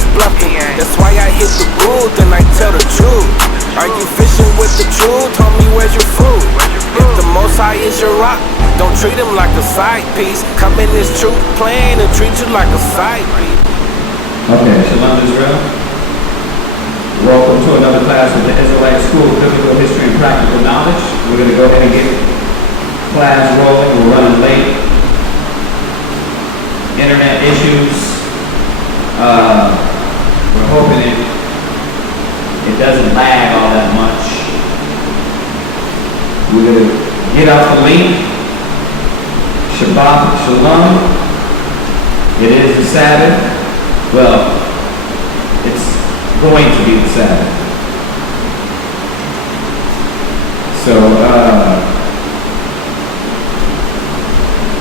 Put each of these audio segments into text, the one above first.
niggas bluffing. That's why I hit the booth and I tell the truth. Are you fishing with the truth? Homie, where's your fruit? If the Most High is your rock, don't treat him like a side piece. Come in this truth plan and treat you like a side piece. Okay, Shalom Israel. Welcome to another class with the Israelite School of Biblical History and Practical Knowledge. We're going to go ahead and get class rolling. We're running late. Internet issues. We're hoping it doesn't lag all that much. We're going to get out the link. Shabbat Shalom. It is the Sabbath. Well, it's going to be the Sabbath. So,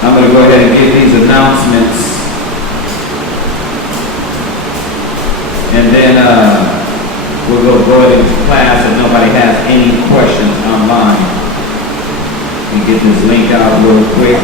I'm going to go ahead and give these announcements. And then we'll go ahead into class if nobody has any questions online. And get this link out real quick.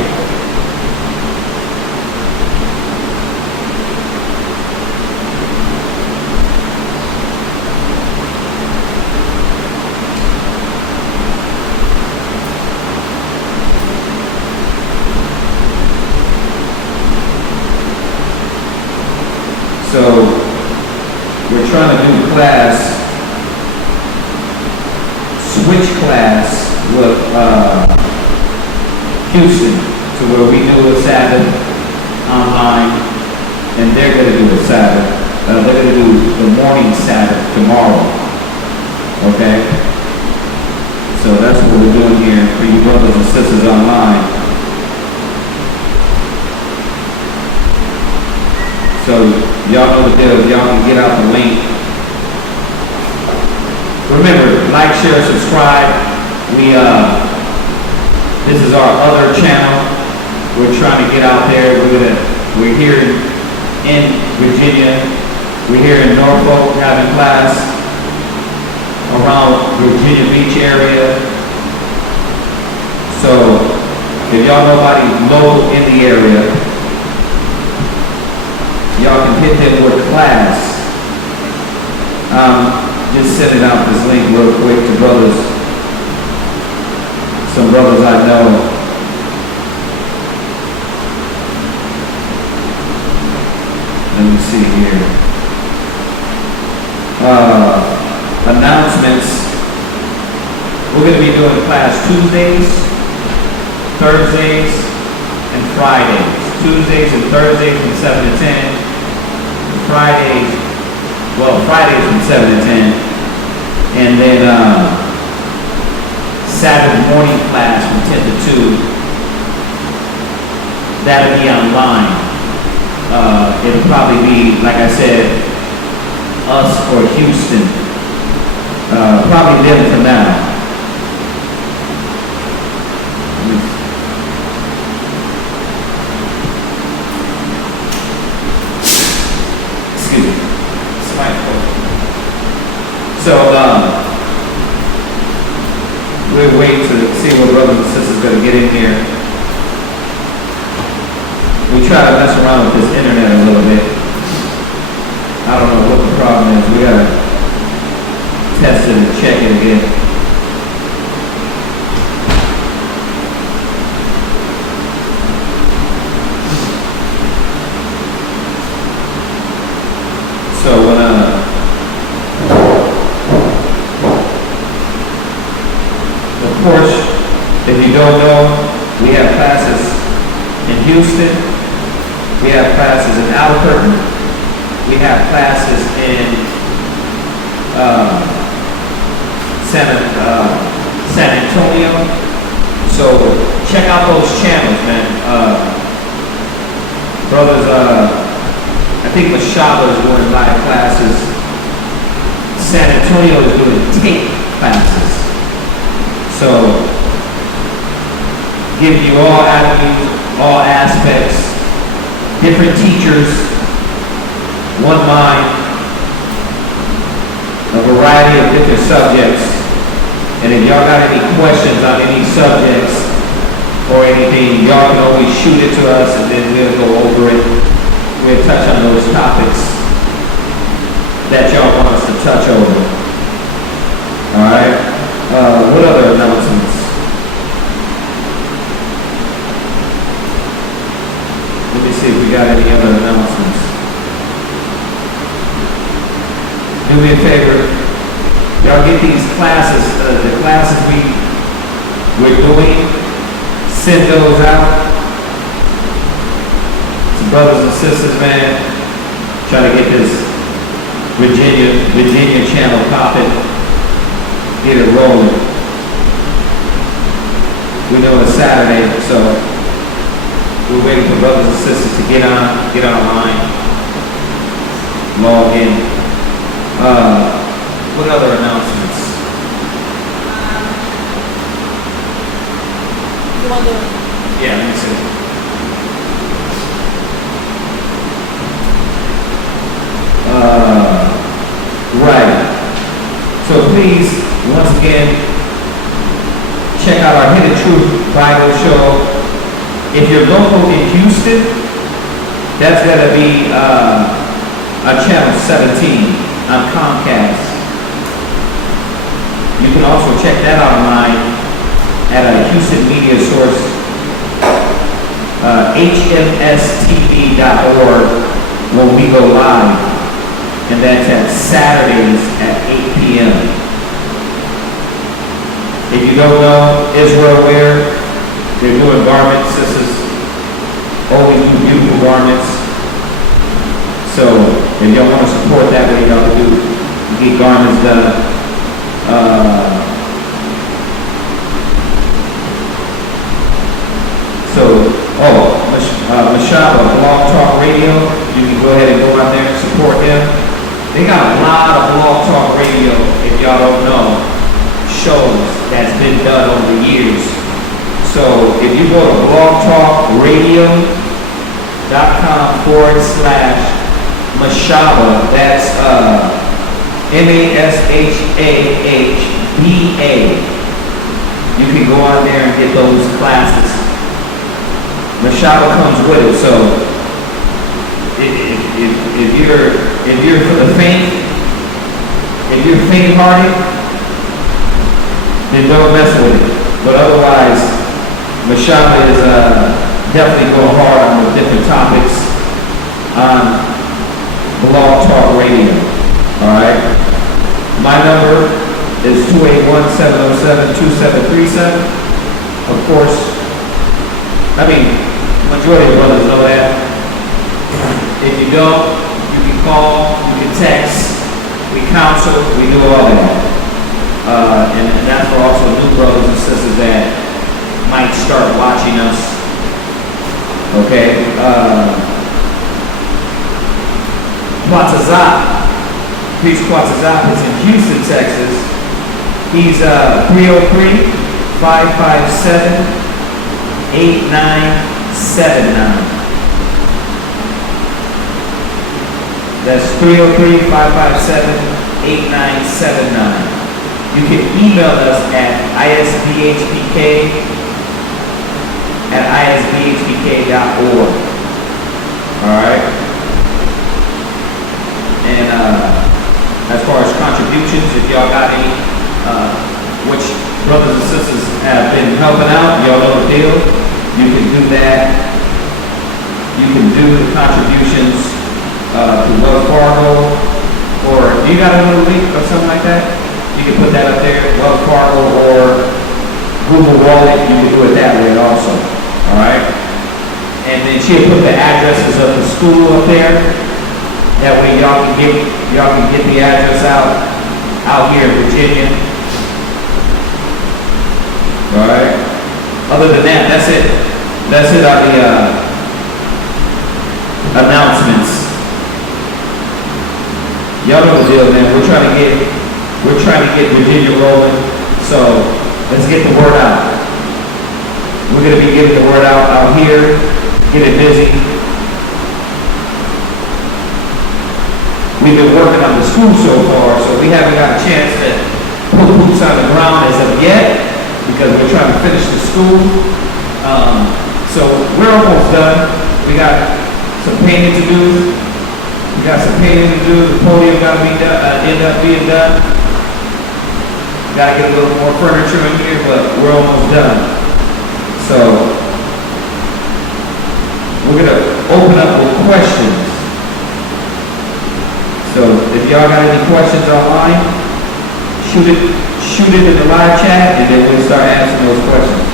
So, we're trying to do class, switch class with Houston to where we do a Sabbath online, and they're going to do a Sabbath. They're going to do the morning Sabbath tomorrow. Okay? So that's what we're doing here for you brothers and sisters online. So y'all know the deal. Y'all can get out the link. Remember, like, share, subscribe. This is our other channel. We're trying to get out there. We're here in Virginia. We're here in Norfolk having class around Virginia Beach area. So if y'all know anybody local in the area, y'all can hit them with class. Just sending out this link real quick to brothers. Some brothers I know. Let me see here. Announcements. We're going to be doing class Tuesdays, Thursdays, and Fridays. Tuesdays and Thursdays from 7 to 10. Fridays from 7 to 10. And then Saturday morning class from 10 to 2. That'll be online. It'll probably be, like I said, us or Houston. Probably them for now. So, we'll wait to see what brothers and sisters are going to get in here. We try to mess around with this internet a little bit. I don't know what the problem is. We got to test it and check it again. So, of course, if you don't know, we have classes in Houston, we have classes in Albuquerque, we have classes in San Antonio. So check out those channels, man. Brothers, I think Mashaba is doing live classes. San Antonio is doing tape classes. So, give you all avenues, all aspects, different teachers, one mind, a variety of different subjects. And if y'all got any questions on any subjects or anything, y'all can always shoot it to us and then we'll go over it. We'll touch on those topics that y'all want us to touch over. All right. What other announcements? Let me see if we got any other announcements. Do me a favor. Y'all get these classes, the classes we're doing, send those out. Some brothers and sisters, man, trying to get this Virginia channel popping, get it rolling. We know it's Saturday, so we're waiting for brothers and sisters to get online, log in. What other announcements? You want to? Yeah, let me see. Right. So please, once again, check out our Hidden Truth Bible show. If you're local in Houston, that's going to be on channel 17 on Comcast. You can also check that out online at a Houston media source, hmstv.org, when we go live, and that's at Saturdays at 8 p.m. If you don't know Israel Wear, they're doing garments. This is always do beautiful garments. So if y'all want to support that way, y'all can do get garments done. Mashaba, Blog Talk Radio, you can go ahead and go out there and support them. They got a lot of Blog Talk Radio, if y'all don't know, shows that's been done over the years. So if you go to blogtalkradio.com/Mashaba, that's MASHAHBA. You can go on there and get those classes. Mashaba comes with it, so if you're for the faint, if you're faint-hearted, then don't mess with it. But otherwise, Mashaba is definitely going hard on the different topics on Blog Talk Radio. All right. My number is 281-707-2737. Of course, majority of brothers know that. If you don't, you can call, you can text, we counsel, we do all that. And that's for also new brothers and sisters that might start watching us. Okay. Quatazat. Priest Quatazat is in Houston, Texas. He's 303-557-8979. That's 303-557-8979. You can email us at isbhpk@isbhpk.org. Alright? And as far as contributions, if y'all got any, which brothers and sisters have been helping out, y'all know the deal. You can do that. You can do the contributions to Wells Fargo, or do you got another link or something like that? You can put that up there, Wells Fargo or Google Wallet. You can do it that way also. All right. And then she'll put the addresses of the school up there. That way y'all can get the address out here in Virginia. All right. Other than that, that's it. That's it on the announcements. Y'all know the deal, man. We're trying to get Virginia rolling. So let's get the word out. We're gonna be getting the word out here, getting busy. We've been working on the school so far, so we haven't got a chance to put boots on the ground as of yet, because we're trying to finish the school. So we're almost done. We got some painting to do. We got some painting to do. The podium got to be done, end up being done. Got to get a little more furniture in here, but we're almost done. So we're gonna open up with questions. So if y'all got any questions online, shoot it in the live chat, and then we'll start answering those questions.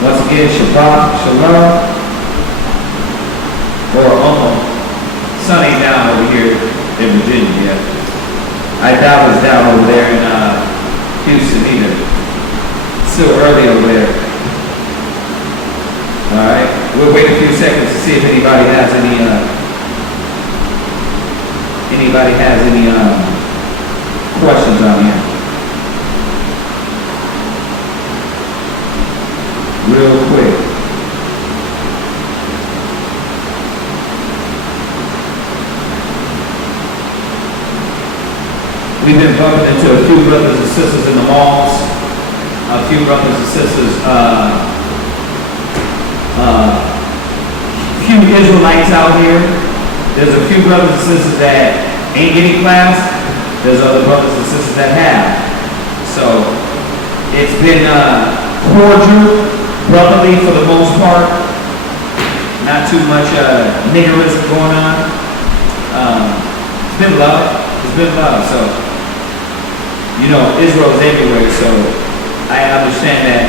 Once again, Shabbat Shalom, or sunny down over here in Virginia. Yeah, I doubt it's down over there in Houston either. It's still early over there. All right, we'll wait a few seconds to see if anybody has any questions on here. Real quick. We've been bumping into a few brothers and sisters in the malls, a few brothers and sisters, few Israelites out here. There's a few brothers and sisters that ain't getting class. There's other brothers and sisters that have. So it's been cordial, brotherly for the most part. Not too much niggerism going on. It's been love. It's been love. So, you know, Israel's everywhere. So I understand that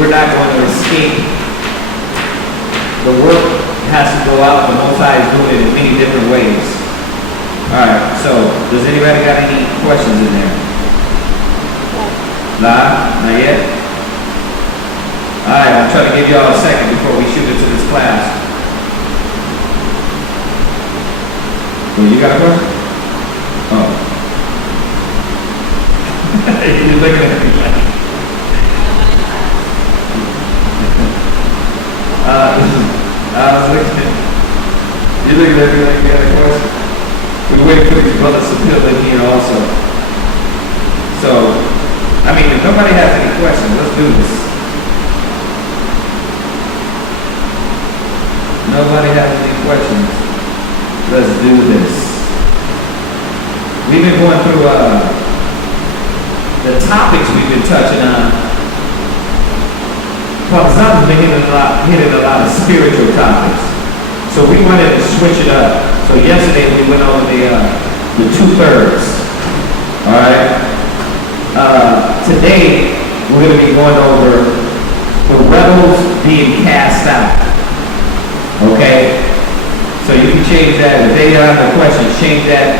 we're not going to escape. The work has to go out. The Most High is doing it in many different ways. Alright, so does anybody got any questions in there? Nah, not yet? Alright, I'm trying to give y'all a second before we shoot into this class. Well, you got a question? Oh. You're looking at me like I was looking at you. You're looking at me like you got a question. We're waiting for these brothers to fill in here also. So, I mean, if nobody has any questions, let's do this. Nobody has any questions. Let's do this. We've been going through the topics we've been touching on. Well, Zion's been hitting a lot of spiritual topics. So we wanted to switch it up. So yesterday we went over the 2/3. All right. Today we're going to be going over the rebels being cast out. Okay. So you can change that. If they have the questions, change that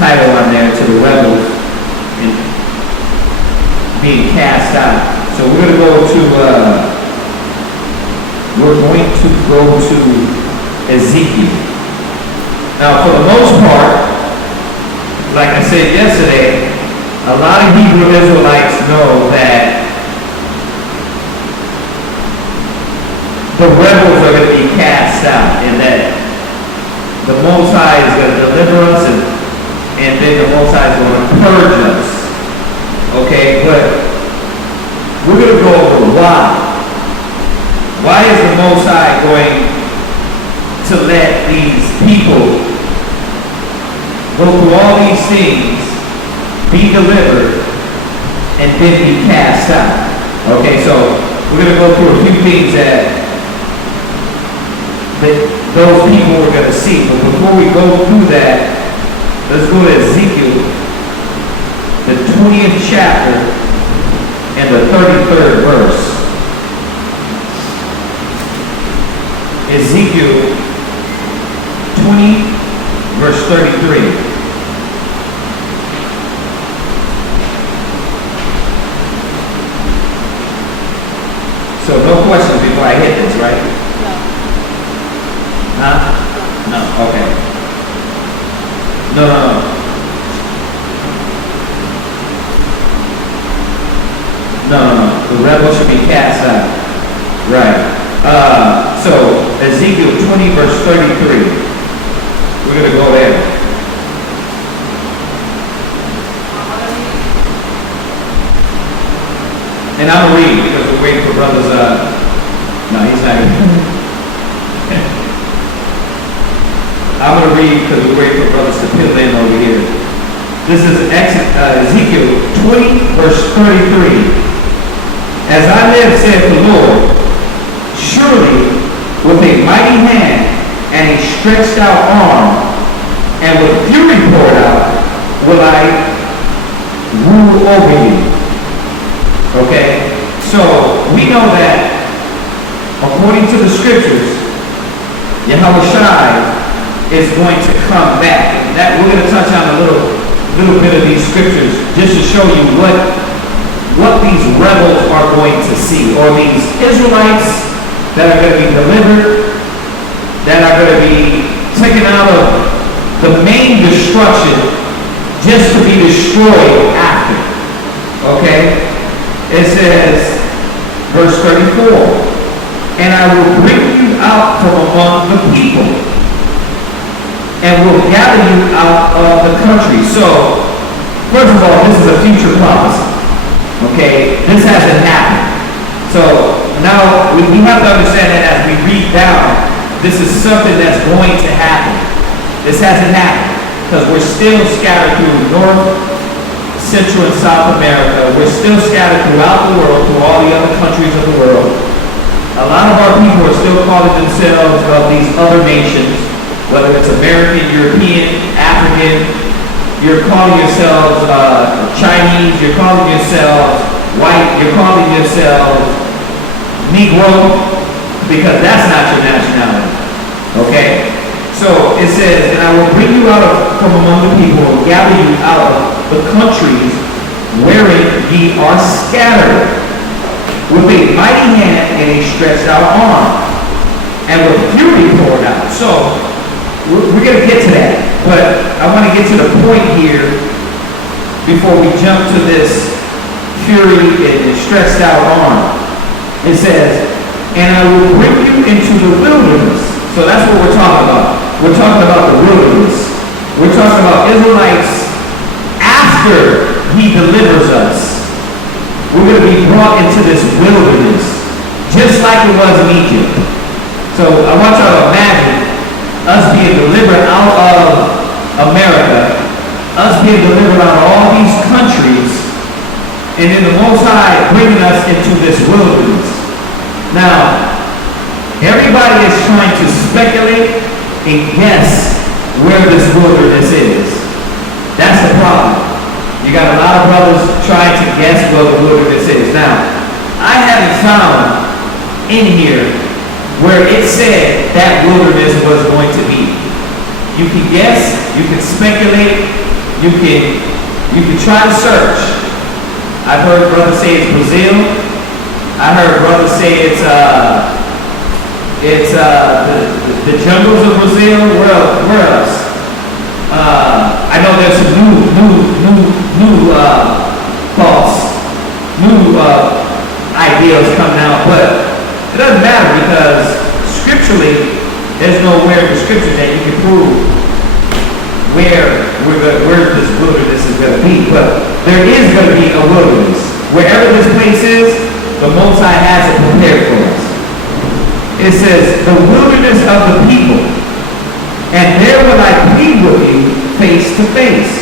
title on there to the rebels being cast out. So we're going to go to Ezekiel. Now, for the most part, like I said yesterday, a lot of Hebrew Israelites know that the rebels are going to be cast out, and that the Most High is going to deliver us, and then the Most High is going to purge us. Okay, but we're going to go over why. Why is the Most High going to let these people go through all these things, be delivered, and then be cast out? Okay, so we're going to go through a few things that those people were going to see. But before we go through that, let's go to Ezekiel, the 20th chapter and the 33rd verse. Ezekiel 20, verse 33. So no questions before I hit this, right? No. Huh? No, okay. No. The rebel should be cast out. Right. So Ezekiel 20, verse 33. We're going to go there. And I'm going to read because we're waiting for brothers. No, he's not going to. I'm going to read because we're waiting for brothers to fill in over here. This is Ezekiel 20, verse 33. As I live, saith the Lord, surely with a mighty hand and a stretched out arm, and with fury poured out, will I rule over you. Okay? So, we know that, according to the scriptures, Yahweh Shai is going to come back. And that we're going to touch on a little bit of these scriptures just to show you what these rebels are going to see, or these Israelites that are going to be delivered, that are going to be taken out of the main destruction just to be destroyed after. Okay? It says, verse 34, and I will bring you out from among the people, and will gather you out of the country. So, first of all, this is a future prophecy. Okay? This hasn't happened. So, now we have to understand that as we read down, this is something that's going to happen. This hasn't happened, because we're still scattered through North, Central, and South America. We're still scattered throughout the world, through all the other countries of the world. A lot of our people are still calling themselves of these other nations, whether it's American, European, African. You're calling yourselves Chinese, you're calling yourselves white, you're calling yourselves Negro, because that's not your nationality. Okay? So it says, and I will bring you out from among the people, and gather you out of the countries wherein ye are scattered, with a mighty hand and a stretched out arm, and with fury poured out. So we're going to get to that, but I want to get to the point here before we jump to this fury and stretched out arm. It says, and I will bring you into the wilderness. So that's what we're talking about. We're talking about the wilderness. We're talking about Israelites after he delivers us. We're going to be brought into this wilderness, just like it was in Egypt. So I want y'all to imagine us being delivered out of America, us being delivered out of all these countries, and then the Most High bringing us into this wilderness. Now, everybody is trying to speculate and guess where this wilderness is. That's the problem. You got a lot of brothers trying to guess where the wilderness is. Now, I haven't found in here where it said that wilderness was going to be. You can guess, you can speculate, you can try to search. I've heard brothers say it's Brazil. I heard brothers say it's the jungles of Brazil. Where else? I know there's some new thoughts, new ideas coming out, but it doesn't matter, because scripturally, there's nowhere in the scripture that you can prove where this wilderness is going to be. But there is going to be a wilderness. Wherever this place is, the Most High has it prepared for us. It says, the wilderness of the people, and there will I plead with you face to face,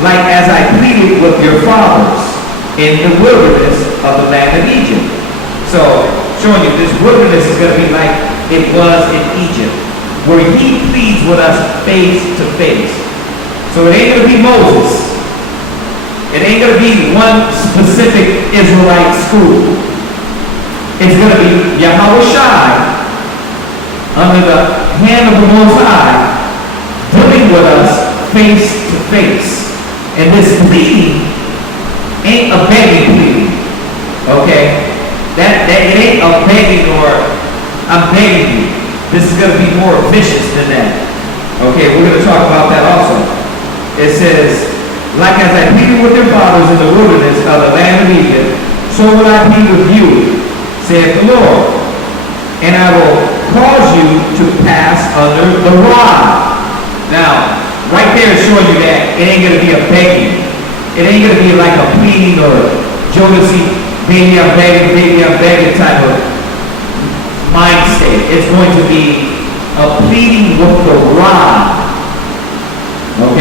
like as I pleaded with your fathers in the wilderness of the land of Egypt. So, showing you this wilderness is going to be like it was in Egypt, where he pleads with us face to face. So it ain't going to be Moses. It ain't going to be one specific Israelite school. It's going to be Yahweh Shai, under the hand of the Most High, dealing with us face to face. And this pleading ain't a begging pleading. Okay? That it ain't a begging or I'm begging you. This is going to be more vicious than that. Okay, we're going to talk about that also. It says, like as I pleaded with your fathers in the wilderness of the land of Egypt, so will I plead with you, saith the Lord. And I will cause you to pass under the rod. Now, right there is showing you that it ain't going to be a begging. It ain't going to be like a pleading or Jodeci, baby I'm begging type of mind state. It's going to be a pleading with the rod.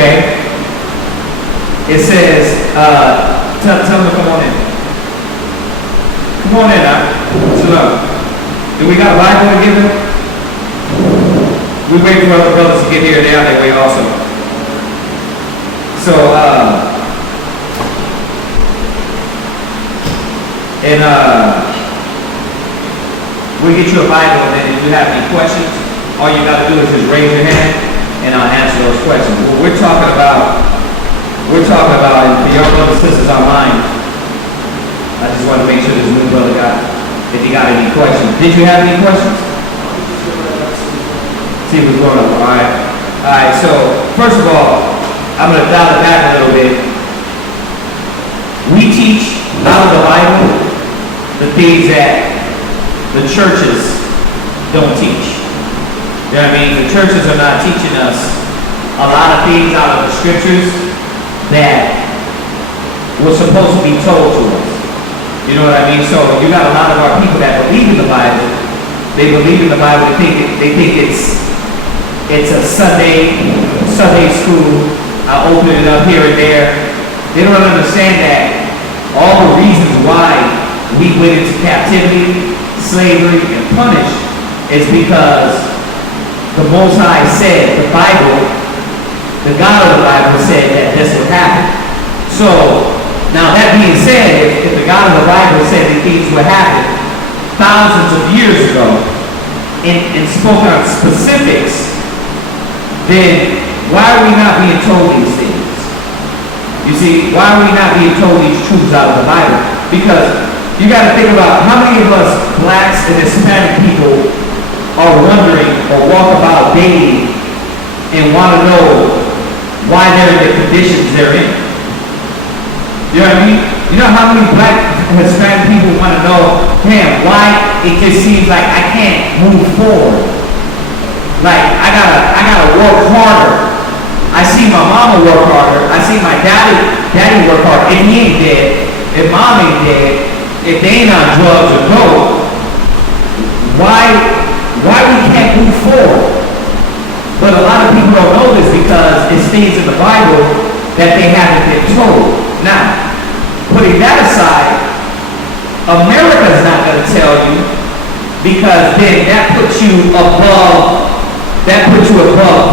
Okay? It says, tell them to come on in. Come on in, chill out. Do we got a Bible to give them? We wait for other brothers to get here, they're on their way also. So, we'll get you a Bible, and then if you have any questions, all you got to do is just raise your hand, and I'll answer those questions. What we're talking about, and for your brothers and sisters online, I just want to make sure this new brother if he got any questions. Did you have any questions? See what's going on. All right, so first of all, I'm going to dial it back a little bit. We teach out of the Bible the things that the churches don't teach. You know what I mean? The churches are not teaching us a lot of things out of the scriptures that were supposed to be told to us. You know what I mean? So you got a lot of our people that believe in the Bible. They believe in the Bible. They think it's a Sunday school. I open it up here and there. They don't understand that all the reasons why we went into captivity, slavery, and punished is because the Most High said, the Bible, the God of the Bible said that this would happen. So, now that being said, if the God of the Bible said that things would happen thousands of years ago and spoke on specifics, then why are we not being told these things? You see, why are we not being told these truths out of the Bible? Because you got to think about how many of us blacks and Hispanic people are wondering or walk about daily and want to know why they're in the conditions they're in. You know what I mean? You know how many black and Hispanic people want to know, man, why it just seems like I can't move forward? Like I gotta work harder. I see my mama work harder. I see my daddy work hard. If he ain't dead, if mom ain't dead, if they ain't on drugs or dope, why we can't move forward? But a lot of people don't know this because it stays in the Bible that they haven't been told. Now, putting that aside, America's not going to tell you because then that puts you above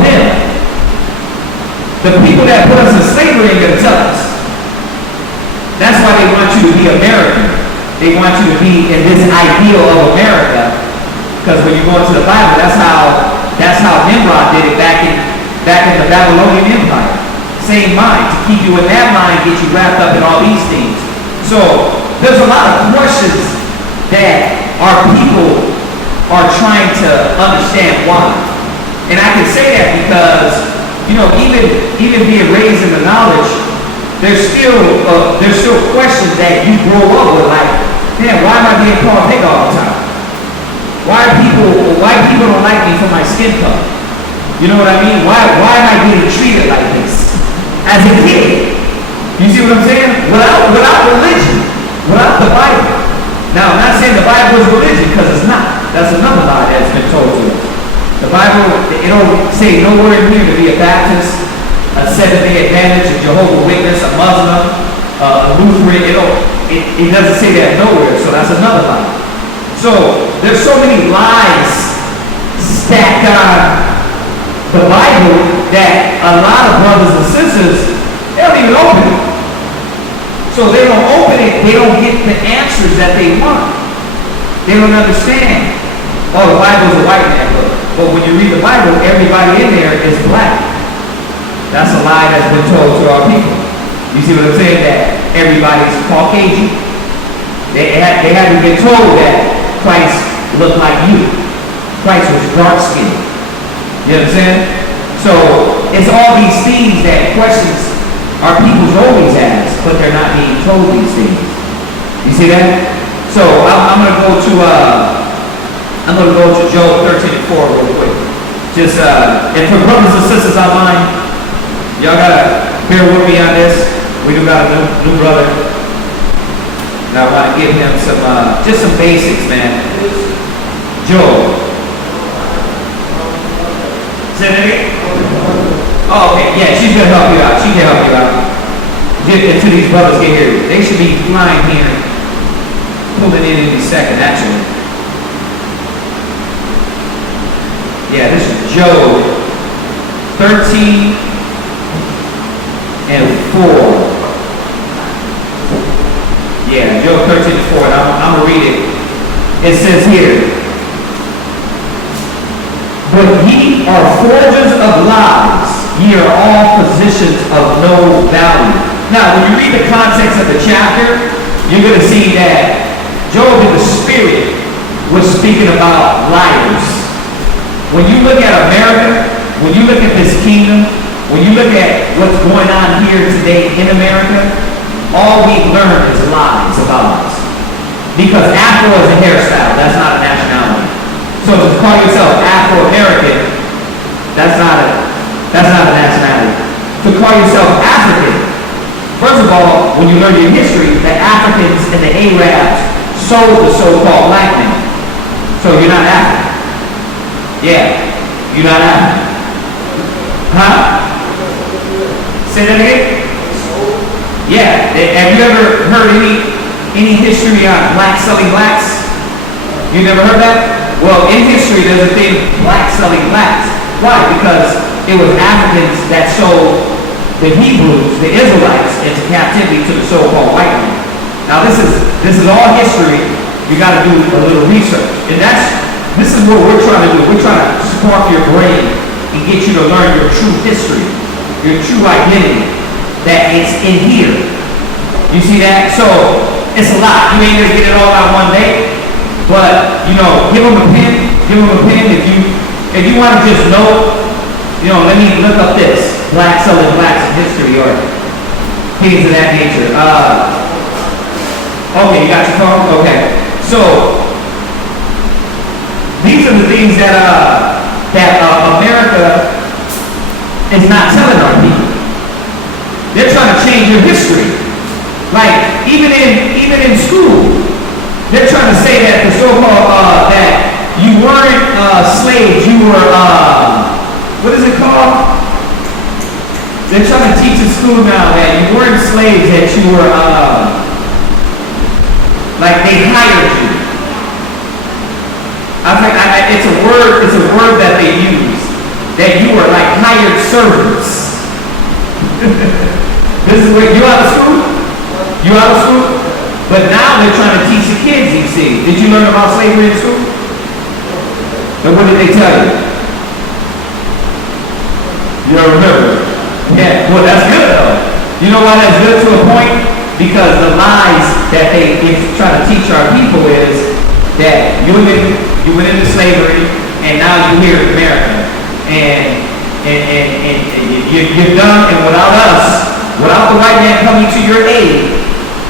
them. The people that put us in slavery ain't going to tell us. That's why they want you to be American. They want you to be in this ideal of America. Because when you go into the Bible, that's how Nimrod did it back in the Babylonian Empire. Same mind. To keep you in that mind, get you wrapped up in all these things. So there's a lot of questions that our people are trying to understand why. And I can say that because, you know, even being raised in the knowledge, there's still questions that you grow up with, like, man, why am I being called nigga all the time? Why people don't like me for my skin color? You know what I mean? Why am I being treated like this? As a kid. You see what I'm saying? Without religion. Without the Bible. Now, I'm not saying the Bible is religion, because it's not. That's another lie that's been told to us. The Bible, it don't say nowhere in here to be a Baptist, a Seventh-day Adventist, a Jehovah's Witness, a Muslim, a Lutheran. It doesn't say that nowhere, so that's another lie. So there's so many lies stacked on the Bible that a lot of brothers and sisters, they don't even open it. So they don't open it, they don't get the answers that they want. They don't understand. Oh, the Bible's a white man book. But when you read the Bible, everybody in there is black. That's a lie that's been told to our people. You see what I'm saying? That everybody's Caucasian. They haven't been told that Christ looked like you. Christ was dark skinned. You understand? So it's all these things that questions our people's always ask, but they're not being told these things. You see that? So I'm gonna go to Job 13:4 real quick. Just and for brothers and sisters online, y'all gotta bear with me on this. We do got a new brother. And I want to give him some just some basics, man. Job. Say that again? Oh, okay, yeah, she's gonna help you out. She can help you out. Just until these brothers get here. They should be flying here, pulling in any second, actually. Yeah, this is Job 13 and 4. Yeah, Job 13 and 4, and I'm gonna read it. It says here, but ye are forgers of lies, ye are all physicians of no value. Now, when you read the context of the chapter, you're going to see that Job in the spirit was speaking about liars. When you look at America, when you look at this kingdom, when you look at what's going on here today in America, all we've learned is lies about us. Because Afro is a hairstyle, that's not a nationality. So to call yourself Afro-American, that's not a nationality. To call yourself African, first of all, when you learn your history, the Africans and the Arabs sold the so-called black man. So you're not African. Yeah, you're not African. Huh? Say that again? Yeah. Have you ever heard any history on blacks selling blacks? You never heard that? Well, in history, there's a thing, blacks selling blacks. Why? Because it was Africans that sold the Hebrews, the Israelites, into captivity to the so-called white man. Now, this is all history. You got to do a little research, and this is what we're trying to do. We're trying to spark your brain and get you to learn your true history, your true identity. That it's in here. You see that? So it's a lot. You ain't gonna get it all out one day. But give them a pen. Give them a pen if you want to just know. Let me look up this black selling blacks in history or things of that nature. Okay, you got your phone. Okay, so these are the things that America is not telling our people. They're trying to change your history. Like, even in school, they're trying to say that the so-called, that you weren't slaves, you were, what is it called? They're trying to teach in school now that you weren't slaves, that you were, like they hired you. It's a word that they use, that you were like hired servants. This is where you out of school? You out of school? But now they're trying to teach the kids, you see. Did you learn about slavery in school? And what did they tell you? You don't remember? Yeah, well that's good though. You know why that's good to a point? Because the lies that they try to teach our people is that you went into slavery and now you're here in America. And you're done, and without us, without the white man coming to your aid,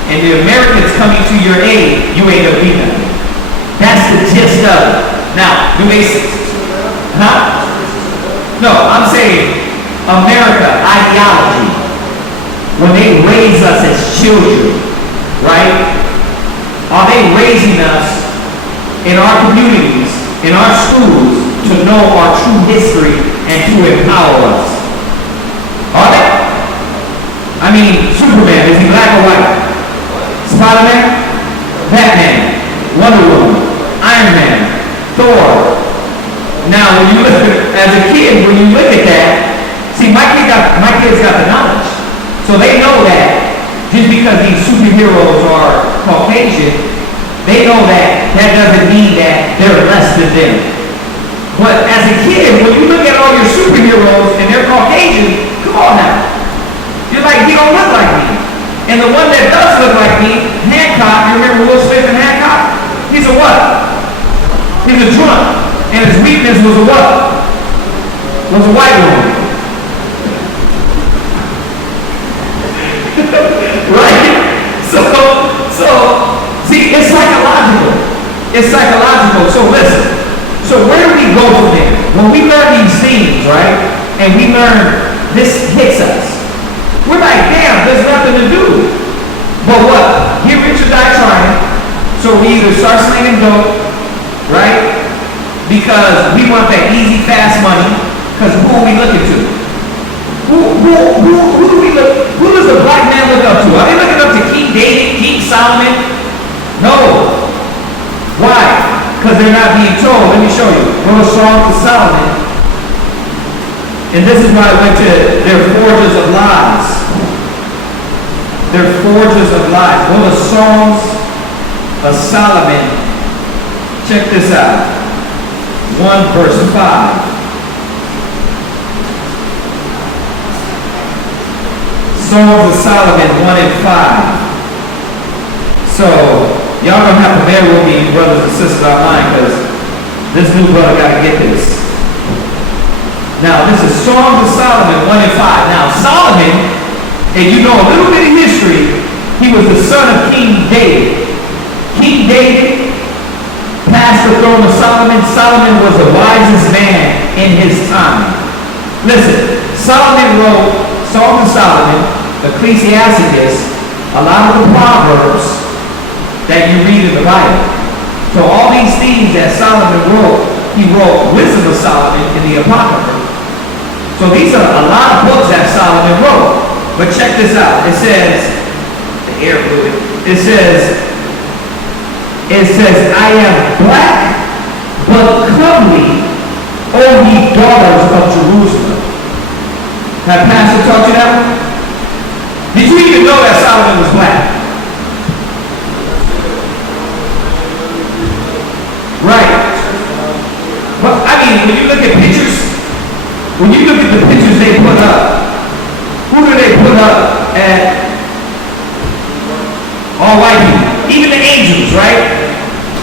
and the Americans coming to your aid, you ain't gonna be nothing. That's the gist of it. Now, do they say, huh? No, I'm saying America ideology. When they raise us as children, right? Are they raising us in our communities, in our schools, to know our true history and to empower us? Are they? I mean, Superman, is he black or white? Spider-Man? Batman? Wonder Woman? Iron Man? Thor? Now, when you look at, as a kid, when you look at that, see, my kids got the knowledge. So they know that just because these superheroes are Caucasian, they know that doesn't mean that they're less than them. But as a kid, when you look at all your superheroes and they're Caucasian, come on now. You're like, he don't look like me. And the one that does look like me, Hancock, you remember Will Smith and Hancock? He's a what? He's a drunk. And his weakness was a what? Was a white woman. Right? So, see, it's psychological. It's psychological. So listen. So where do we go from there? When we learn these things, right? And we learn this hits us. We're like, damn, there's nothing to do. But what? Get rich or die trying. So we either start slinging dope, right? Because we want that easy, fast money. Because who are we looking to? Who do we look? Who does the black man look up to? Are they looking up to King David, King Solomon? No. Why? Because they're not being told. Let me show you. Go to Songs of Solomon. And this is why I went to their forges of lies. Their forges of lies. Go to Songs of Solomon. Check this out. 1 verse 5. Songs of Solomon 1 and 5. So, y'all gonna have to bear with me, brothers and sisters online, because this new brother gotta get this. Now, this is Songs of Solomon 1 and 5. Now, Solomon, and you know a little bit of history, he was the son of King David. King David passed the throne of Solomon. Solomon was the wisest man in his time. Listen, Solomon wrote Songs of Solomon, Ecclesiasticus, a lot of the Proverbs that you read in the Bible. So all these things that Solomon wrote, he wrote Wisdom of Solomon in the Apocrypha. So these are a lot of books that Solomon wrote. But check this out. It says, the air fluid, it says, I am black but comely, O ye daughters of Jerusalem. Have Pastor taught you that one? Did you even know that Solomon was black? Right. But I mean, when you look at pictures, when you look at the pictures they put up, who do they put up at all white people? Even the angels, right?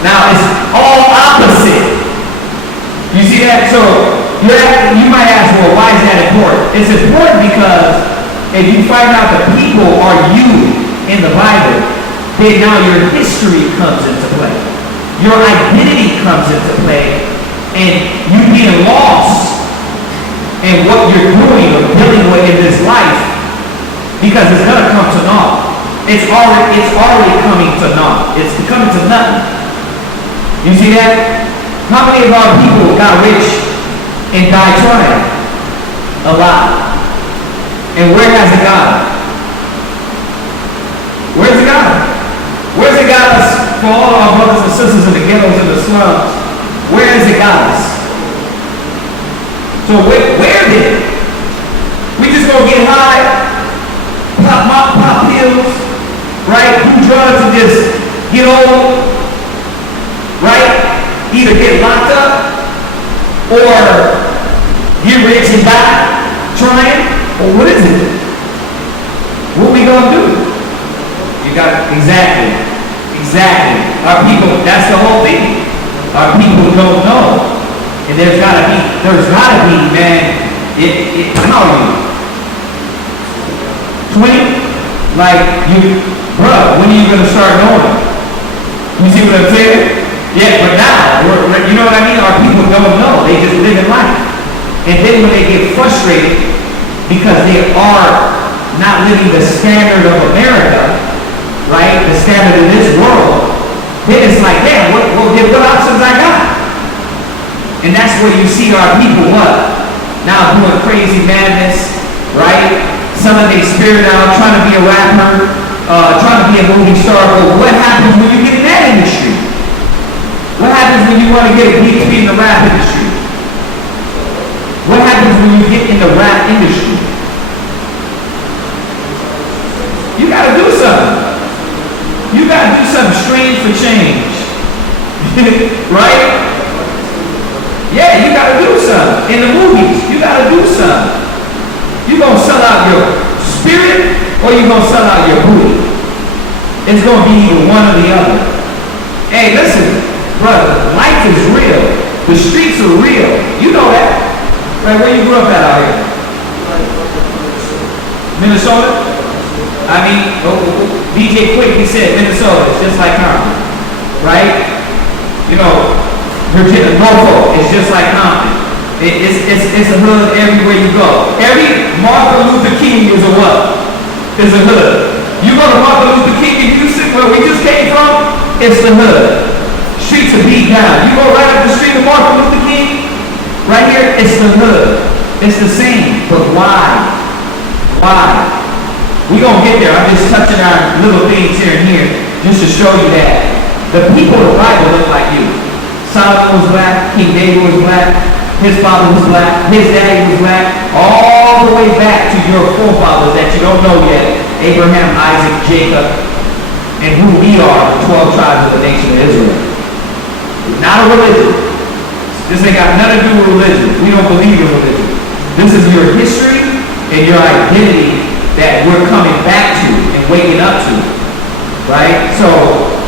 Now it's all opposite. You see that? So you might ask, well, why is that important? It's important because if you find out the people are you in the Bible, then now your history comes into play. Your identity comes into play, and you being lost in what you're doing or dealing with in this life, because it's gonna come to naught. It's already coming to naught. It's coming to nothing. You see that? How many of our people got rich and died trying? A lot. And where has it got them? Where's it got them? Where's it got us? For all our brothers and sisters in the ghettos and the slums, where has it got us? So where did it? We just gonna get high, pop pills, right? Do drugs and just get old, right? Either get locked up or get rich and die trying, or what is it? What we gonna do? You got exactly. Our people, that's the whole thing. Our people don't know. And there's gotta be, man, how are you? 20? Like, bro, when are you gonna start knowing? You see what I'm saying? Yeah, but now, you know what I mean? Our people don't know. They just live in life. And then when they get frustrated because they are not living the standard of America, right? The standard of this world, then it's like, man, what options I got? And that's where you see our people now doing crazy madness, right? Selling their spirit out, trying to be a rapper, trying to be a movie star. But what happens when you get in that industry? What happens when you want to get a PhD in the rap industry? What happens when you get in the rap industry? You gotta do something. You gotta do something strange for change. Right? Yeah, you gotta do something. In the movies, you gotta do something. You gonna sell out your spirit or you gonna sell out your booty? It's gonna be either one or the other. Hey, listen, brother, life is real. The streets are real. You know that. Right, where you grew up at out here? Minnesota? I mean, DJ Quick, he said Minnesota, it's just like Compton, right? You know, Virginia, Norfolk, it's just like Compton. It's a hood everywhere you go. Every Martin Luther King is a what? Is a hood. You go to Martin Luther King in Houston, where we just came from, it's the hood. Streets are beat down. You go right up the street of Martin Luther King, right here, it's the hood. It's the same, but why? Why? We're going to get there. I'm just touching on little things here and here just to show you that the people of the Bible look like you. Solomon was black, King David was black, his father was black, his daddy was black, all the way back to your forefathers that you don't know yet, Abraham, Isaac, Jacob, and who we are, the 12 tribes of the nation of Israel. Not a religion. This ain't got nothing to do with religion. We don't believe in religion. This is your history and your identity that we're coming back to and waking up to. Right? So,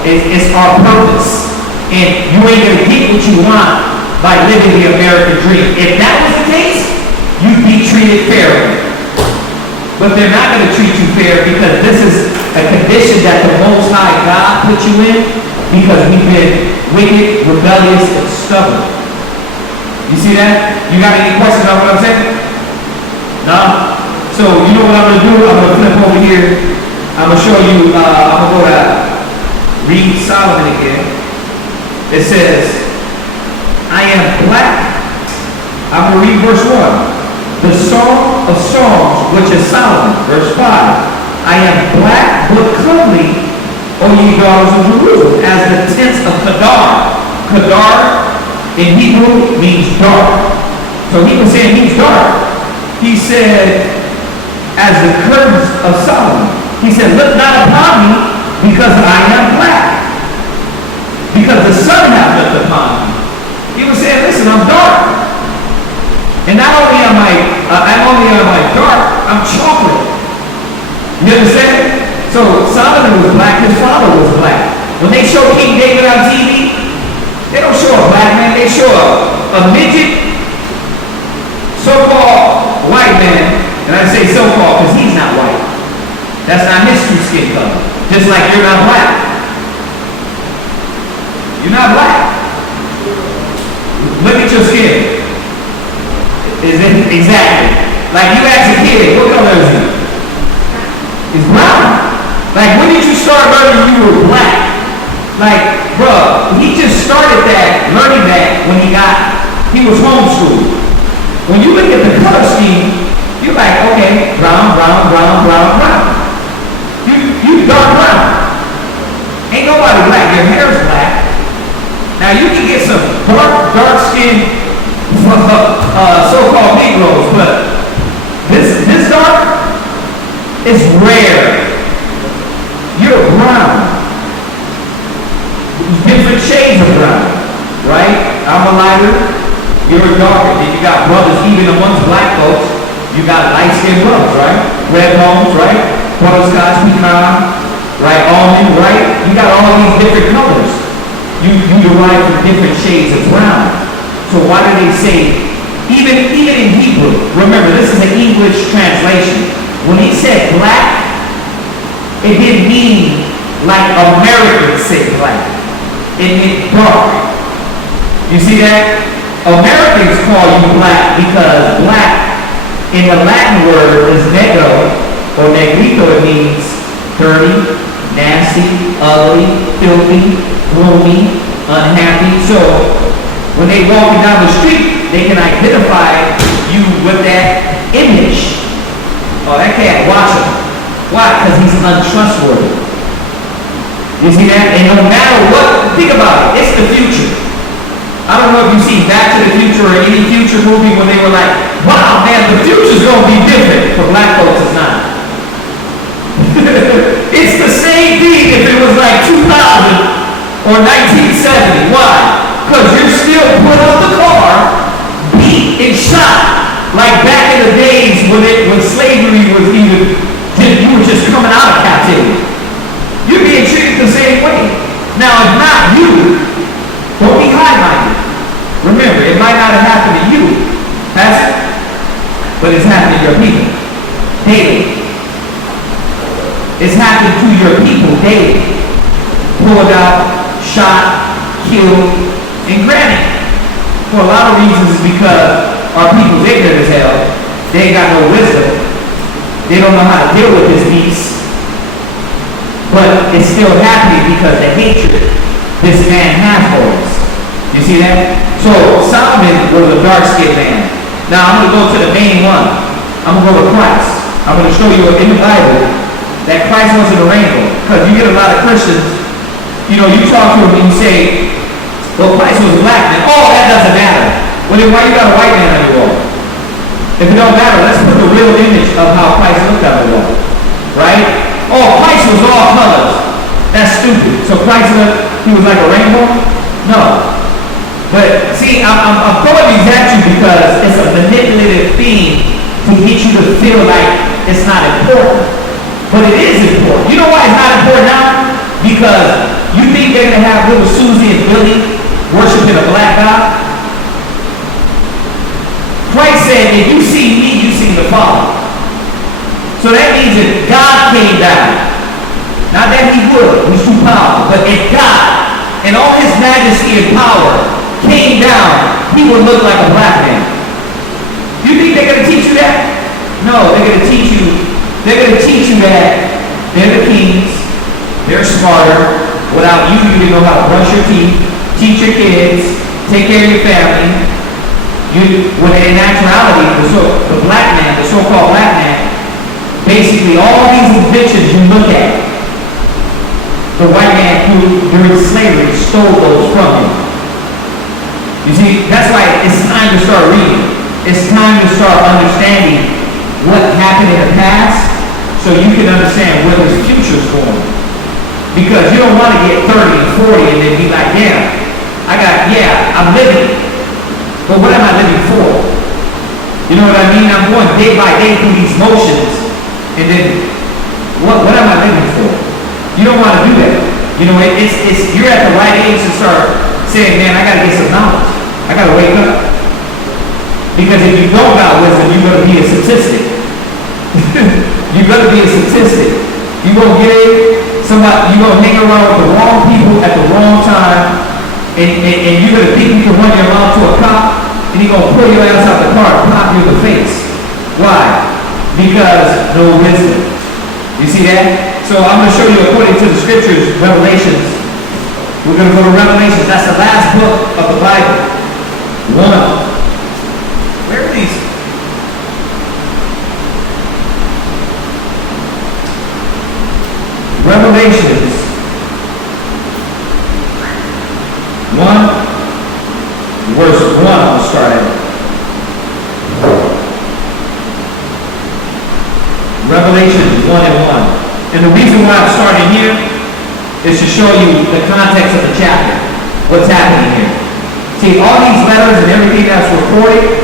it's our purpose. And you ain't gonna get what you want by living the American dream. If that was the case, you'd be treated fairly. But they're not gonna treat you fair because this is a condition that the Most High God put you in because we've been wicked, rebellious, and stubborn. You see that? You got any questions on what I'm saying? No? So, you know what I'm gonna do? I'm gonna flip over here. I'm gonna show you, I'm gonna go to read Solomon again. It says, I am black. I'm going to read verse 1. The Song of Songs, which is Solomon, verse 5. I am black but comely, O ye daughters of Jerusalem, as the tents of Kedar. Kedar in Hebrew means dark. So he was saying he's dark. He said, as the curtains of Solomon. He said, look not upon me, because I am black. Because the sun hath looked upon me. He was saying, listen, I'm dark. And not only am I dark, I'm chocolate. You understand? So Solomon was black, his father was black. When they show King David on TV, they don't show a black man, they show a midget, so-called white man. And I say so-called because he's not white. That's not his true skin color. Just like you're not black. You're not black. Look at your skin. Is it exactly? Like you ask a kid, what color is he? He's brown. Like when did you start learning you were black? Like, bro, he just started that, learning that when he was homeschooled. When you look at the color scheme, you're like, okay, brown, brown, brown, brown, brown. You dark brown. Ain't nobody black. Your hair's black. Now you can get some dark skinned so-called Negroes, but this dark is rare. You're brown. Different shades of brown, right? I'm a lighter, you're a darker. Then you got brothers, even amongst black folks, you got light-skinned brothers, right? Red homes, right? Butterscotch, pecan, right? Almond, right? You got all these different colors. You derive from different shades of brown. So why do they say, even in Hebrew, remember this is an English translation. When he said black, it didn't mean like Americans say black. It meant dark. You see that? Americans call you black because black in the Latin word is negro or negrito. It means dirty, nasty, ugly, filthy, gloomy, unhappy. So when they walking down the street, they can identify you with that image. Oh, that cat, watch him. Why? Because he's untrustworthy. You see that? And no matter what, think about it, it's the future. I don't know if you've seen Back to the Future or any future movie when they were like, wow, man, the future's going to be different. For black folks, it's not. It's the same thing if it was like 2000 or 1970. Why? Because you're still put on the car, beat and shot like back in the days when slavery was you were just coming out of captivity. You're being treated the same way. Now, if not you, don't be high-minded. Remember, it might not have happened to you, Pastor, but it's happening to your people daily. It's happening to your people daily. Pulled out, shot, killed, and granted, for a lot of reasons it's because our people's ignorant as hell. They ain't got no wisdom. They don't know how to deal with this beast. But it's still happening because the hatred this man has for us. You see that? So Solomon was a dark-skinned man. Now I'm going to go to the main one. I'm going to go to Christ. I'm going to show you in the Bible that Christ wasn't a rainbow. Because you get a lot of Christians, you talk to them and you say, well, Christ was a black man. Oh, that doesn't matter. Well, then why you got a white man on your wall? If it don't matter, let's put the real image of how Christ looked on the wall. Right? Oh, Christ was all colors. That's stupid. So Christ he was like a rainbow? No. But see, I'm throwing these at you because it's a manipulative thing to get you to feel like it's not important. But it is important. You know why it's not important now? Because you think they're going to have little Susie and Billy worshiping a black God? Christ said, if you see me, you see the Father. So that means that God came down. Not that he would, he's too powerful. But if God, in all his majesty and power, came down, he would look like a black man. You think they're going to teach you that? No, they're going to teach you that they're the kings, they're smarter. Without you, you didn't know how to brush your teeth, teach your kids, take care of your family. When in actuality, the black man, the so-called black man, basically all these inventions you look at, the white man who during slavery stole those from him. You see, that's why it's time to start reading. It's time to start understanding what happened in the past so you can understand where this future's going. Because you don't want to get 30 and 40 and then be like, I'm living. But what am I living for? You know what I mean? I'm going day by day through these motions. And then, what am I living for? You don't want to do that. You're at the right age to start saying, man, I got to get some knowledge. I got to wake up. Because if you don't got wisdom, you're going to be a statistic. You're going to be a statistic. You're going to you're going to hang around with the wrong people at the wrong time, and you're going to think you can run your mouth to a cop, and he's going to pull your ass out the car and pop you in the face. Why? Because no wisdom. You see that? So I'm going to show you according to the scriptures, Revelations. We're going to go to Revelations. That's the last book of the Bible. Where are these? Revelations 1, verse 1, I'll start at. Revelations 1 and 1. And the reason why I'm starting here is to show you the context of the chapter. What's happening here. See, all these letters and everything that's recorded,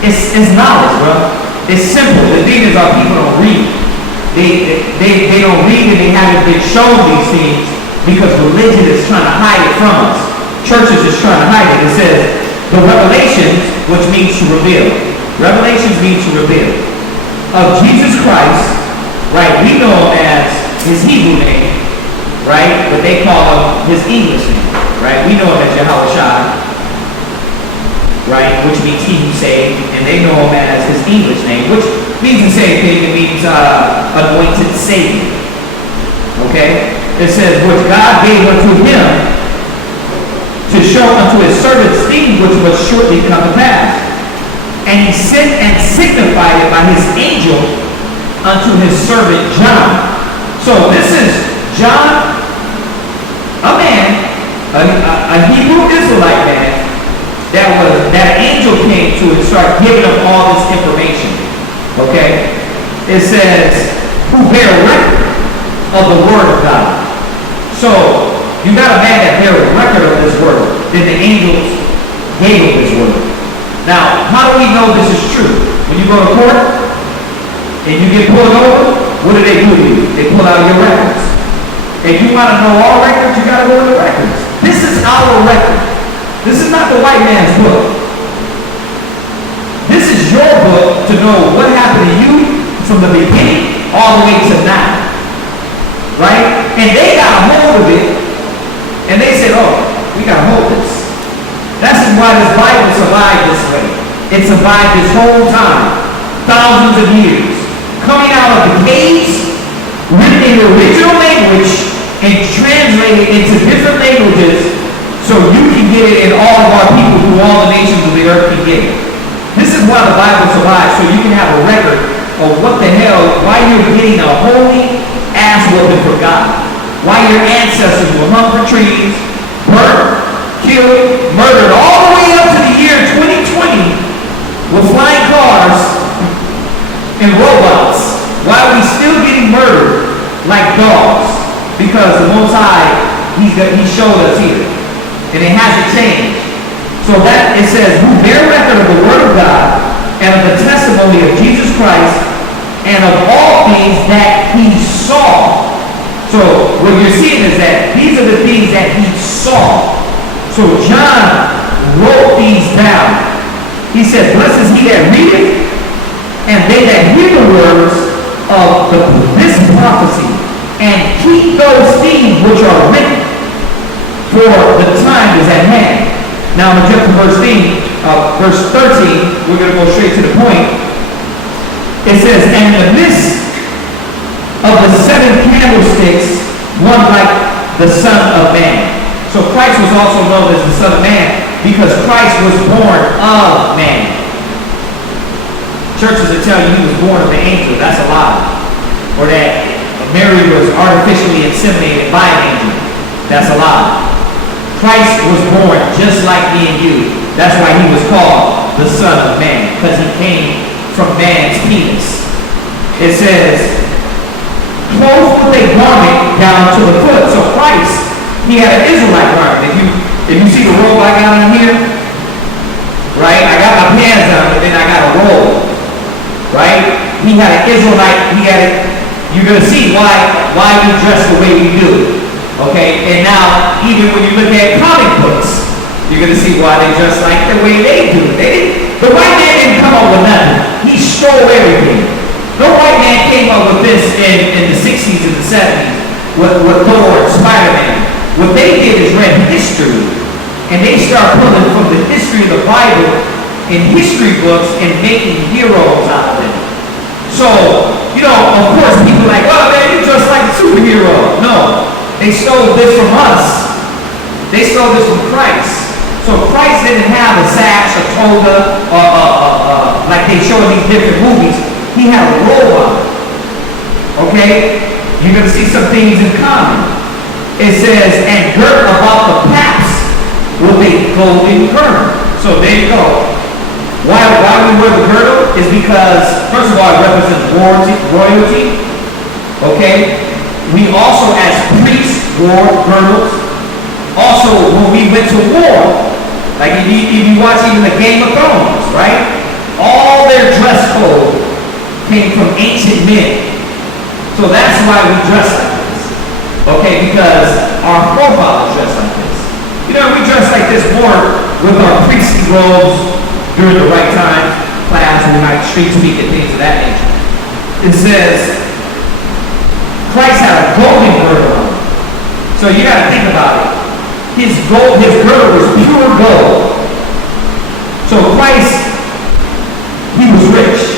it's knowledge, bro. It's simple. The thing is our people don't read. They don't read and they haven't been shown these things because religion is trying to hide it from us. Churches is trying to hide it. It says the revelations, which means to reveal. Revelations means to reveal. Of Jesus Christ, right? We know him as his Hebrew name, right? But they call him his English name, right? We know him as Yahushua, right? Which means he who saved, and they know him as his English name, which means the same thing. It means anointed Savior. Okay? It says, which God gave unto him to show unto his servants things which must shortly come to pass. And he sent and signified it by his angel unto his servant John. So this is John, a man, a Hebrew Israelite man, that angel came to and started giving him all this information. Okay? It says, who bear record of the word of God. So, you got a man that bear record of this word. Then the angels gave him this word. Now, how do we know this is true? When you go to court and you get pulled over, what do they do to you? They pull out your records. If you want to know all records, you got to go to the records. This is our record. This is not the white man's book. This is your book to know what happened to you from the beginning all the way to now. Right? And they got a hold of it, and they said, oh, we got to hold this. That's why this Bible survived this way. It survived this whole time, thousands of years. Coming out of the caves, written in the original language, and translated into different languages, so you can get it in all of our people through all the nations of the earth can get it. This is why the Bible survives, so you can have a record of what the hell, why you're getting a holy ass whooping for God. Why your ancestors were hung for trees, burnt, killed, murdered, all the way up to the year 2020 with flying cars and robots. Why are we still getting murdered like dogs? Because the Most High, He showed us here. And it hasn't changed. So that it says, who bear record of the Word of God and of the testimony of Jesus Christ and of all things that He saw. So what you're seeing is that these are the things that He saw. So John wrote these down. He said, blessed is he that readeth, and they that hear the words of this prophecy, and keep those things which are written, for the time is at hand. Now I'm going to jump to verse 13. We're going to go straight to the point. It says, and in the midst of the 7 candlesticks, one like the Son of Man. So Christ was also known as the Son of Man because Christ was born of man. Churches that tell you he was born of an angel, that's a lie. Or that Mary was artificially inseminated by an angel, that's a lie. Christ was born just like me and you. That's why he was called the Son of Man, because he came from man's penis. It says, clothed with a garment down to the foot. So Christ, he had an Israelite garment. If you see the robe I got on here, right? I got my pants on, and then I got a robe, right? He had an Israelite. You're gonna see why we dress the way we do, okay? And now, even when you look at comic books, you're gonna see why they dress like the way they do. The white man didn't come up with nothing. He stole everything. No white man came up with this in the 60s and the 70s with Thor and Spider-Man. What they did is read history, and they start pulling from the history of the Bible in history books and making heroes out of it. So, of course, people are like, well, man, you dress like a superhero. No, they stole this from us. They stole this from Christ. So Christ didn't have a sash, a toga, like they show in these different movies. He had a robe on. Okay? You're going to see some things in common. It says, and girt about the paps with a golden girdle. So there you go. Why we wear the girdle is because, first of all, it represents royalty. Okay? We also, as priests, wore girdles. Also, when we went to war, like if you watch even the Game of Thrones, right? All their dress code came from ancient men. So that's why we dress like this. Okay, because our forefathers dressed like this. We dress like this more with our priestly robes during the right time, class, and we might street speak and things of that nature. It says, Christ had a golden girdle on. So you got to think about it. His girdle was pure gold. So Christ, he was rich.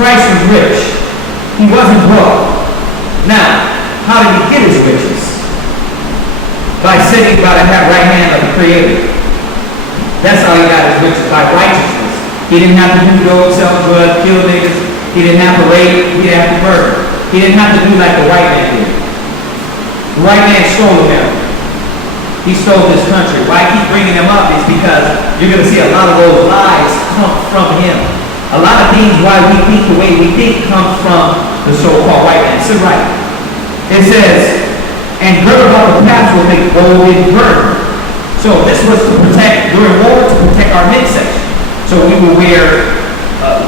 Christ was rich. He wasn't broke. Now, how did he get his riches? By sitting by the right hand of the Creator. That's how he got his riches, by righteousness. He didn't have to do dope, sell drugs, kill niggas. He didn't have to rape. He didn't have to murder. He didn't have to do like the white man did. The white man stole America. He stole this country. Why I keep bringing him up is because you're going to see a lot of those lies come from him. A lot of things why we think the way we think comes from the so-called white man. Sit right. It says, and girdle about the paps with a golden girdle. So this was to protect, during war, to protect our midsection. So we will wear,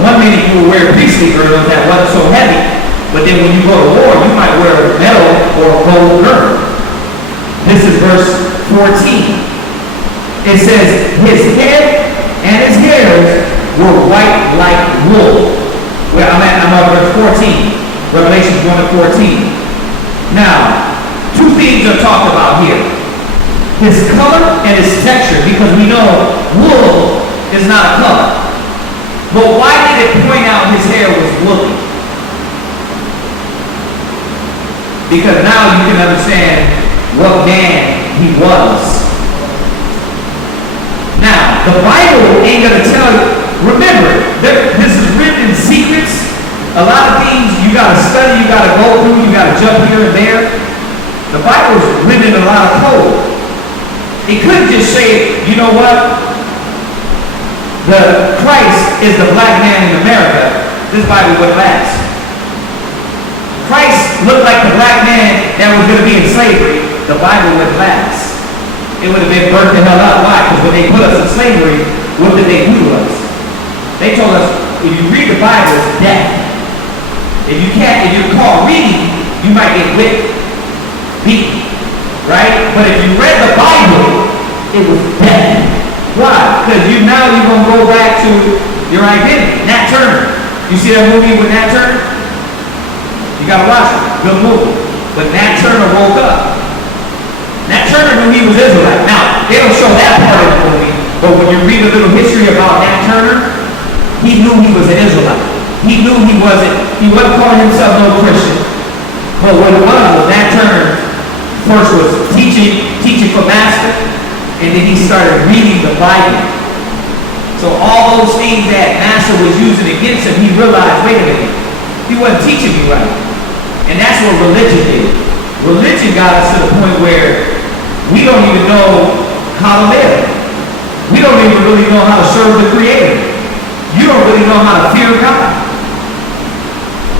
one minute you will wear priestly girdles that wasn't so heavy, but then when you go to war, you might wear a metal or a gold girdle. This is verse 14. It says, his head and his hairs were white like wool. Well, I'm on verse 14. Revelation 1 and 14. Now, two things are talked about here. His color and his texture, because we know wool is not a color. But why did it point out his hair was woolly? Because now you can understand what man he was. Now, the Bible ain't going to tell you. Remember, this is written hidden secrets. A lot of things you gotta study, you gotta go through, you gotta jump here and there. The Bible's written in a lot of code. It couldn't just say, you know what? The Christ is the black man in America. This Bible wouldn't last. Christ looked like the black man that was going to be in slavery. The Bible wouldn't last. It would have been burnt the hell out. Why? Because when they put us in slavery, what did they do to us? They told us, if you read the Bible, it's death. If you're caught reading, you might get whipped, beaten, right? But if you read the Bible, it was death. Why? Because now you're going to go back to your identity. Nat Turner. You see that movie with Nat Turner? You got to watch it. Good movie. But Nat Turner woke up. Nat Turner knew he was Israelite. Now, they don't show that part of the movie, but when you read a little history about Nat Turner, he knew he was an Israelite. He knew he wasn't calling himself no Christian. But what it was Nat Turner first was teaching for master, and then he started reading the Bible. So all those things that master was using against him, he realized, wait a minute, he wasn't teaching me right. And that's what religion did. Religion got us to the point where we don't even know how to live. We don't even really know how to serve the Creator. You don't really know how to fear God.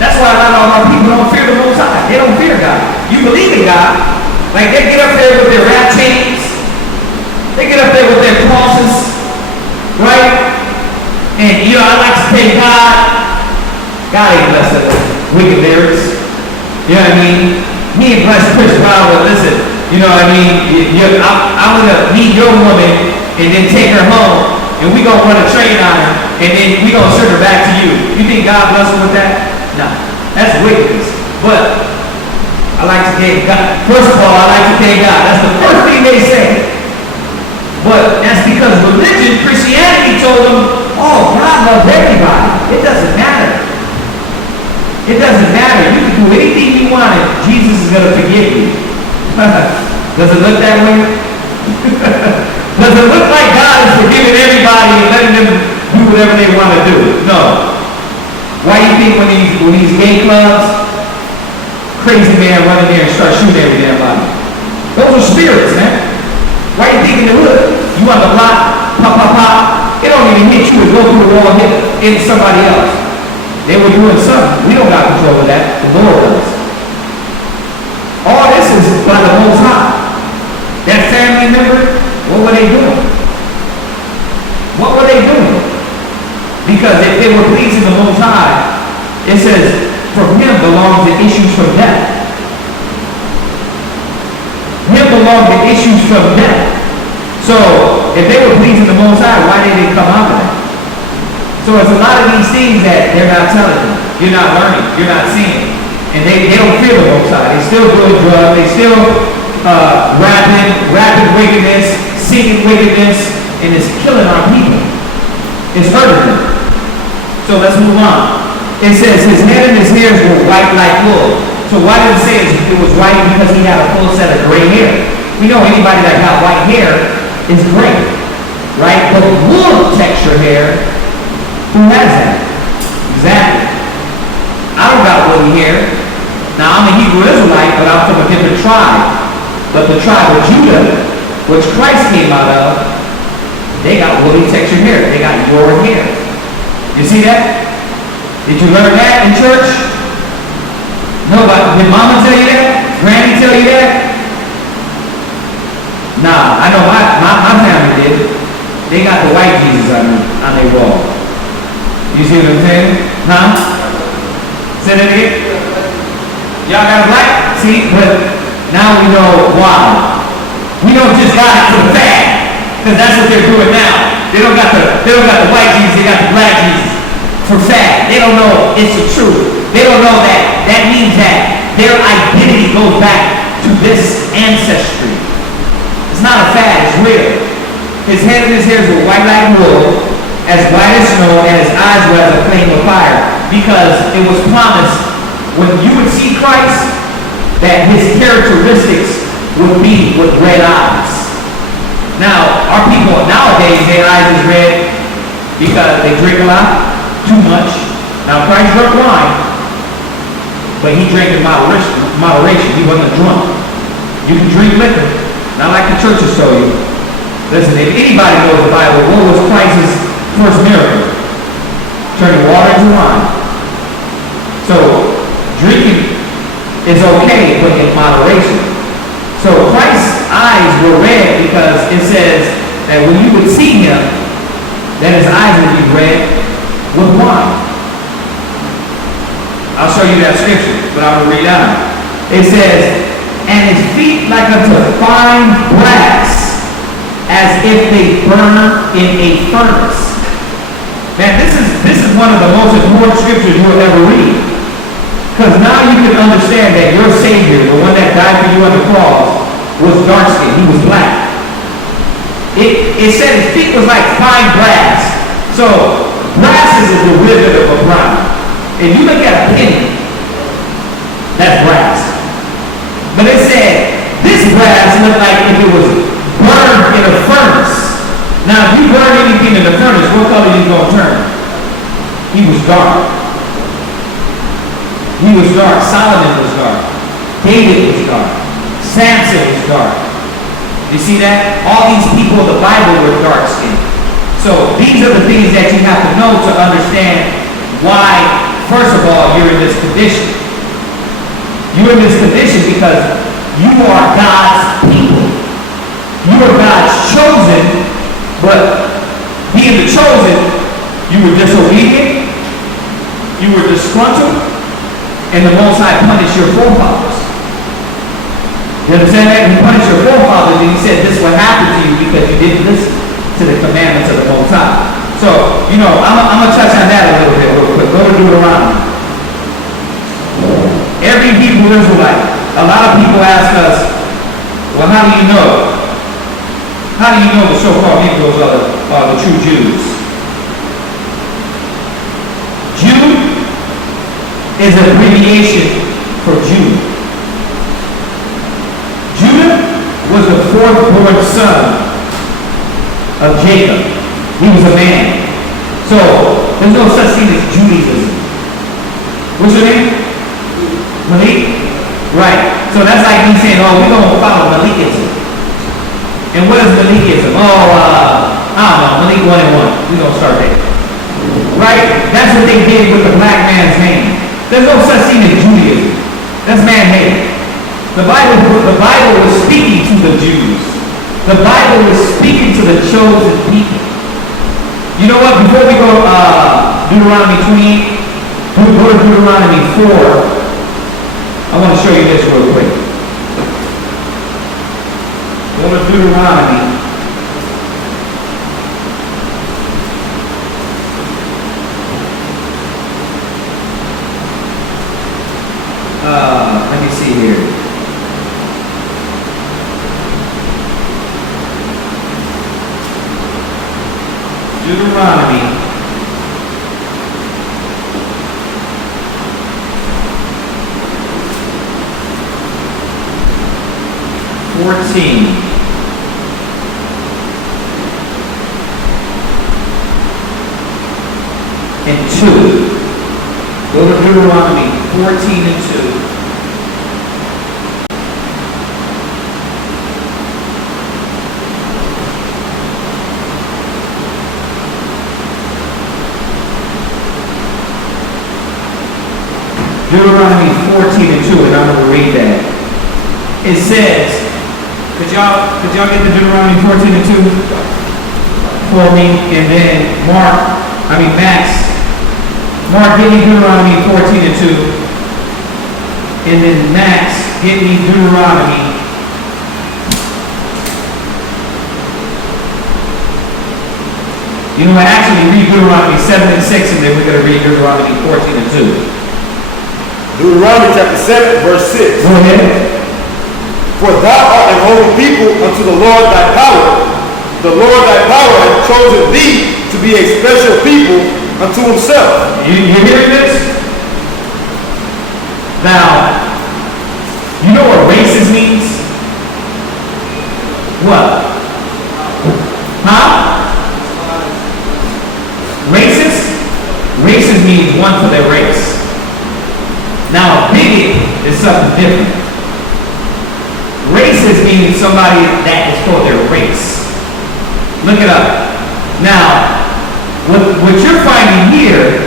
That's why a lot of our people don't fear the Most High. They don't fear God. You believe in God. Like they get up there with their rap chains. They get up there with their crosses. Right? And I like to thank God. God ain't blessed us wicked lyrics. You know what I mean? He ain't blessed Chris Brown, but listen, you know what I mean? I'm going to meet your woman and then take her home, and we going to run a train on her, and then we going to send her back to you. You think God blessed her with that? No. That's wickedness. But I like to thank God. First of all, I like to thank God. That's the first thing they say. But that's because religion, Christianity told them, oh, God loves everybody. It doesn't matter. It doesn't matter. You can do anything you want and Jesus is going to forgive you. Does it look that way? Does it look like God is forgiving everybody and letting them do whatever they want to do? No. Why do you think when these gay clubs, crazy man run in there and start shooting every damn body? Those are spirits, man. Why do you think in the hood? You on the block, pop, pop, pop. It don't even hit you to go through the wall and hit somebody else. They were doing something. We don't got control of that. The Lord does. All this is by the Most High. That family member, what were they doing? What were they doing? Because if they were pleasing the Most High, it says, from him belongs the issues from death. Him belong the issues from death. So, if they were pleasing the Most High, why did they come out of that? So it's a lot of these things that they're not telling you. You're not learning. You're not seeing. And they don't fear the Most High. They still doing drugs. They still rapping wickedness, singing wickedness, and it's killing our people. It's hurting them. So let's move on. It says his head and his hairs were white like wool. So why did it say it was white? Because he had a full set of gray hair. We know anybody that got white hair is gray, right? But wool texture hair, who has that? Exactly. I don't got woolly hair. Now I'm a Hebrew Israelite, but I'm from a different tribe. But the tribe of Judah, which Christ came out of, they got woolly textured hair. They got your hair. You see that? Did you learn that in church? No, but did mama tell you that? Granny tell you that? Nah, I know my family did. They got the white Jesus on their wall. You see what I'm saying? Huh? Say that again? Y'all got a black? See? But now we know why. We don't just got it for the fad. Because that's what they're doing now. They don't got the white Jesus, they got the black Jesus. For fad. They don't know it's the truth. They don't know that means that their identity goes back to this ancestry. It's not a fad, it's real. His head and his hairs were white like wool, as white as snow, and his eyes were as a flame of fire. Because it was promised when you would see Christ, that his characteristics would be with red eyes. Now, our people nowadays, their eyes is red because they drink a lot, too much, Now Christ drank wine, but he drank in moderation. He wasn't drunk. You can drink liquor, not like the churches show you. Listen, if anybody knows the Bible, what was Christ's first miracle? Turning water into wine. So, drinking is okay, but in moderation. So, Christ's eyes were red because it says that when you would see him, that his eyes would be red with wine. I'll show you that scripture, but I'm going to read out. It says, and his feet like unto fine brass, as if they burn in a furnace. Man, this is one of the most important scriptures you'll ever read. Because now you can understand that your Savior, the one that died for you on the cross, was dark skinned. He was black. It said his feet was like fine brass. So brass is a derivative of brown. If you look at a penny, that's brass. But it said this brass looked like if it was burned in a furnace. Now, if you burn anything in the furnace, what color are you going to turn? He was dark. He was dark. Solomon was dark. David was dark. Samson was dark. You see that? All these people in the Bible were dark skinned. So these are the things that you have to know to understand why, first of all, you're in this condition. You're in this condition because you are God's people. You are God's chosen, but being the chosen, you were disobedient, you were disgruntled, and the Most High punished your forefathers. You understand that? He punished your forefathers, and he said this will happen to you because you didn't listen to the commandments of the Most High. So, I'm going to touch on that a little bit real quick. Go to Deuteronomy. Every Hebrew Israelite, a lot of people ask us, well, how do you know? How do you know the so-called Negroes are the true Jews? Jew is an abbreviation for Jew. Judah was the fourth-born son of Jacob. He was a man. So, there's no such thing as Judaism. What's your name? Malik? Right. So that's like me saying, oh, we're going to follow Malikism. And what is Malikism? Oh, I don't know, Malik 1 and 1. We're going to start there. Right? That's what they did with the black man's name. There's no such thing as Judaism. That's man-made. The Bible was speaking to the Jews. The Bible was speaking to the chosen people. You know what? Before we go Deuteronomy 28, we'll go to Deuteronomy 4. I want to show you this real quick. Go to Deuteronomy. Let me see here. Deuteronomy 14. And 2. Go to Deuteronomy 14 and 2. Deuteronomy 14 and 2, and I'm going to read that. It says, could y'all get the Deuteronomy 14 and 2 for me? And then Max, Mark, get me Deuteronomy 14 and 2. And then Max, get me Deuteronomy. You know, I actually read Deuteronomy 7 and 6, and then we're going to read Deuteronomy 14 and 2. Deuteronomy chapter 7, verse 6. Go ahead. For thou art an holy people unto the Lord thy power. The Lord thy power hath chosen thee to be a special people unto himself. You hearing this? Now, you know what racist means? What? Huh? Racist? Racist means one for their Now, a bigot is something different. Racist means somebody that is for their race. Look it up. Now, what you're finding here,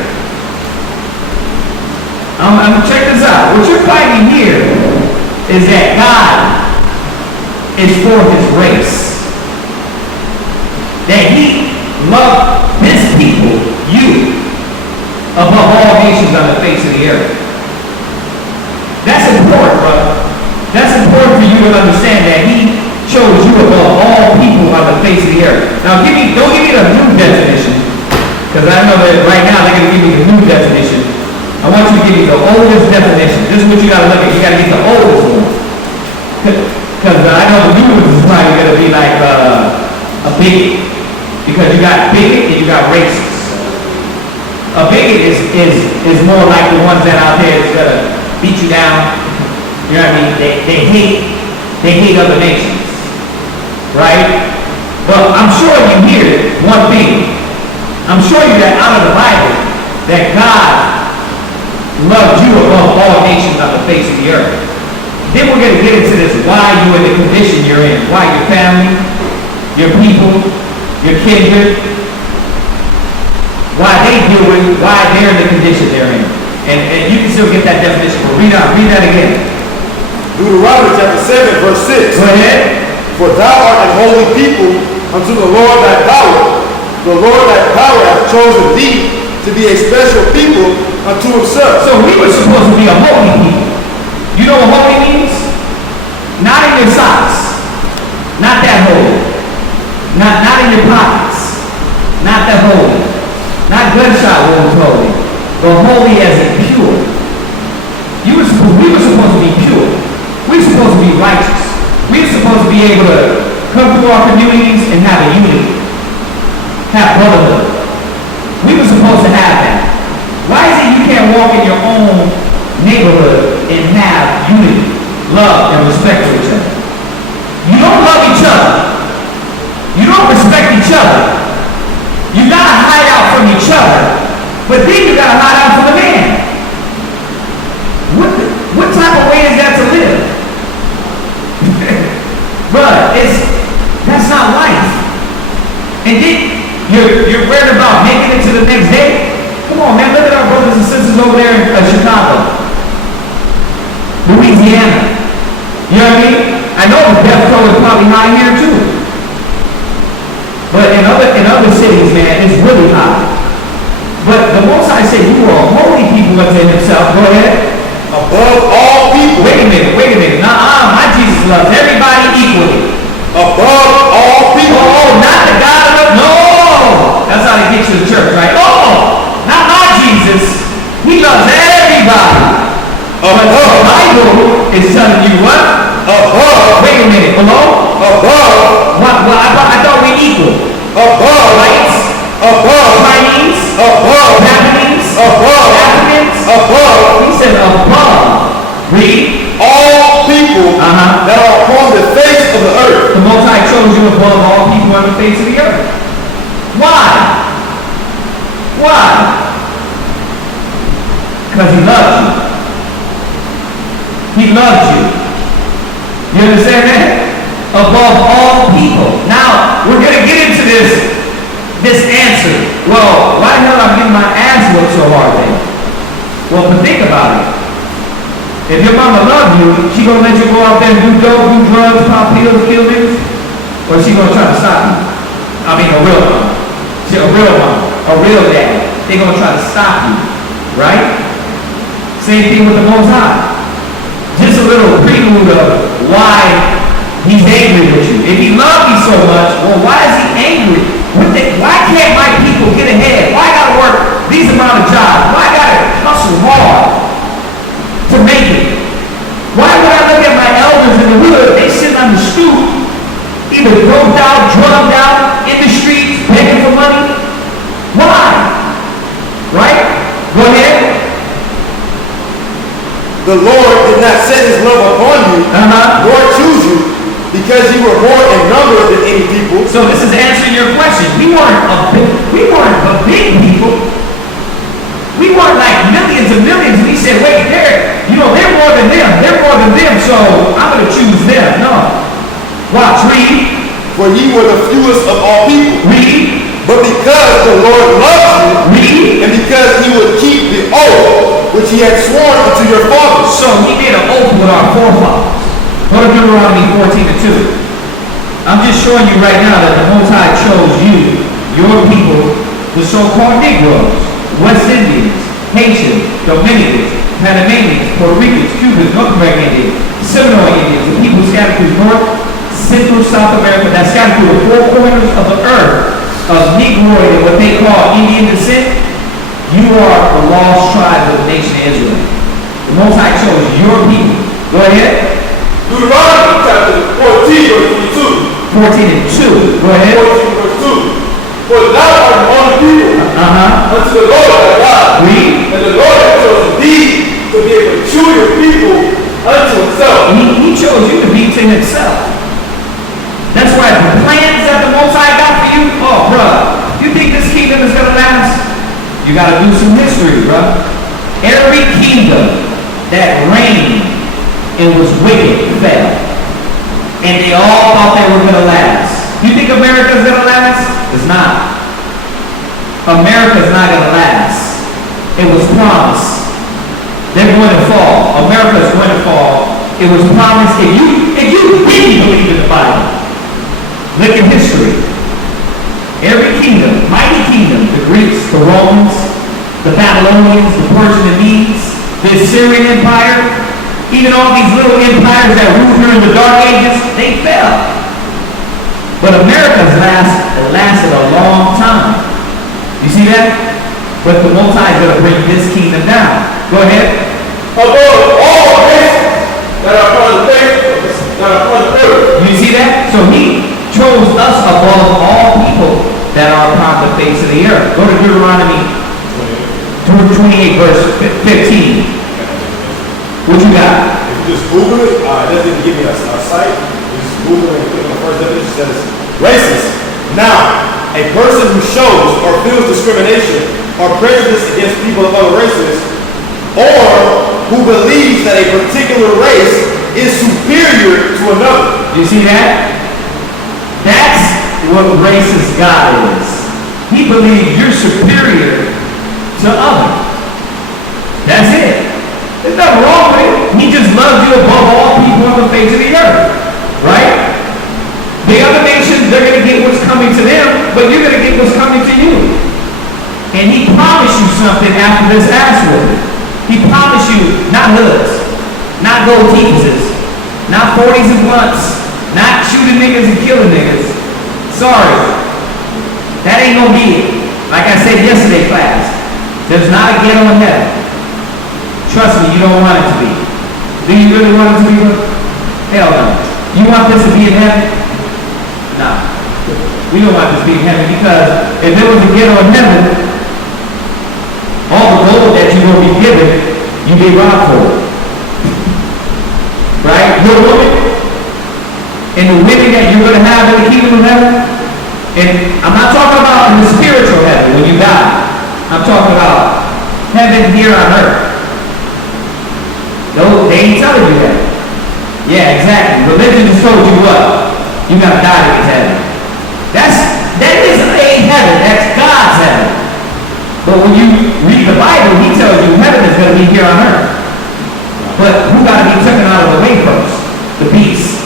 check this out. What you're finding here is that God is for his race. That he loved his people, you, above all nations on the face of the earth. That's important, brother. That's important for you to understand that he chose you above all people on the face of the earth. Now don't give me the new definition, because I know that right now they're going to give me the new definition. I want you to give me the oldest definition. This is what you got to look at. You got to get the oldest one. Because I know the new one is probably going to be like a bigot. Because you got bigot and you got racist. A bigot is more like the ones that out there is going to beat you down. You know what I mean? They hate other nations. Right? But I'm sure you hear one thing. I'm sure you that out of the Bible that God loved you above all nations on the face of the earth. Then we're going to get into this, why you're in the condition you're in. Why your family, your people, your kindred, why they deal with, why they're in the condition they're in. And you can still get that definition, but read that again. Deuteronomy chapter 7, verse 6. Go ahead. For thou art a holy people unto the Lord thy power. The Lord thy power hath chosen thee to be a special people unto himself. So we were supposed to be a holy people. You know what holy means? Not in your socks. Not that holy. Not in your pockets. Not that holy. Not gunshot wounds holy. But holy as in pure. We were supposed to be pure. We were supposed to be righteous. We were supposed to be able to come through our communities and have a unity. Have brotherhood. We were supposed to have that. Why is it you can't walk in your own neighborhood and have unity, love, and respect for each other? You don't love each other. You don't respect each other. You gotta hide out from each other, but then you gotta hide out from the man. What type of way is that to live? But that's not life. And then you're worried about making it to the next day? Come on, man, look at our brothers and sisters over there in Chicago, Louisiana. You know what I mean? I know the death toll is probably high here too. But in other cities, man, it's really high. But the Most High said you are holy people unto himself. Go ahead. Above all people. Wait a minute. My Jesus loves everybody equally. Above all people. Oh, not the God of the... No! That's how they get you to church, right? Oh, not my Jesus. He loves everybody. But the Bible is telling you what? Above. Wait a minute. Hello? Above. Well, I thought we equal. Above. Whites? Above. Chinese? Above. Japanese? Above. Africans? Above. He said above. Read. All people that are upon the face of the earth. The Most High chose you above all people on the face of the earth. Why? Why? Because he loved you. He loved you. You understand that? Above all people. Now, we're going to get into this answer. Well, why the hell I'm getting my ass whooped so hard then? Well, but think about it. If your mama loved you, she gonna let you go out there and do dope, do drugs, pop pills, kill niggas? Or she gonna try to stop you? I mean, a real mama. A real mama. A real dad. They gonna try to stop you. Right? Same thing with the Most High. Just a little prelude of why he's angry with you. If he loved you so much, well, why is he angry? Why can't my people get ahead? Why I gotta work these amount of jobs? Why I gotta hustle hard to make it? Why would I look at my elders in the hood, they sitting on the stoop, either doped out, drugged out, in the streets, begging for money? Why? Right? Go ahead. The Lord did not set his love upon you, nor choose you, because you were more in number than any people. So this is answering your question. We weren't a big people. We weren't like millions and millions. We said, wait, so I'm going to choose them. No. Watch, read. For ye were the fewest of all people. Read. But because the Lord loves you, Read. and because he would keep the oath which he had sworn unto your fathers. So he made an oath with our forefathers. Go to Deuteronomy 14:2. I'm just showing you right now that the Most High chose you, your people, the so-called Negroes, West Indians, Haitians, Dominicans, Panamanians, Puerto Ricans, Cubans, North American Indians, Seminole Indians, the people scattered through North, Central, South America, that scattered through the four corners of the earth of Negroid and what they call Indian descent. You are the lost tribe of the nation of Israel. The Most High chose your people. Go ahead. Deuteronomy chapter 14, verse 22. 14:2. Go ahead. 14, verse 2. For thou art among the people unto the Lord thy God. Read. And the Lord hath chosen thee to be a peculiar people unto himself. He chose you to be to himself. That's why the plans that the Most High got for you, oh, bruh, you think this kingdom is going to last? You got to do some history, bruh. Every kingdom that reigned and was wicked fell. And they all thought they were going to last. You think America's going to last? It's not. America's not going to last. It was promised. They're going to fall. America's going to fall. It was promised. If you didn't believe in the Bible, look at history. Every kingdom, mighty kingdom, the Greeks, the Romans, the Babylonians, the Persian and Medes, the Assyrian Empire, even all these little empires that ruled during the Dark Ages, they fell. But America's lasted a long time. You see that? But the Most High is going to bring this kingdom down. Go ahead. Above all nations that are upon the face, that are upon the earth. You see that? So he chose us above all people that are upon the face of the earth. Go to Deuteronomy 28, verse 15. What you got? If you just Google it, it doesn't give me a site. You just Google it and click on the first definition. It says racist. Now, a person who shows or feels discrimination or prejudice against people of other races, or who believes that a particular race is superior to another. You see that? That's what racist God is. He believes you're superior to others. That's it. There's nothing wrong with it. He just loves you above all people on the face of the earth. Right? The other nations, they're going to get what's coming to them, but you're going to get what's coming to you. And he promised you something after this ass whooping. He promised you not hoods, not gold teepuses, not 40s and blunts, not shooting niggas and killing niggas. Sorry. That ain't gonna be it. Like I said yesterday, class, there's not a ghetto in heaven. Trust me, you don't want it to be. Do you really want it to be? Hell no. You want this to be in heaven? No. We don't want this to be in heaven, because if there was a ghetto in heaven, all the gold that you're going to be given, you get robbed for it. Right? Your woman, and the women that you're going to have in the kingdom of heaven, and I'm not talking about in the spiritual heaven when you die. I'm talking about heaven here on earth. No, they ain't telling you that. Yeah, exactly. Religion just told you what? You got to die to get to heaven. That ain't heaven. That's God's heaven. But when you read the Bible, he tells you heaven is going to be here on earth. But who got to be taken out of the way first? The beast.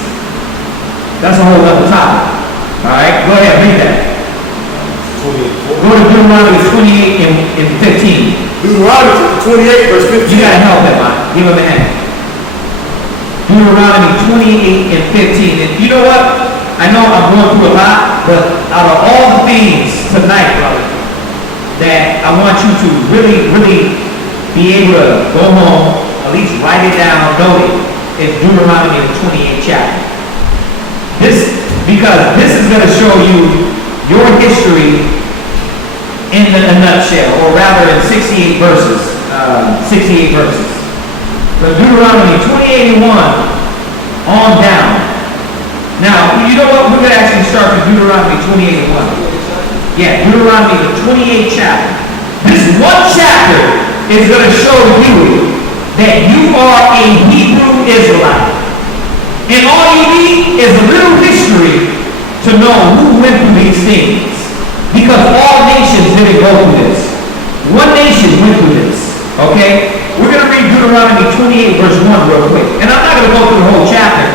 That's a whole other topic. Alright, go ahead, read that. Go to Deuteronomy 28 and 15. Deuteronomy 28, verse 15. You got to help him, man. Give him a hand. Deuteronomy 28 and 15. And you know what? I know I'm going through a lot, but out of all the things tonight, brother, that I want you to really, really be able to go home, at least write it down, note it, is Deuteronomy the 28th chapter. Because this is going to show you your history in a nutshell, or rather in 68 verses. 68 verses. From Deuteronomy 28 and 1 on down. Now, you know what? We're going to actually start with Deuteronomy 28 and 1. Yeah, Deuteronomy the 28th chapter. This one chapter is going to show you that you are a Hebrew Israelite. And all you need is a little history to know who went through these things. Because all nations didn't go through this. One nation went through this. Okay? We're going to read Deuteronomy 28 verse 1 real quick. And I'm not going to go through the whole chapter.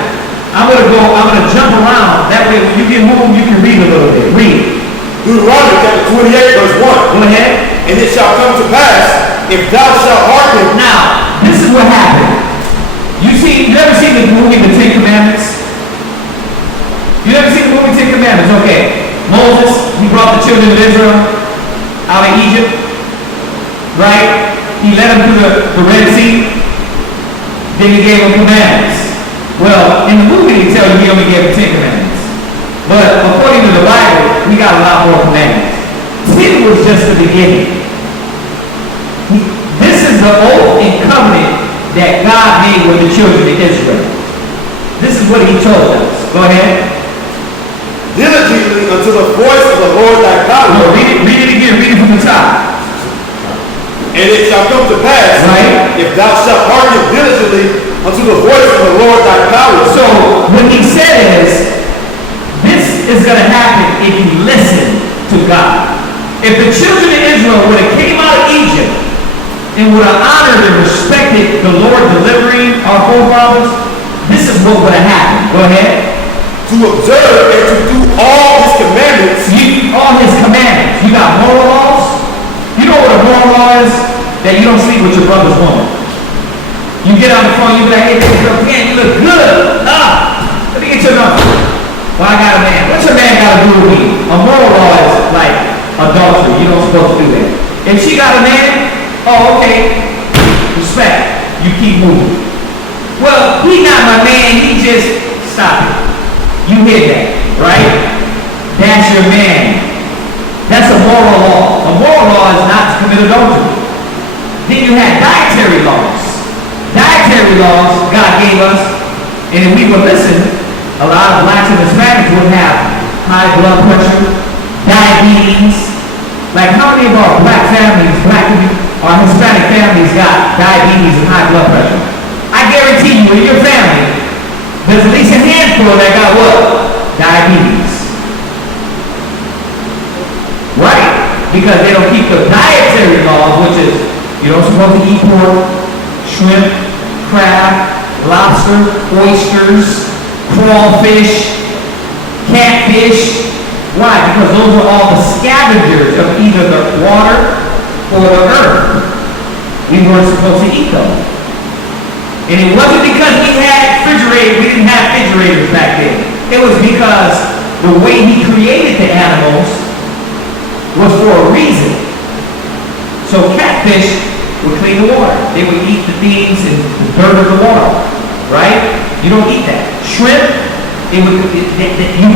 I'm going to jump around. That way when you get home, you can read a little bit. Read. Deuteronomy chapter 28 verse 1. Go ahead. And it shall come to pass, if thou shalt hearken. Now, this is what happened. You ever seen the movie The Ten Commandments? You ever seen the movie Ten Commandments? Okay. Moses, he brought the children of Israel out of Egypt. Right? He led them through the Red Sea. Then he gave them commandments. Well, in the movie they tell you he only gave them 10 commandments. But according to the Bible, we got a lot more commandments. 10 was just the beginning. This is the oath and covenant that God made with the children of Israel. This is what he told us. Go ahead. Diligently unto the voice of the Lord thy God. No, read it again. Read it from the top. And it shall come to pass, right, if thou shalt hearken diligently unto the voice of the Lord thy God. So what he said is, this is going to happen if you listen to God. If the children of Israel would have came out of Egypt and would have honored and respected the Lord delivering our forefathers, this is what would have happened. Go ahead. To observe and to do all his commandments. All his commandments. You got moral laws. You know what a moral law is? That you don't sleep with your brother's woman. You get on the phone, you be like, hey, baby girl, man, you look good. Let me get your number. Well, I got a man. What's your man got to do with me? A moral law is like adultery. You don't supposed to do that. If she got a man, oh, okay, respect. You keep moving. Well, he not my man. He just, stop it. You hear that, right? That's your man. That's a moral law. A moral law is not to commit adultery. Then you had dietary laws. Dietary laws God gave us, and if we would listen, a lot of blacks and Hispanics would have high blood pressure, diabetes. Like how many of our black families, our Hispanic families got diabetes and high blood pressure? I guarantee you, in your family, there's at least a handful that got what? Diabetes. Right? Because they don't keep the dietary laws, which is you don't supposed to eat pork, shrimp, crab, lobster, oysters, crawfish, catfish. Why? Because those are all the scavengers of either the water or the earth. We weren't supposed to eat those. And it wasn't because we didn't have refrigerators back then. It was because the way he created the animals was for a reason. So catfish would clean the water. They would eat the things and the dirt of the water, right? You don't eat that. Shrimp, you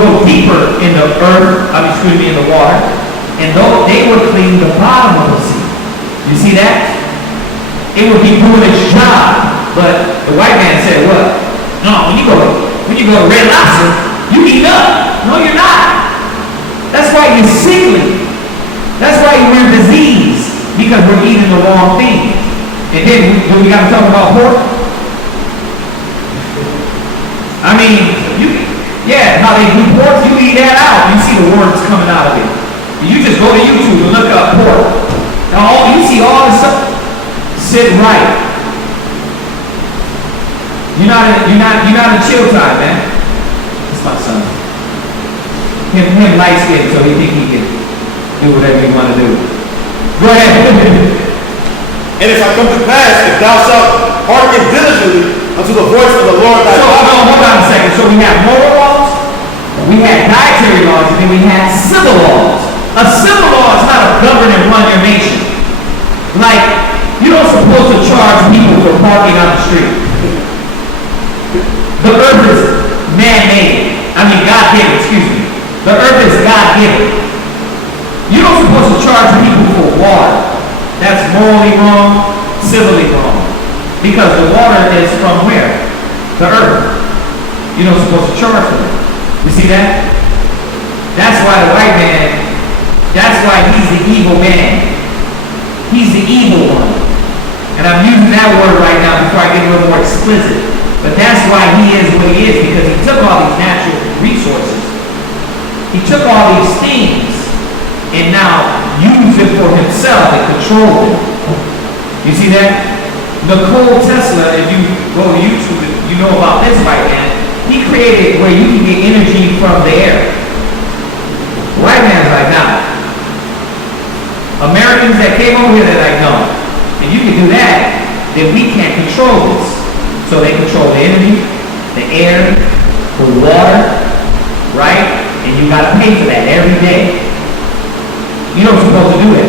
go deeper in the earth, in the water, and they would clean the bottom of the sea. You see that? It would be doing its job. But the white man said, what? No, when you go to Red Lobster, you eat up. No, you're not. That's why you're sickly. That's why you're in disease. Because we're eating the wrong thing. And then we got to talk about pork. How they do pork, you eat that out. You see the words coming out of it. You just go to YouTube and look up pork. Now you see all this stuff. Sit right. You're not in chill time, man. It's my son. Him light skinned, so he think he can do whatever he want to do. Go ahead. And it shall come to pass, if thou shalt hearken diligently unto the voice of the Lord thy God. Hold on a second. So we have moral laws, we had dietary laws, and then we had civil laws. A civil law is how to govern and run your nation. Like, you're not supposed to charge people for parking on the street. The earth is man-made. God-given, excuse me. The earth is God-given. You're not supposed to charge people for water. That's morally wrong, civilly wrong. Because the water is from where? The earth. You're not supposed to charge for it. You see that? That's why the white man, that's why he's the evil man. He's the evil one. And I'm using that word right now before I get a little more explicit. But that's why he is what he is, because he took all these natural resources. He took all these things and now used it for himself and controlled it. You see that? Nikola Tesla, if you go to YouTube, you know about this white man. He created where you can get energy from the air. White man's like, nah. Americans that came over here, they're like, no. And you can do that, then we can't control this. So they control the energy, the air, the water, right? And you gotta pay for that every day. You don't supposed to do that.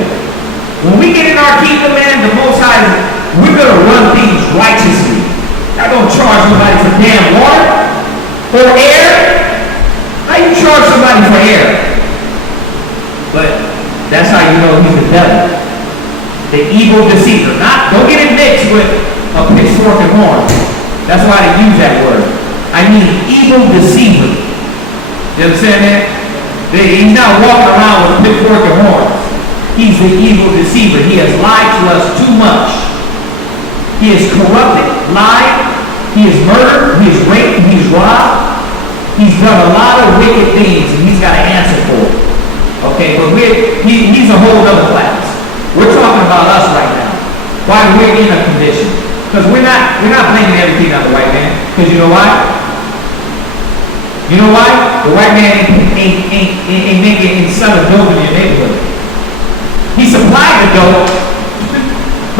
When we get in our kingdom, man, the Most High, we're gonna run things righteously. I don't charge nobody for damn water or air. How you charge somebody for air? But that's how you know he's the devil. The evil deceiver. Don't get it mixed with a pitchfork and horn. That's why they use that word. I mean evil deceiver. You understand that? He's not walking around with a pitchfork and horns. He's the evil deceiver. He has lied to us too much. He has corrupted, lied, he has murdered, he has raped, he has robbed. He's done a lot of wicked things and he's got to answer for it. Okay, but he's a whole other class. We're talking about us right now. Why we're in a condition. Because we're not blaming everything on the white man. Because you know why? You know why? The white man ain't making selling dope in your neighborhood. He supplied the dope,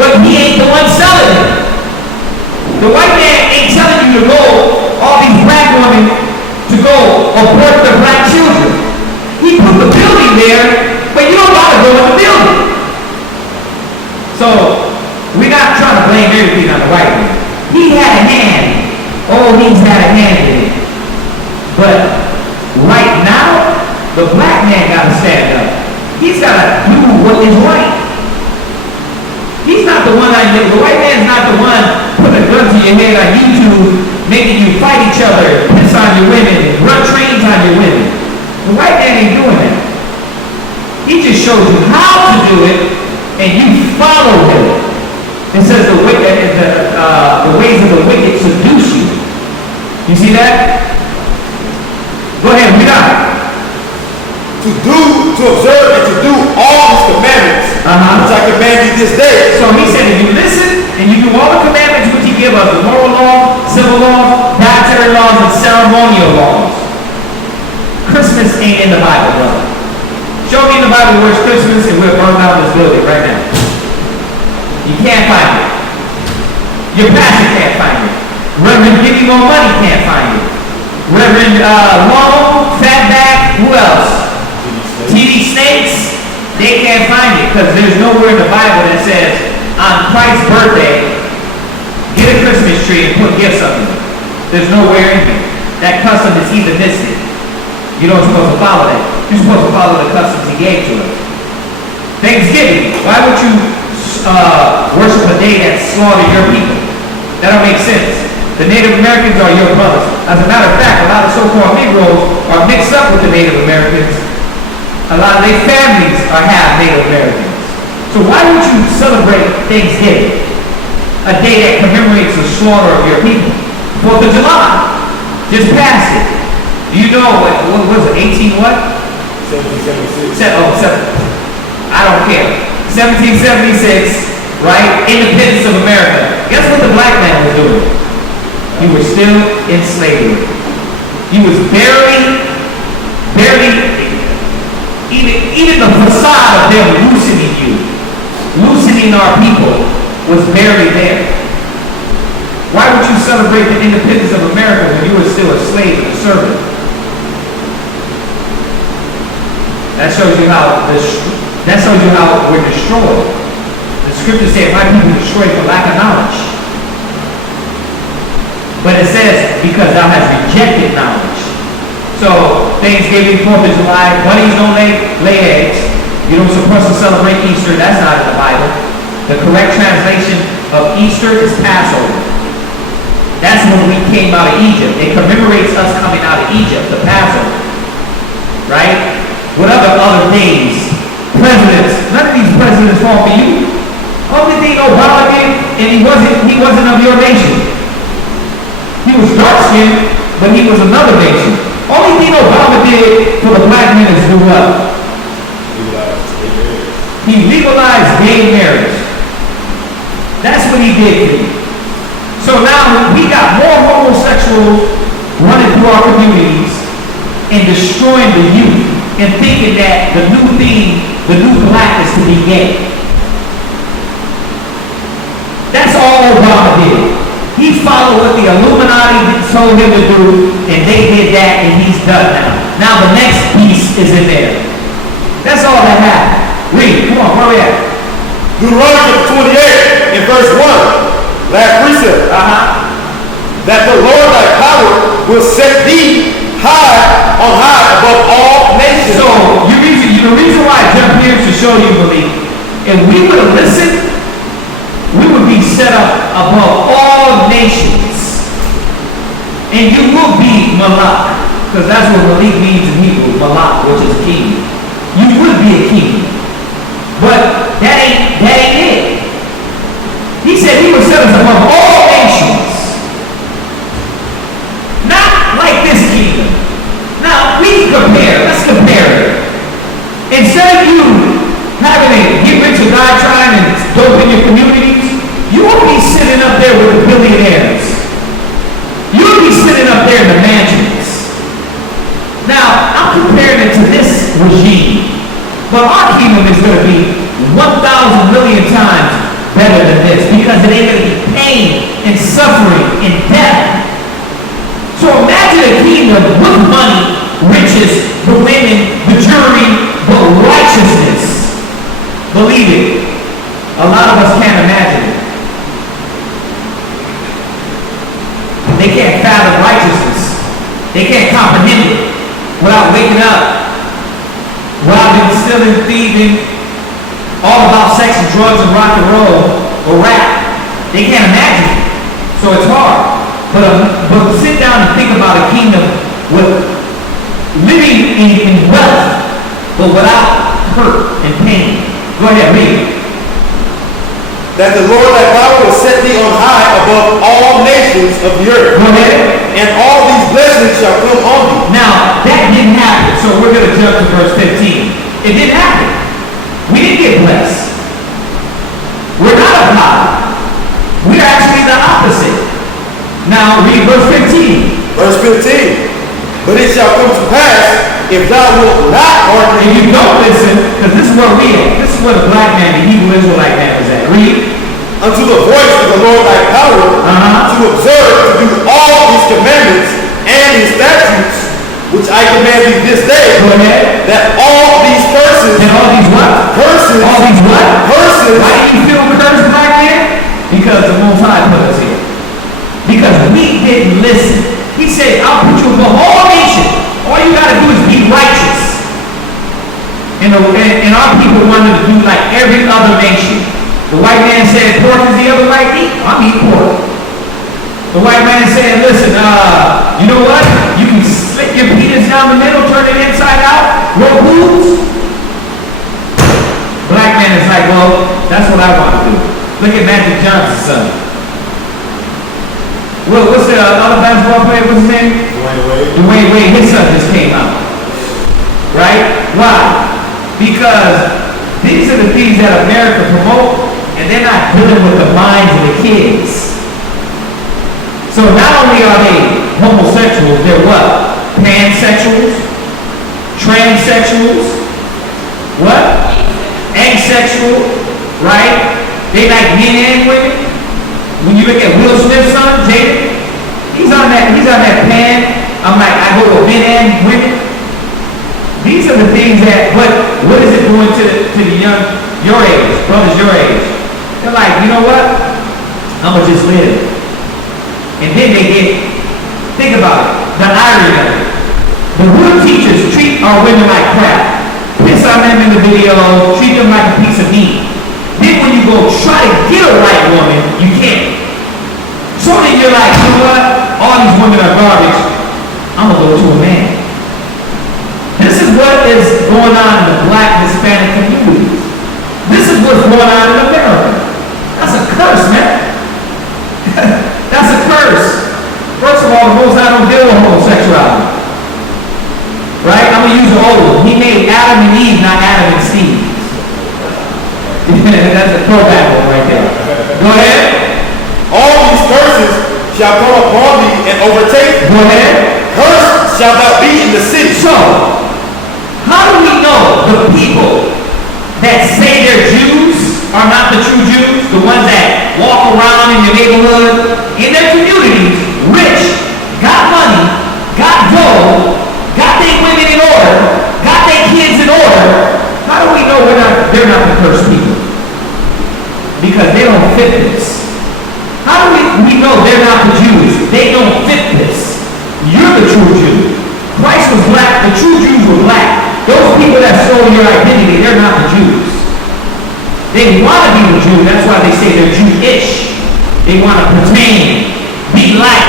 but he ain't the one selling it. The white man ain't telling you to go, all these black women, to go abort the black children. He put the building there, but you don't gotta go in the building. So, we're not trying to blame everything on the white man. He had a hand. Oh, he's had a hand in it. But right now, the black man gotta stand up. He's gotta do what is right. He's not the one the white man's not the one putting a gun to your head on YouTube, making you fight each other, piss on your women, run trains on your women. The white man ain't doing that. He just shows you how to do it, and you follow him. It says the ways of the wicked seduce you. You see that? Go ahead, read on. To observe and to do all his commandments, which I command you this day. So he said, if you listen and you do all the commandments which he gave us, the moral law, civil law, dietary laws, and ceremonial laws. Christmas ain't in the Bible, brother. Show me in the Bible where's Christmas and we'll burn down this building right now. You can't find it. Your pastor can't find it. Reverend Give You More Money can't find it. Reverend Long, Fatback, who else? TV Snakes, they can't find it because there's nowhere in the Bible that says on Christ's birthday, get a Christmas tree and put gifts up in it. There's nowhere in here. That custom is heathenistic. You don't supposed to follow that. You're supposed to follow the customs he gave to us. Thanksgiving, why would you worship a day that slaughtered your people? That don't make sense. The Native Americans are your brothers. As a matter of fact, a lot of so-called Negroes are mixed up with the Native Americans. A lot of their families are half Native Americans. So why would you celebrate Thanksgiving? A day that commemorates the slaughter of your people. 4th of July. Just passed it. Do you know what was it, 18 what? 1776. I don't care. 1776, right? Independence of America. Guess what the black man was doing? He was still in slavery. He was barely, even the facade of them loosening our people was barely there. Why would you celebrate the independence of America when you were still a slave and a servant? That shows you how we're destroyed. The scripture said, my people are destroyed for lack of knowledge. But it says, because thou hast rejected knowledge. So, Thanksgiving, 4th of July, bunnies don't lay eggs. You don't supposed to celebrate Easter, that's not in the Bible. The correct translation of Easter is Passover. That's when we came out of Egypt. It commemorates us coming out of Egypt, the Passover. Right? What other days? Presidents. None of these presidents fall for you. Only thing Obama did, and he wasn't of your nation. He He was dark-skinned, but he was another nation. Only thing Obama did for the black man is do what? He legalized gay marriage. That's what he did for you. So now we got more homosexuals running through our communities and destroying the youth and thinking that the new thing, the new black is to be gay. That's all Obama did. He followed what the Illuminati told him to do, and they did that, and he's done now. Now the next piece is in there. That's all that happened. Read, come on, where we at? Deuteronomy 28 in verse 1. Last precept. That the Lord thy power will set thee on high above all nations. So, the reason why I jumped here is to show you, Malik, if we would have listened, we would be set up above all nations. And you will be Malak, because that's what Malik means in Hebrew, Malak, which is king. You would be a king. But that ain't it. He said he would set us above all nations. Not like this kingdom. Now, we can compare. Let's compare it. Instead of you having a get rich or die trying and dope in your communities, you will be sitting up there with the billionaires. You will be sitting up there in the mansions. Now, I'm comparing it to this regime. But our kingdom is going to be 1,000 million times better than this, because it ain't going to be pain and suffering and death. So imagine a kingdom with money, riches, the women, the jury, but righteousness. Believe it. A lot of us can't imagine it. They can't fathom righteousness. They can't comprehend it without waking up. Without them stealing, thieving, all about sex and drugs and rock and roll or rap. They can't imagine it. So it's hard. But sit down and think about a kingdom with living in wealth, but without hurt and pain. Go ahead, read. That the Lord thy power will set thee on high above all nations of the earth. Go ahead. And all these blessings shall come on thee. Now, that didn't happen, so we're going to jump to verse 15. It didn't happen. We didn't get blessed. We're not of God. We're actually the opposite. Now, read verse 15. Verse 15. But it shall come to pass, if thou wilt not hearken. And you don't listen, because this is where we at. This is where the black man, the Hebrew Israelite man is at. Read. Unto the voice of the Lord thy power, to observe, to do all his commandments and his statutes, which I command thee this day. Go ahead. That all these curses. And all these what? Curses. All these what? Curses. Why do you feel cursed, black man? Because the Most High put us here. Because we didn't listen. He said, I'll put you above all nations. All you got to do is be righteous. And our people wanted to do like every other nation. The white man said, pork is the other right meat. I'm eating pork. The white man said, listen, you know what? You can slit your penis down the middle, turn it inside out, grow boobs. Black man is like, well, that's what I want to do. Look at Magic Johnson's son. Well, what's the other basketball player? What's his name? Dwayne Wade. His son just came out. Right? Why? Because these are the things that America promote, and they're not dealing with the minds of the kids. So not only are they homosexuals, they're what? Pansexuals, transsexuals, what? Asexual, right? They like men and women. When you look at Will Smith's son, Jaden, he's on that pan. I'm like, I go with men and women. These are the things that, what is it doing to the young, your age, brothers your age? They're like, you know what? I'm gonna just live. And then think about it, the irony of it. The real teachers treat our women like crap. Piss on them in the video, treat them like a piece of meat. Then when you go try to get a white woman, you can't. So then you're like, you know what? All these women are garbage. I'm gonna go to a man. This is what is going on in the black Hispanic communities. This is what's going on in America. That's a curse, man. That's a curse. First of Adam and Eve, not Adam and Steve. That's a throwback one right there. Go ahead. All these curses shall come upon thee and overtake thee. Go ahead. Cursed shall thou be in the city. So, how do we know the people that say they're Jews are not the true Jews? The ones that walk around in your neighborhood, in their communities, rich, got money, got dough, got their women in order, got their kids in order. How do we know they're not the cursed people? Because they don't fit this. How do we know they're not the Jews? They don't fit this. You're the true Jew. Christ was black, the true Jews were black. Those people that stole your identity, they're not the Jews. They want to be the Jew, that's why they say they're Jewish. They want to pertain, be like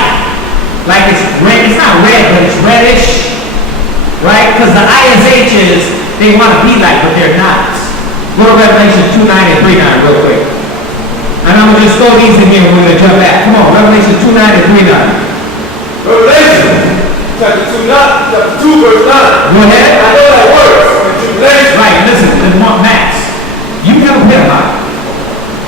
it's red, it's not red, but it's reddish, right? Because the ISHs, they want to be like, but they're not. Go to Revelation 2:9 and 3:9 real quick. And I'm going to just throw these in here and we're going to jump back. Come on, Revelation 2:9 and 3:9. Revelation chapter 2 verse 9. Go ahead. I know that works. Tribulation. Right, listen, Max. You help him, huh?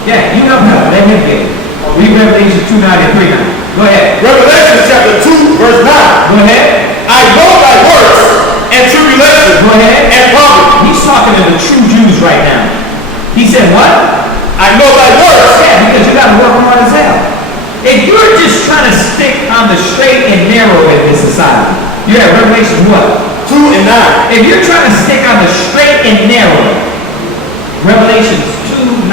Yeah, you help him. Let him get it. Read Revelation 2:9 and 3:9. Go ahead. Revelation chapter 2 verse 9. Go ahead. I know thy works and tribulation. Go ahead. And poverty. He's talking to the true Jews right now. He said what? I know thy works. Yeah, because you got to work hard as hell. If you're just trying to stick on the straight and narrow in this society, you're at Revelation what? 2 and 9. If you're trying to stick on the straight and narrow, Revelations 2:9.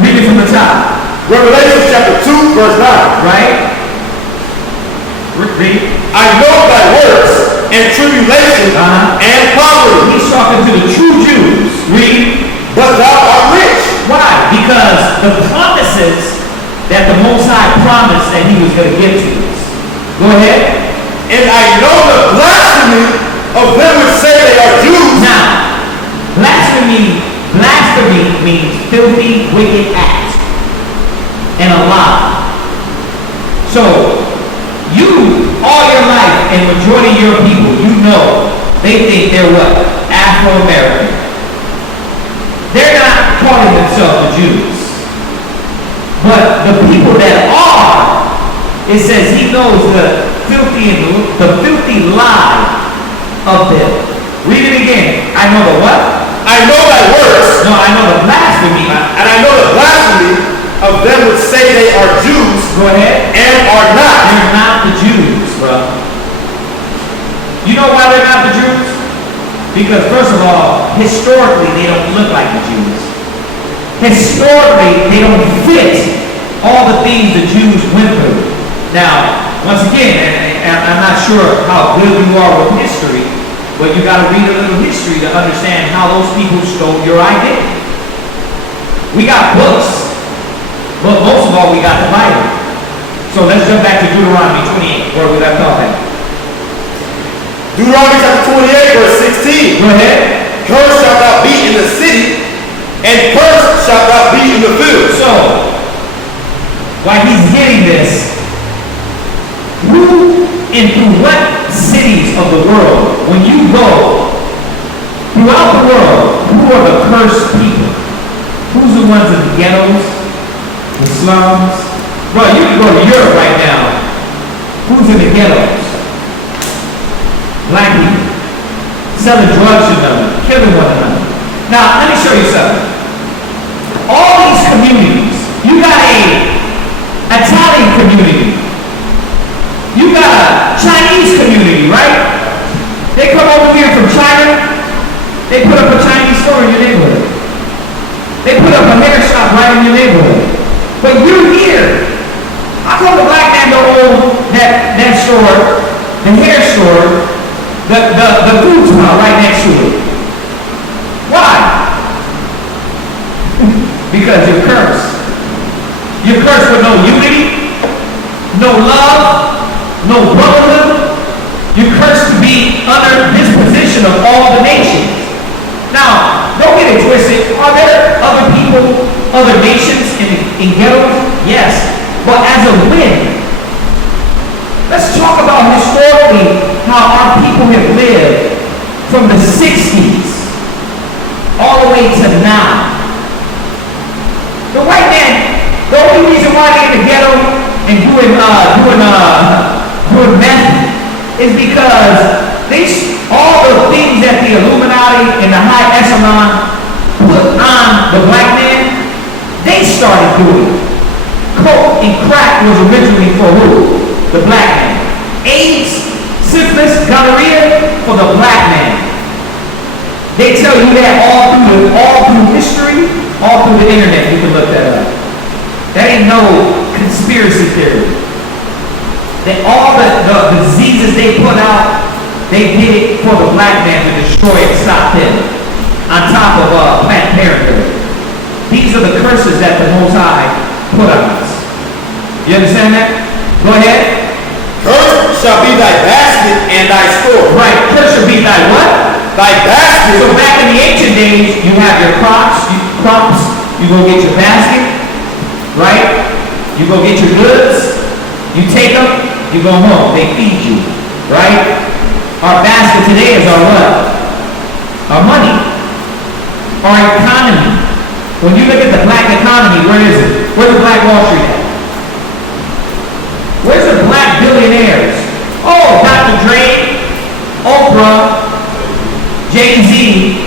Read it from the top. Revelation chapter 2 verse 9. Right? Read. I know thy works and tribulation and poverty. He's talking to the true Jews. Read. But thou art rich. Why? Because the promises that the Most High promised that he was going to give to us. Go ahead. And I know the blasphemy of them which say they are Jews. Now, blasphemy means filthy, wicked act and a lie. So, you, all your life, and majority of your people, you know, they think they're what? Afro-American. They're not calling themselves the Jews. But the people that are, it says he knows the filthy lie of them. Read it again. I know the what? I know thy works. No, I know the blasphemy. And I know the blasphemy of them which say they are Jews. Go ahead. And are not. They're not the Jews, bro. You know why they're not the Jews? Because first of all, historically, they don't look like the Jews. Historically, they don't fit all the things the Jews went through. Now, once again, and I'm not sure how good you are with history, but you got to read a little history to understand how those people stole your identity. We got books, but most of all, we got the Bible. So let's jump back to Deuteronomy 28, where we left off at. Deuteronomy chapter 28, verse 16. Go ahead. Cursed shalt thou be in the city, and cursed shalt thou be in the field. So, while he's getting this, who and through what cities of the world, when you go throughout the world, who are the cursed people? Who's the ones in the ghettos, the slums? Bro, you can go to Europe right now. Who's in the ghettos? Black people. Selling drugs to them, killing one another. Now, let me show you something. All these communities, you got a Italian community. You got a Chinese community, right? They come over here from China. They put up a Chinese store in your neighborhood. They put up a hair shop right in your neighborhood. But you're here. How come the black man don't own that store, the hair store, the food spot right next to it? Why? Because you're cursed. You're cursed with no unity, no love, no brotherhood. You're cursed to be under this position of all the nations. Now, don't get it twisted. Are there other people, other nations in ghettos? Yes. But as a win, let's talk about historical me how our people have lived from the 60s all the way to now. The white man, the only reason why they're in the ghetto and doing meth is because all the things that the Illuminati and the high echelon put on the black man, they started doing. Coke and crack was originally for who? The black man. AIDS, syphilis, gonorrhea for the black man. They tell you that all through history, all through the internet. You can look that up. That ain't no conspiracy theory. That all the diseases they put out, they did it for the black man to destroy and stop him. On top of Planned Parenthood. These are the curses that the Most High put on us. You understand that? Go ahead. Cursed shall be thy basket and thy store. Right. Curse shall be thy what? Thy basket. So back in the ancient days, you have your crops. You go get your basket. Right? You go get your goods. You take them. You go home. They feed you. Right? Our basket today is our what? Our money. Our economy. When you look at the black economy, where is it? Where's the black Wall Street at? Where's the black billionaires? Oh, Dr. Dre, Oprah, Jay-Z.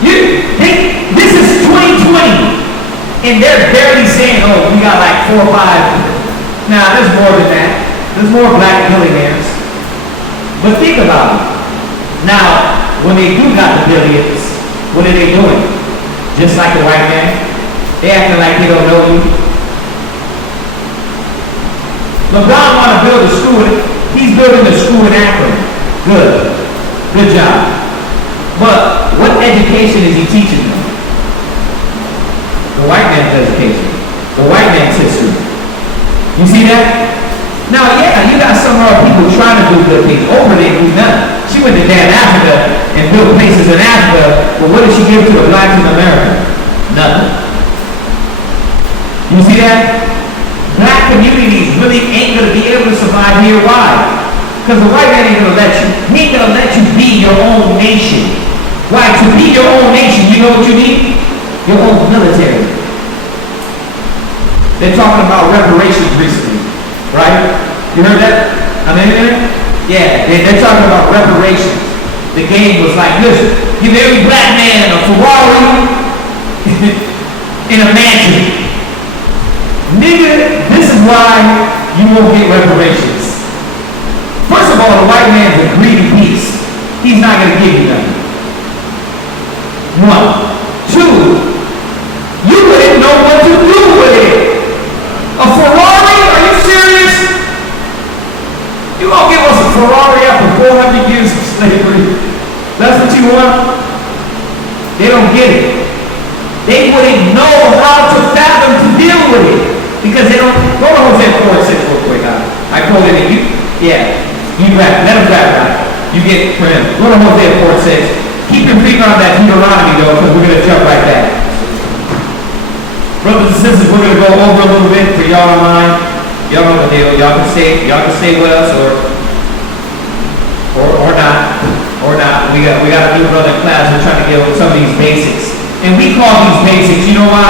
This is 2020. And they're barely saying, oh, we got like 4 or 5. Nah, there's more than that. There's more black billionaires. But think about it. Now, when they do got the billions, what are they doing? Just like the white man? They acting like they don't know you. LeBron want to build a school. He's building a school in Akron. Good job. But what education is he teaching them? The white man's education. The white man's history. You see that? Now, yeah, you got some of our people trying to do good things. Oprah didn't do nothing. She went to damn Africa and built places in Africa, but what did she give to the blacks in America? Nothing. You see that? Black communities really ain't going to be able to survive here. Why? Because the white man ain't going to let you. He ain't going to let you be your own nation. Why? To be your own nation, you know what you need? Your own military. They're talking about reparations recently, right? You heard that? On the internet? Yeah, they're talking about reparations. The game was like, listen, give every black man a Ferrari in a mansion. Nigga, this is why you won't get reparations. First of all, the white man's a greedy beast. He's not going to give you nothing. 1. 2, you wouldn't know what to do with it. A Ferrari? Are you serious? You gonna give us a Ferrari after 400 years of slavery? That's what you want? They don't get it. They wouldn't know how to fathom to deal with it. Because they don't. Go to Hosea 4:6 real quick. I quoted it. You rap. Let him rap out. You get it for him. Go to Hosea 4:6. Keep your finger on that Deuteronomy though, because we're going to jump right back. Brothers and sisters, we're going to go over a little bit for y'all online. Y'all know the deal. Y'all can stay with us or not. Or not. We got a new brother in class. We're trying to get over some of these basics. And we call these basics, you know why?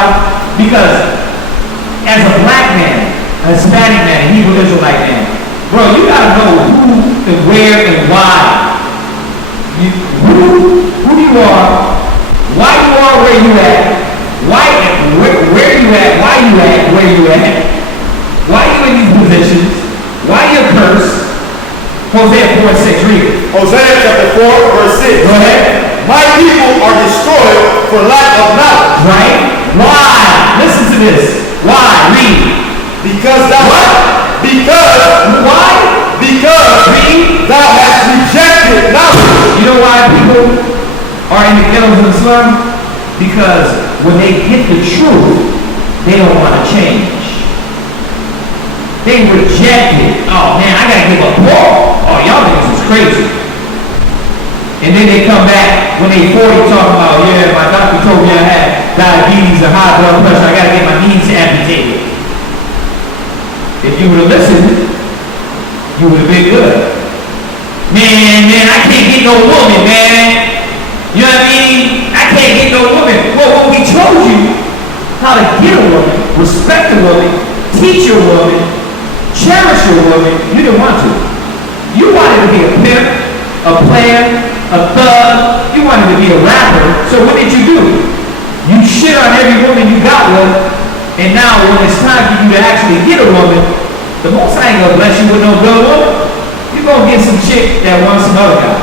Because as a black man, a Hispanic man, a Hebrew Israelite man, bro, you gotta know who and where and why. Who you are, why you are where you at, where you at, why you at, where you at, why you in these positions, why you're cursed. Hosea 4:6, read it. Hosea chapter 4, verse 6. Go ahead. My people are destroyed for lack of knowledge. Right? Why? Listen to this. Why? Read. Because thou What? Because Why? Because Read. thou hast rejected knowledge. You know why people are in the ghettos and the slum? Because when they get the truth, they don't want to change. They reject it. Oh man, I gotta give up more. Oh, y'all niggas is crazy. And then they come back when they 40 talking about, yeah, my doctor told me I had diabetes and high blood pressure. I gotta get my knees amputated. If you would have listened, you would have been good. man, I can't get no woman, man. You know what I mean? I can't get no woman. Well, when we told you how to get a woman, respect a woman, teach a woman, cherish a woman, you didn't want to. You wanted to be a pimp, a player, a thug. You wanted to be a rapper. So what did you do? You shit on every woman you got with, and now when it's time for you to actually get a woman, the Most High ain't gonna bless you with no good woman. You're gonna get some chick that wants some other guy.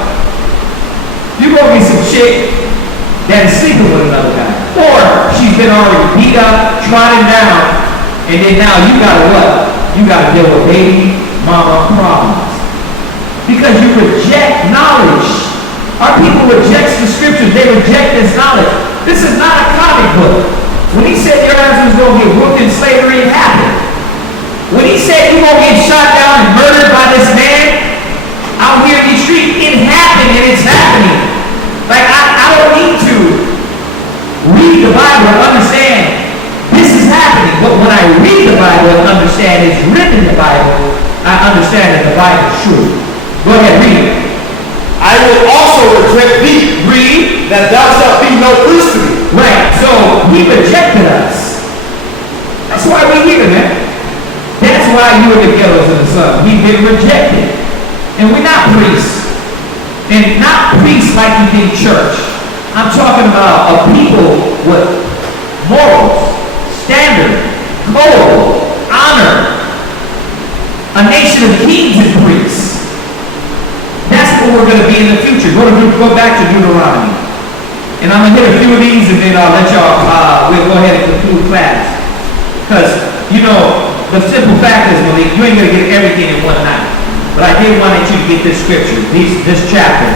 You're gonna get some chick that is sleeping with another guy. Or she's been already beat up, trodden down, and then now you gotta what? You gotta deal with baby mama problems. Because you reject knowledge. Our people reject the scriptures, they reject this knowledge. This is not a comic book. When he said your ass was gonna get whooped in slavery, it happened. When he said you're gonna get shot down and murdered by this man out here in the street, it happened and it's happening. Like I don't need to read the Bible and understand this is happening. But when I read the Bible and understand it's written in the Bible, I understand that the Bible is true. Go ahead, read it. I will also reject thee. Read. That thou shalt be no priest to me. Right. So he rejected us. That's why we're here, man. That's why you are the killers of the sun. We've been rejected. And we're not priests. And not priests like you think church. I'm talking about a people with morals, standard, code, honor. A nation of kings and priests. That's what we're going to be in the future. Go back to Deuteronomy. And I'm going to hit a few of these and then I'll let y'all, we'll go ahead and conclude class. Because, you know, the simple fact is, Malik, you ain't going to get everything in one night. But I did want you to get this scripture, this chapter.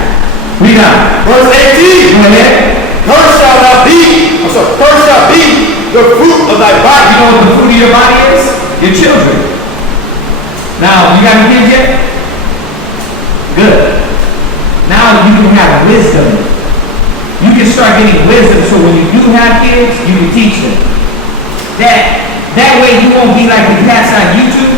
Read on. Verse 18. Go ahead. Cursed shall be the fruit of thy body. You know what the fruit of your body is? Your children. Now, you got any kids yet? Good. Now you can have wisdom. You can start getting wisdom so when you do have kids, you can teach them. That way you won't be like the cats on YouTube,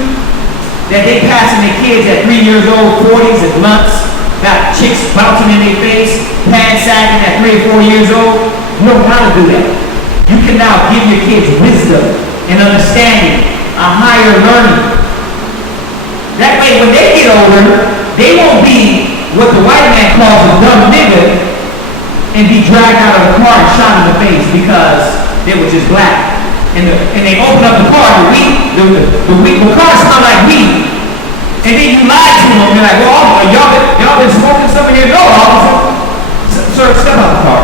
that they passing their kids at 3 years old, 40s and blunts, got chicks bouncing in their face, pants sagging at 3 or 4 years old. You don't know how to do that. You can now give your kids wisdom and understanding, a higher learning. That way when they get older, they won't be what the white man calls a dumb nigga and be dragged out of the car and shot in the face because they were just black. And they open up the car, the car smell like weed. And then you lie to them, you're like, well, y'all been smoking some of your dough, officer. Sir, step out the car.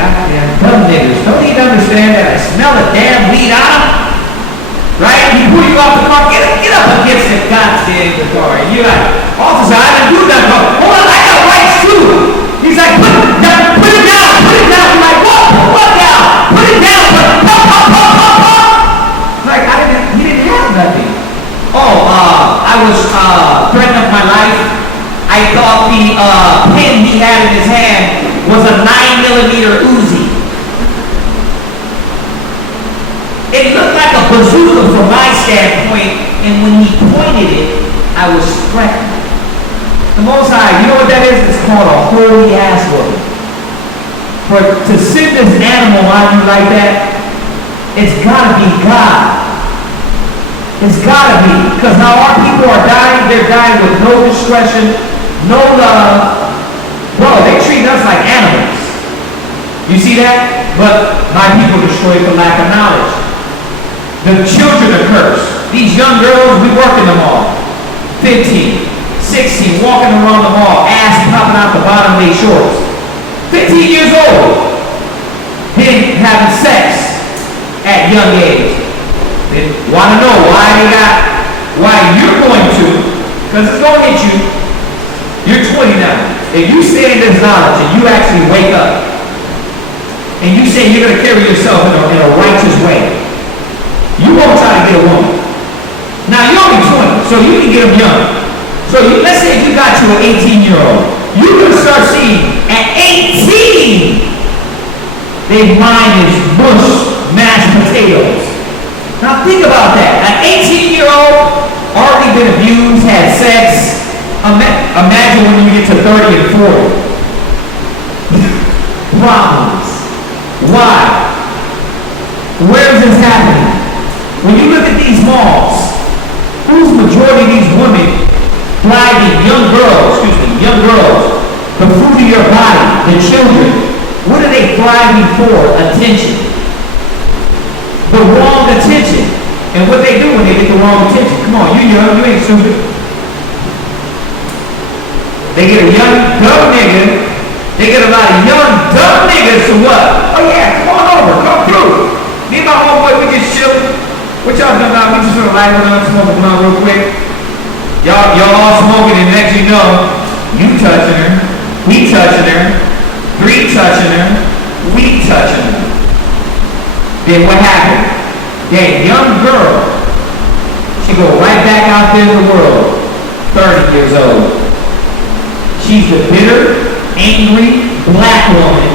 Goddamn dumb niggas. Don't even understand that I smell a damn weed out of them? Right? He pull you off the car, get up against the goddamn car. And you're like, officer, I didn't do that. Hold on, I got rights too. He's like, put it down. I'm like, what down? Put it down, Like, he didn't have nothing. I was threatening my life. I thought the pin he had in his hand was a 9mm Uzi. It looked like a bazooka from my standpoint, and when he pointed it, I was threatened. The Most High, you know what that is? It's called a holy ass word. To send this animal on you like that, it's gotta be God. It's gotta be. Because now our people are dying, they're dying with no discretion, no love. Bro, they treat us like animals. You see that? But my people destroyed for lack of knowledge. The children are cursed. These young girls, we work in the mall. 15, 16, walking around the mall, ass popping out the bottom of their shorts. 15 years old. Been having sex at young age. They want to know why you're going to, because it's going to hit you. You're 20 now. If you stay in this knowledge and you actually wake up and you say you're going to carry yourself in a righteous way, you won't try to get a woman. Now you're only 20, so you can get them young. So let's say if you got you an 18-year-old, you can start seeing at 18, their mind is mush, mashed potatoes. Now think about that. An 18-year-old already been abused, had sex, Imagine when you get to 30 and 40. Problems. Why? Where is this happening? When you look at these malls, who's majority of these women driving young girls, the fruit of your body, the children? What are they thriving for? Attention. The wrong attention. And what they do when they get the wrong attention? Come on, you young, you ain't stupid. They get a young, dumb nigga. They get a lot of young, dumb niggas to what? Oh yeah, come on over, come through. Me and my homeboy, we just chillin'. What y'all doing now? We just gonna light one up, smoke a blunt real quick. Y'all all smoking, and next you know, you touching her, he touching her, three touching her, we touching her. Then what happened? That young girl, she go right back out there in the world, 30 years old. She's the bitter, angry, black woman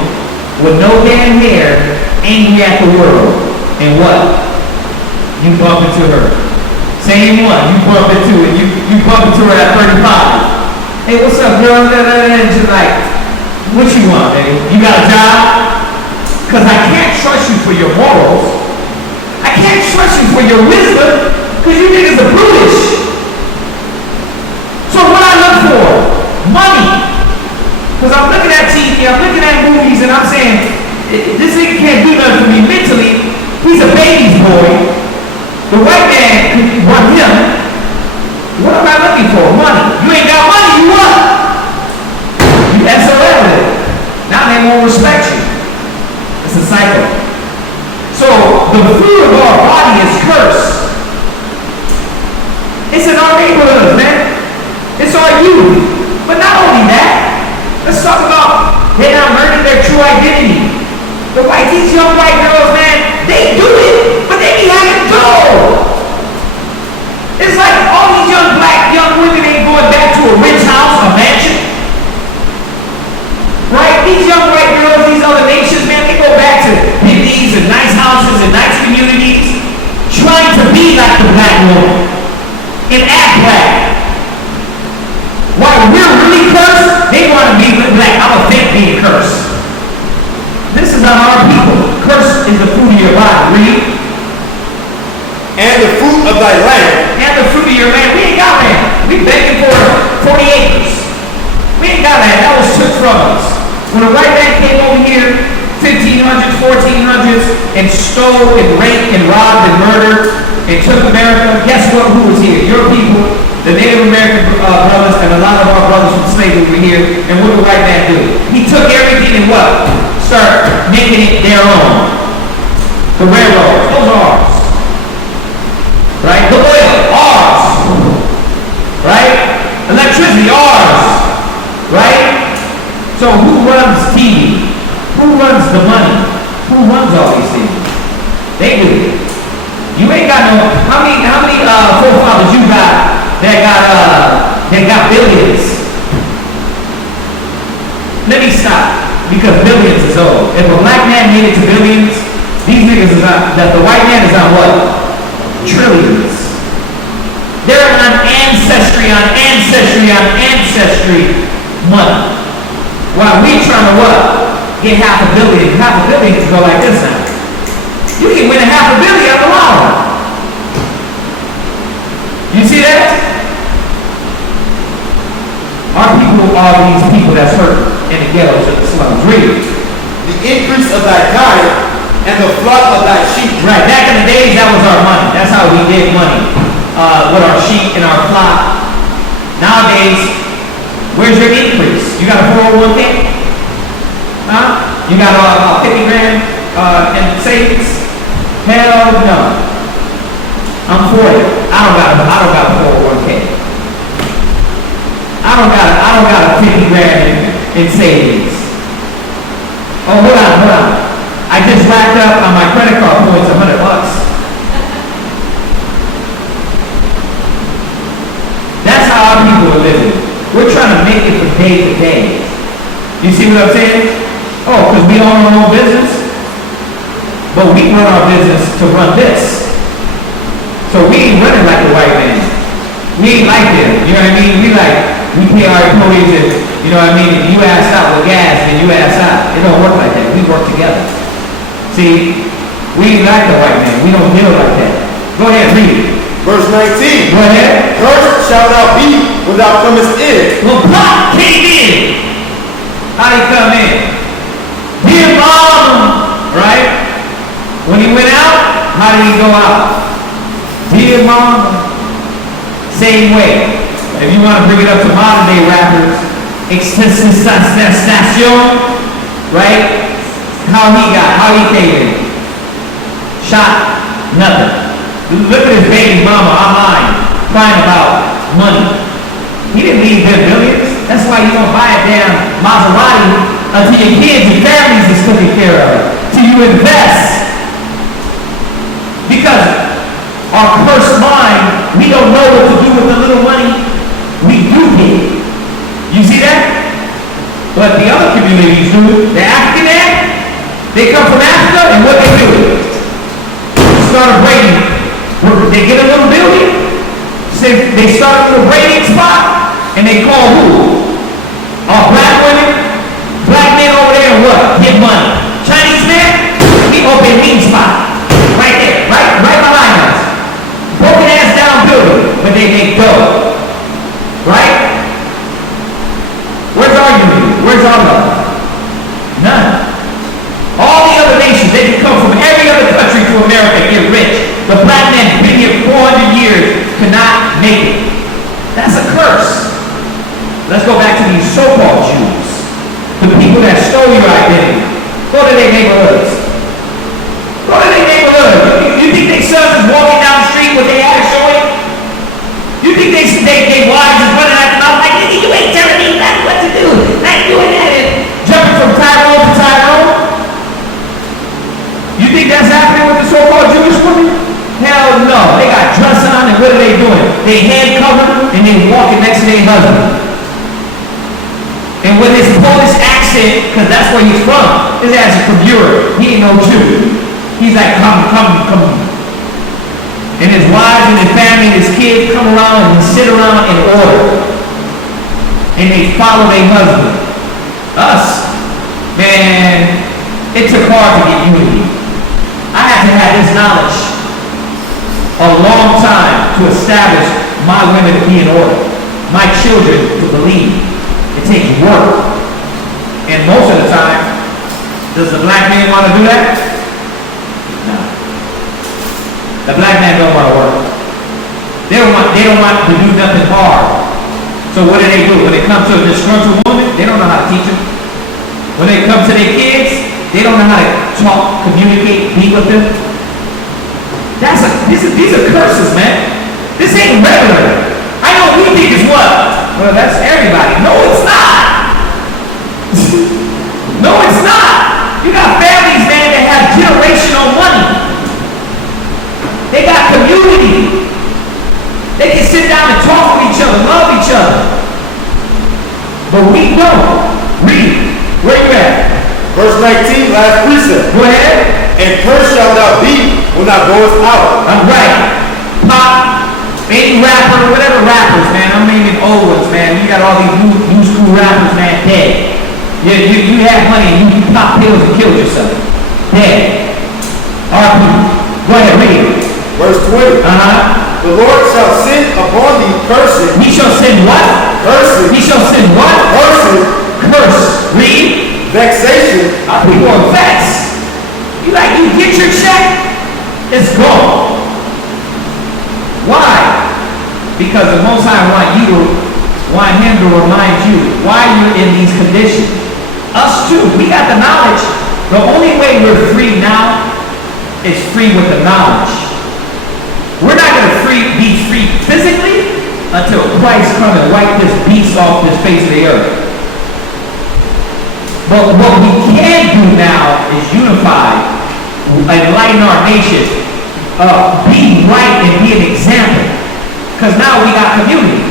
with no damn hair, angry at the world. And what? You bump into her. Same one, you bump into it. You bump into her at 35. Hey, what's up, girl? And she's like, what you want, baby? You got a job? Because I can't trust you for your morals. I can't trust you for your wisdom, because you niggas are brutish. So what I look for? Money. Because I'm looking at TV, I'm looking at movies, and I'm saying, this nigga can't do nothing for me mentally. He's a baby's boy. The white man could want him. What am I looking for? Money. You ain't got money, you what? You S.O.W. Now they won't respect you. It's a cycle. So the fruit of our body is cursed. It's in our neighborhoods, man. It's our youth. But not only that, let's talk about they not learning their true identity. These young white girls, man, they do it, but they be having dough. It's like all these young women ain't going back to a rich house, a mansion. Right? These young white girls, these other nations, man, they go back to Indies and nice houses and nice communities, trying to be like the black woman and act black. While we're really cursed, they want to be black. I'm a fake being cursed. This is not our people. Curse is the fruit of your body. Read. And the fruit of thy land. And the fruit of your land. We ain't got land. We begging for 40 acres. We ain't got land. That was took from us. When a white man came over here, 1500s, 1400s, and stole and raped and robbed and murdered and took America, guess what? Who was here? Your people, the Native American brothers, and a lot of our brothers from slavery were here. And what did the white man do? He took everything and what? Start making it their own. The railroads, those are ours. Right? The oil, ours. Right? Electricity, ours. Right? So who runs TV? Who runs the money? Who runs all these things? They do. You ain't got no. How many forefathers you got that got billions? Let me stop. Because billions is old. If a black man made it to billions, these niggas is on, that the white man is on what? Trillions. They're on ancestry money. While we trying to what? Get half a billion. Half a billion to go like this now. You can win a half a billion on the lotto. You see that? Our people are these people that's hurt in the ghettos and the slums. Read. The increase of thy kind and the flock of thy sheep. Right. Back in the days, that was our money. That's how we did money. With our sheep and our flock. Nowadays, where's your increase? You got a 401k? Huh? You got 50 grand in savings? Hell no. I'm 40. I don't got a 401k. I don't got a 50 grand in savings. Oh, hold on. I just racked up on my credit card points $100. That's how our people are living. We're trying to make it from day to day. You see what I'm saying? Oh, because we own our own business. But we run our business to run this. So we ain't running like the white man. We ain't like them. You know what I mean? We like, we pay our employees and, you know what I mean, you ask out with gas and you ask out. It don't work like that. We work together. See, we ain't like the white man. We don't deal like that. Go ahead, read it. Verse 19. Go ahead. Cursed shall thou be when thou comest in. Well, Lot came in. How did he come in? Dear mom, right? When he went out, how did he go out? Dear mom. Same way. If you want to bring it up to modern day rappers, extension, right? How he came in. Shot, nothing. Look at his baby mama online, crying about money. He didn't leave them billions. That's why you don't buy a damn Maserati until your kids and families is taken care of. Till you invest. Because our cursed mind, we don't know what to do with the little money we do get. You see that? But the other communities do. The African they come from Africa, and what they do? Start a braiding. They get a little building. They start a little braiding spot, and they call who? Black women, black men over there, and what? Get money. Chinese man, he open meat spot. Right there, right behind us. Broken ass down building, but they make dough. Right? Where's our unity? Where's our love? None. All the other nations, they can come from every other country to America and get rich. The black man's been here 400 years, cannot make it. That's a curse. Let's go back to these so-called Jews. The people that stole your identity. Go to their neighborhoods. Go to their neighborhood. You think they sons is walking down the street with their ass showing? You think they wives is running out the mouth like, nigga, you ain't telling me nothing what to do. I ain't doing that and jumping from Tyrone to Tyrone? You think that's happening with the so-called Jewish women? Hell no. They got dress on and what are they doing? They head covered and they walking next to their husband. And with his Polish accent, because that's where he's from, his ass is from Europe. He ain't no Jew. He's like, come. And his wives and his family and his kids come around and sit around in order. And they follow their husband. Us, man, it took hard to get unity. I had to have this knowledge a long time to establish my women to be in order. My children to believe. It takes work. And most of the time, does the black man want to do that? No. The black man don't want to work. They don't want to do nothing hard. So what do? When it comes to a disgruntled woman, they don't know how to teach them. When it comes to their kids, they don't know how to talk, communicate, be with them. These are curses, man. This ain't regular. I know we think it's what? Well, that's everybody. No, it's not. No, it's not. You got families, man, that have generational money. They got community. They can sit down and talk with each other, love each other. But we don't. Read. Where you at? Verse 19, last precept. Go ahead. And cursed shalt thou be when thou goest out. I'm right. Pop, any rapper, whatever rappers, man. I'm naming old ones, man. You got all these new school rappers, man, dead. You have money and you pop pills and kill yourself. Dead. RP. Go ahead, read. Verse 20. The Lord shall send upon thee curses. He shall send what? Curses. He shall send what? Curses. Curse. Read. Vexation. Our people are vexed. You get your check, it's gone. Why? Because the Most High want Him to remind you why you're in these conditions. Us too, we got the knowledge. The only way we're free now is free with the knowledge. We're not going to be free physically until Christ comes and wipe this beast off this face of the earth. But what we can do now is unify, enlighten our nation, be right and be an example. Because now we got community.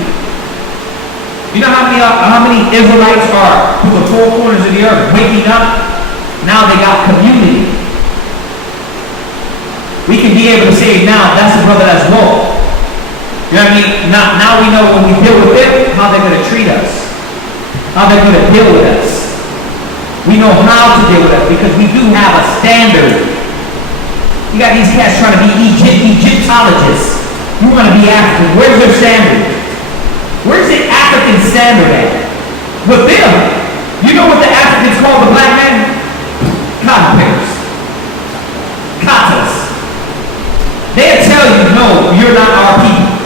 You know how many Israelites are to the four corners of the earth waking up? Now they got community. We can be able to say now, that's the brother that's woke. You know what I mean? Now we know when we deal with them, how they're going to treat us. How they're going to deal with us. We know how to deal with us because we do have a standard. You got these cats trying to be Egyptologists. You want to be African. Where's their standard? Where's the African standard at? With them. You know what the Africans call the black man? Cotton pickers. Katas. They'll tell you, no, you're not our people.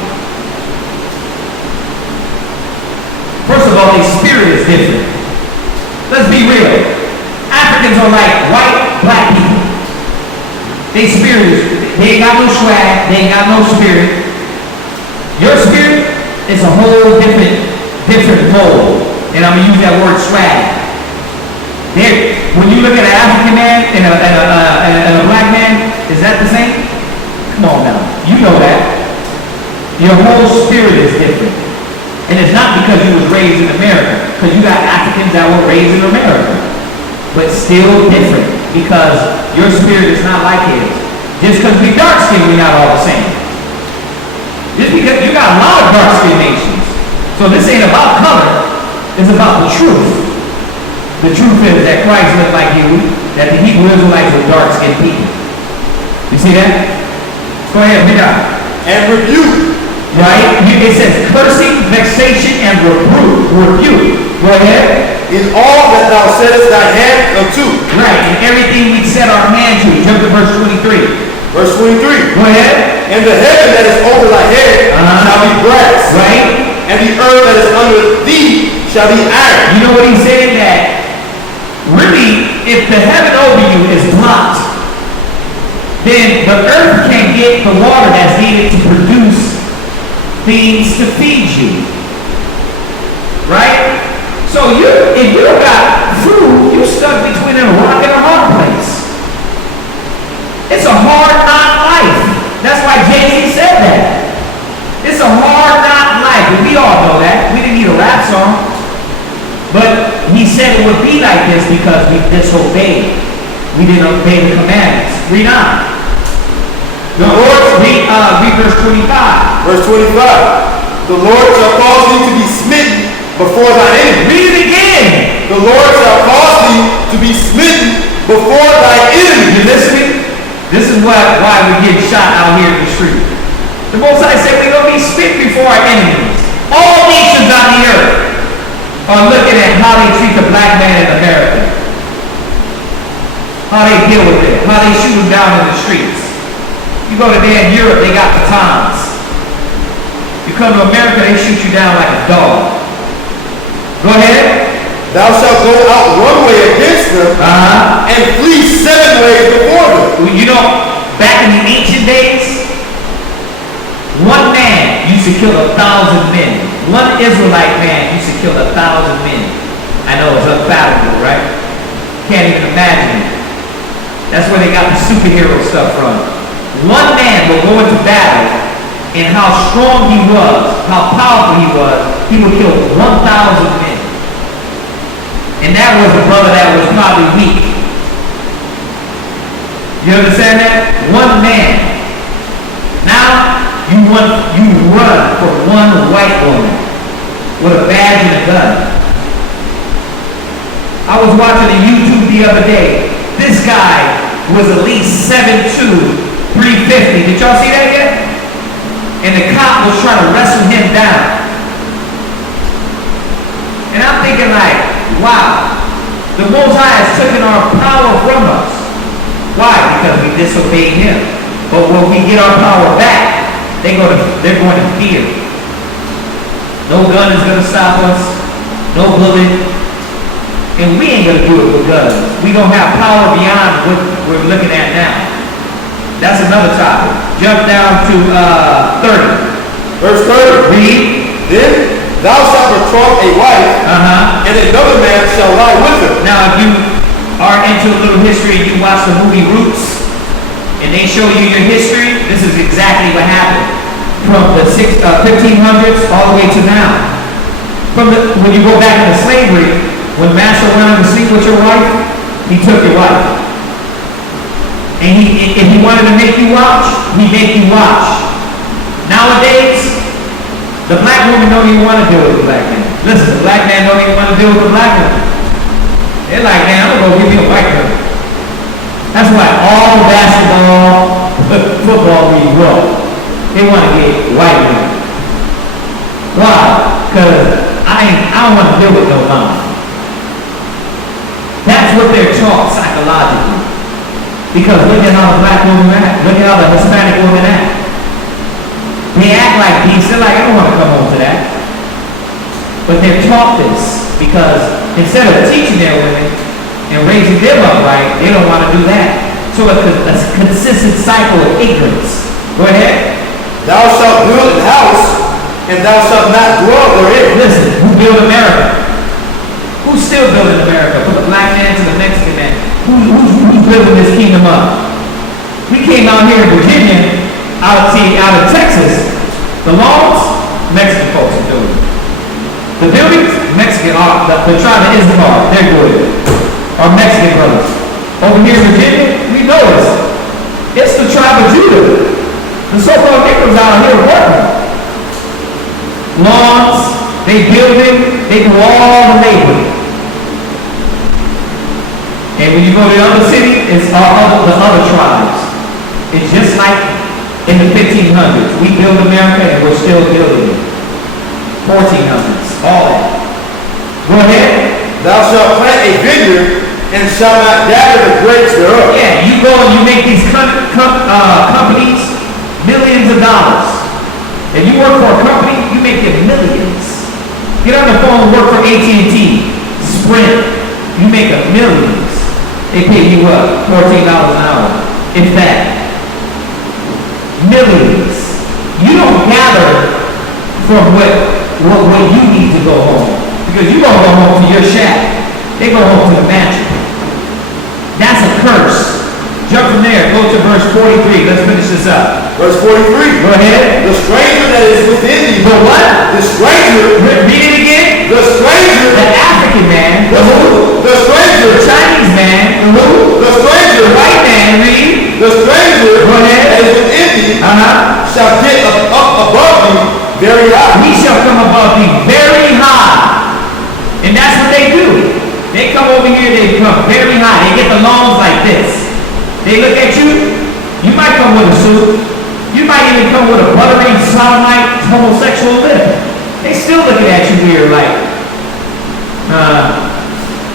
First of all, their spirit is different. Let's be real. Africans are like white, black people. They spirit is, they ain't got no swag, they ain't got no spirit. Your spirit is a whole different mold. And I'm gonna use that word swag. When you look at an African man and a black man, is that the same? Come on now, you know that. Your whole spirit is different. And it's not because you was raised in America, because you got Africans that were raised in America. But still different, because your spirit is not like his. Just because we dark skinned, we're not all the same. Just because you got a lot of dark skinned nations. So this ain't about color, it's about the truth. The truth is that Christ looked like you, that the Hebrew Israelites were dark skinned people. You see that? Go ahead, read out. And rebuke. Right? It says cursing, vexation, and rebuke. Go ahead. In all that thou settest thy hand unto. Right, in everything we set our hand to. Jump to verse 23. Verse 23. Go ahead. And the heaven that is over thy head shall be brass. Right. And the earth that is under thee shall be iron. You know what he's saying? That really, if the heaven over you is blocked, then the earth can't get the water that's needed to produce things to feed you. Right? So if you got food, you're stuck between a rock and a hard place. It's a hard knock life. That's why Jay-Z said that. It's a hard knock life. And we all know that. We didn't need a rap song. But he said it would be like this because we disobeyed. We didn't obey the commandments. Read on. The Lord, read verse 25. Verse 25. The Lord shall cause thee to be smitten before thine enemy. Read it again. The Lord shall cause thee to be smitten before thy enemy. You listening? This is why we get shot out here in the street. The Most High said we're going to be smitten before our enemies. All nations on the earth are looking at how they treat the black man in America. How they deal with it. How they shoot him down in the streets. You go to there in Europe, they got batons. You come to America, they shoot you down like a dog. Go ahead. Thou shalt go out one way against them and flee 7 ways before them. Well, you know, back in the ancient days, one man used to kill 1,000 men. One Israelite man used to kill 1,000 men. I know it's unfathomable, right? Can't even imagine it. That's where they got the superhero stuff from. One man will go into battle, and how strong he was, how powerful he would kill 1,000 men. And that was a brother that was probably weak. You understand that? One man. Now, you run for one white woman with a badge and a gun. I was watching a YouTube the other day. This guy was at least 7'2", 350. Did y'all see that yet? And the cop was trying to wrestle him down. And I'm thinking like, wow, the Most High has taken our power from us. Why? Because we disobeyed him. But when we get our power back, they're going to fear. No gun is going to stop us. No bullet. And we ain't going to do it with guns. We're going to have power beyond what we're looking at now. That's another topic. Jump down to 30. Verse 30. Read. Then thou shalt betroth a wife, and another man shall lie with her. Now, if you are into a little history and you watch the movie Roots, and they show you your history, this is exactly what happened. From the 1500s all the way to now. When you go back into slavery, when master went to sleep with your wife, he took your wife. And if he wanted to make you watch, he make you watch. Nowadays, The black woman don't even want to deal with the black man. Listen, the black man don't even want to deal with the black woman. They're like, man, I'm gonna go give me a white girl. That's why all basketball, football leagues grow. They want to get white women. Why? Because I don't want to deal with no mom. That's what they're taught psychologically. Because look at how the black woman act. Look at how the Hispanic woman act. They act like these. They're like, I don't want to come home to that. But they're taught this because instead of teaching their women and raising them up right, they don't want to do that. So it's a consistent cycle of ignorance. Go ahead. Thou shalt build an house, and thou shalt not dwell therein. Listen, who built America? Who's still building America? From the black man to the Mexican man. Who's building this kingdom up? We came out here in Virginia, out of Texas. The laws, Mexican folks are doing it. The buildings, Mexican, the tribe of Issachar, they're doing it. Our Mexican brothers. Over here in Virginia, we know this. It's the tribe of Judah. The so-called Negroes out here working. Lawns, they building, they do all the labor. And when you go to the other city, it's the other tribes. It's just like in the 1500s. We build America and we're still building it. 1400s, all that. Go ahead. Thou shalt plant a vineyard and shalt not gather the grapes thereof. Yeah, you go and you make these companies millions of dollars. And you work for a company, you make them millions. Get on the phone and work for AT&T, Sprint, you make them millions. They pay you what? $14 an hour. If that. Millions. You don't gather from what you need to go home. Because you don't go home to your shack. They go home to the mansion. That's a curse. Jump from there, go to verse 43. Let's finish this up. Verse 43. Go ahead. The stranger that is within thee. The what? The stranger. Read it again. The stranger. The African man. The who? The stranger. The Chinese man. The who? The stranger. The white man. Read. The stranger. Go ahead. That is within thee. Shall get up above thee very high. He shall come above thee very high. And that's what they do. They come over here, they come very high. They get the lawns like this. They look at you. You might come with a suit. You might even come with a buttery, sodomite, homosexual lip. They still looking at you weird like,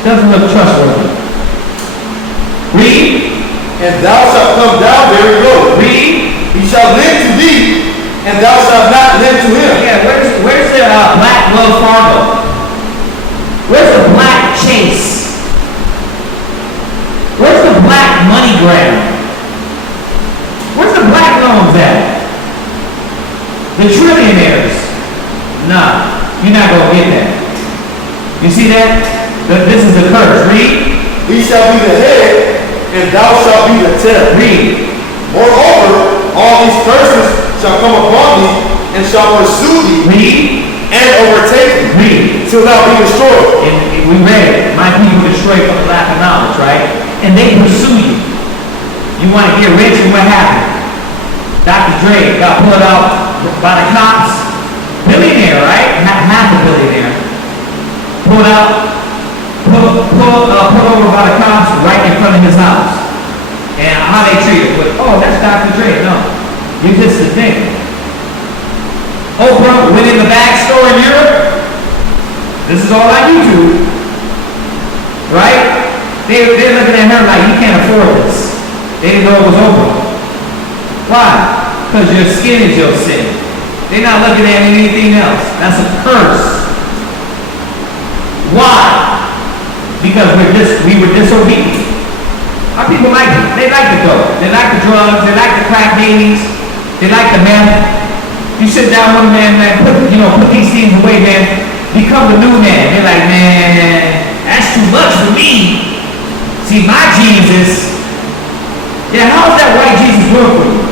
doesn't look trustworthy. Read. And thou shalt come down very low. Read. He shall lend to thee, and thou shalt not lend to him. Yeah, where's the black Wells Fargo? Where's the black Chase? Where's the black MoneyGram? Where's the black loans at? The trillionaires. Nah, you're not gonna get that. You see that? This is the curse. Read. He shall be the head, and thou shalt be the tail. Read. Moreover, all these curses shall come upon thee, and shall pursue thee, Read. and overtake thee, Read. till thou be destroyed. And we read it. My people destroyed for the lack of knowledge, right? And they pursue you. You want to get rich, and what happened? Dr. Dre got pulled out by the cops. Billionaire, right? Half a billionaire. Pulled out, pulled over by the cops right in front of his house. And how they treat it? Oh, that's Dr. Dre. No, you're just the thing. Oprah went in the bag store in Europe. This is all on YouTube. Right? They're looking at her like, you can't afford this. They didn't know it was Oprah. Why? Because your skin is your sin. They're not looking at anything else. That's a curse. Why? Because we were disobedient. Our people like it. They like the dope. They like the drugs. They like the crack babies. They like the meth. You sit down with a man, put these things away, man. Become the new man. They're like, man, that's too much for me. See, my Jesus. Yeah, how's that white Jesus work for you?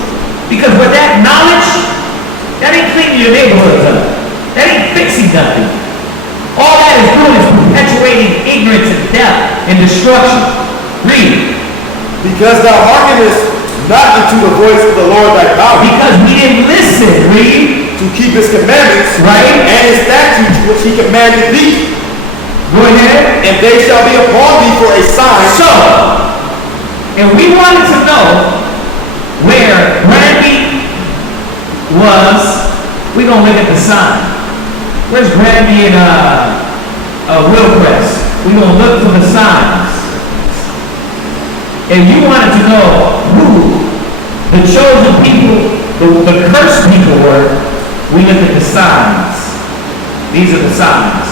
Because with that knowledge, that ain't cleaning your neighborhoods up. That ain't fixing nothing. All that is doing is perpetuating ignorance and death and destruction. Read. Because thou hearkenest not unto the voice of the Lord thy God. Because we didn't listen. Read. To keep his commandments, Right. and his statutes which he commanded thee. Go ahead. And they shall be upon thee for a sign. So, and we wanted to know where Granby was. We're going to look at the sign. Where's Granby and Willcrest? We're going to look for the signs. If you wanted to know who the chosen people, the cursed people were, we look at the signs. These are the signs.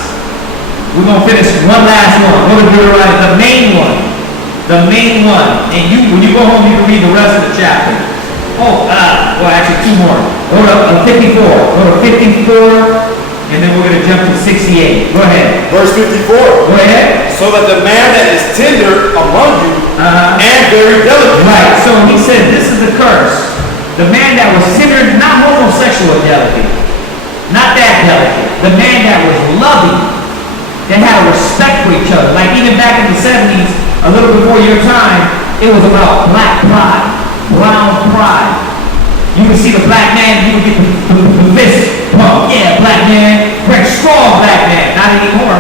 We're going to finish one last one. Go to Deuteronomy, the main one. The main one. And when you go home, you can read the rest of the chapter. Oh, well, actually, two more. Go to 54. Go to 54, and then we're going to jump to 68. Go ahead. Verse 54. Go ahead. So that the man that is tender among you and very delicate. Right. So he said, this is the curse. The man that was tender, not homosexual delicate. Not that delicate. The man that was loving. They had a respect for each other. Like even back in the 70s, a little before your time, it was about black pride, brown pride. You would see the black man, you would get the fist pump. Yeah, black man, very strong black man. Not anymore.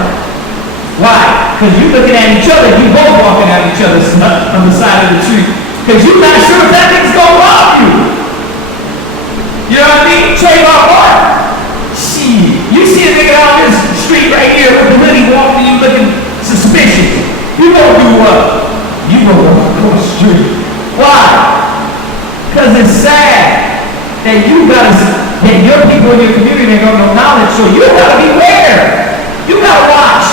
Why? Because you looking at each other, you both walking at each other on the side of the street. Because you're not sure if that thing's gonna rob you. You know what I mean? Trademark art. Shit. You see a nigga out on this street right here with the hoodie walking, you looking suspicious. You gonna do what? You gonna walk across the street. Why? Because it's sad that that your people in your community don't know knowledge, so you gotta beware. You gotta watch.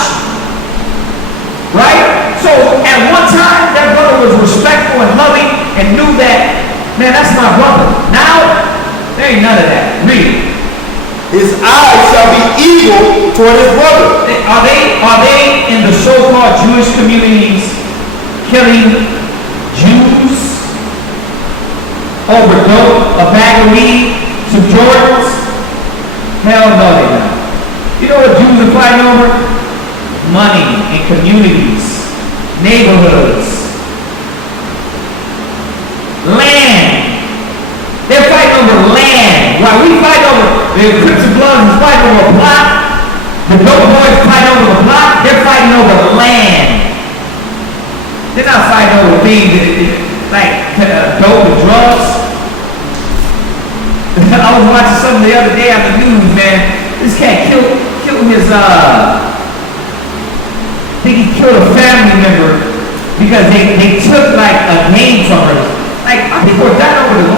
Right? So at one time, that brother was respectful and loving and knew that, man, that's my brother. Now, there ain't none of that. Read. His eyes shall be evil toward his brother. Are they in the so-called Jewish communities killing Jews over dope, a bag of weed, some Jordans? Hell no, they not. You know what Jews are fighting over? Money in communities, neighborhoods, land. They're fighting over land. While we fight over, the Crips and Bloods is fighting over a block. The dope boys fight over the block. They're fighting over land. They're not fighting over things like dope and drugs. I was watching something the other day on the news, man. This cat killed his, I think he killed a family member because they took like a name from her. Like, people are dying over the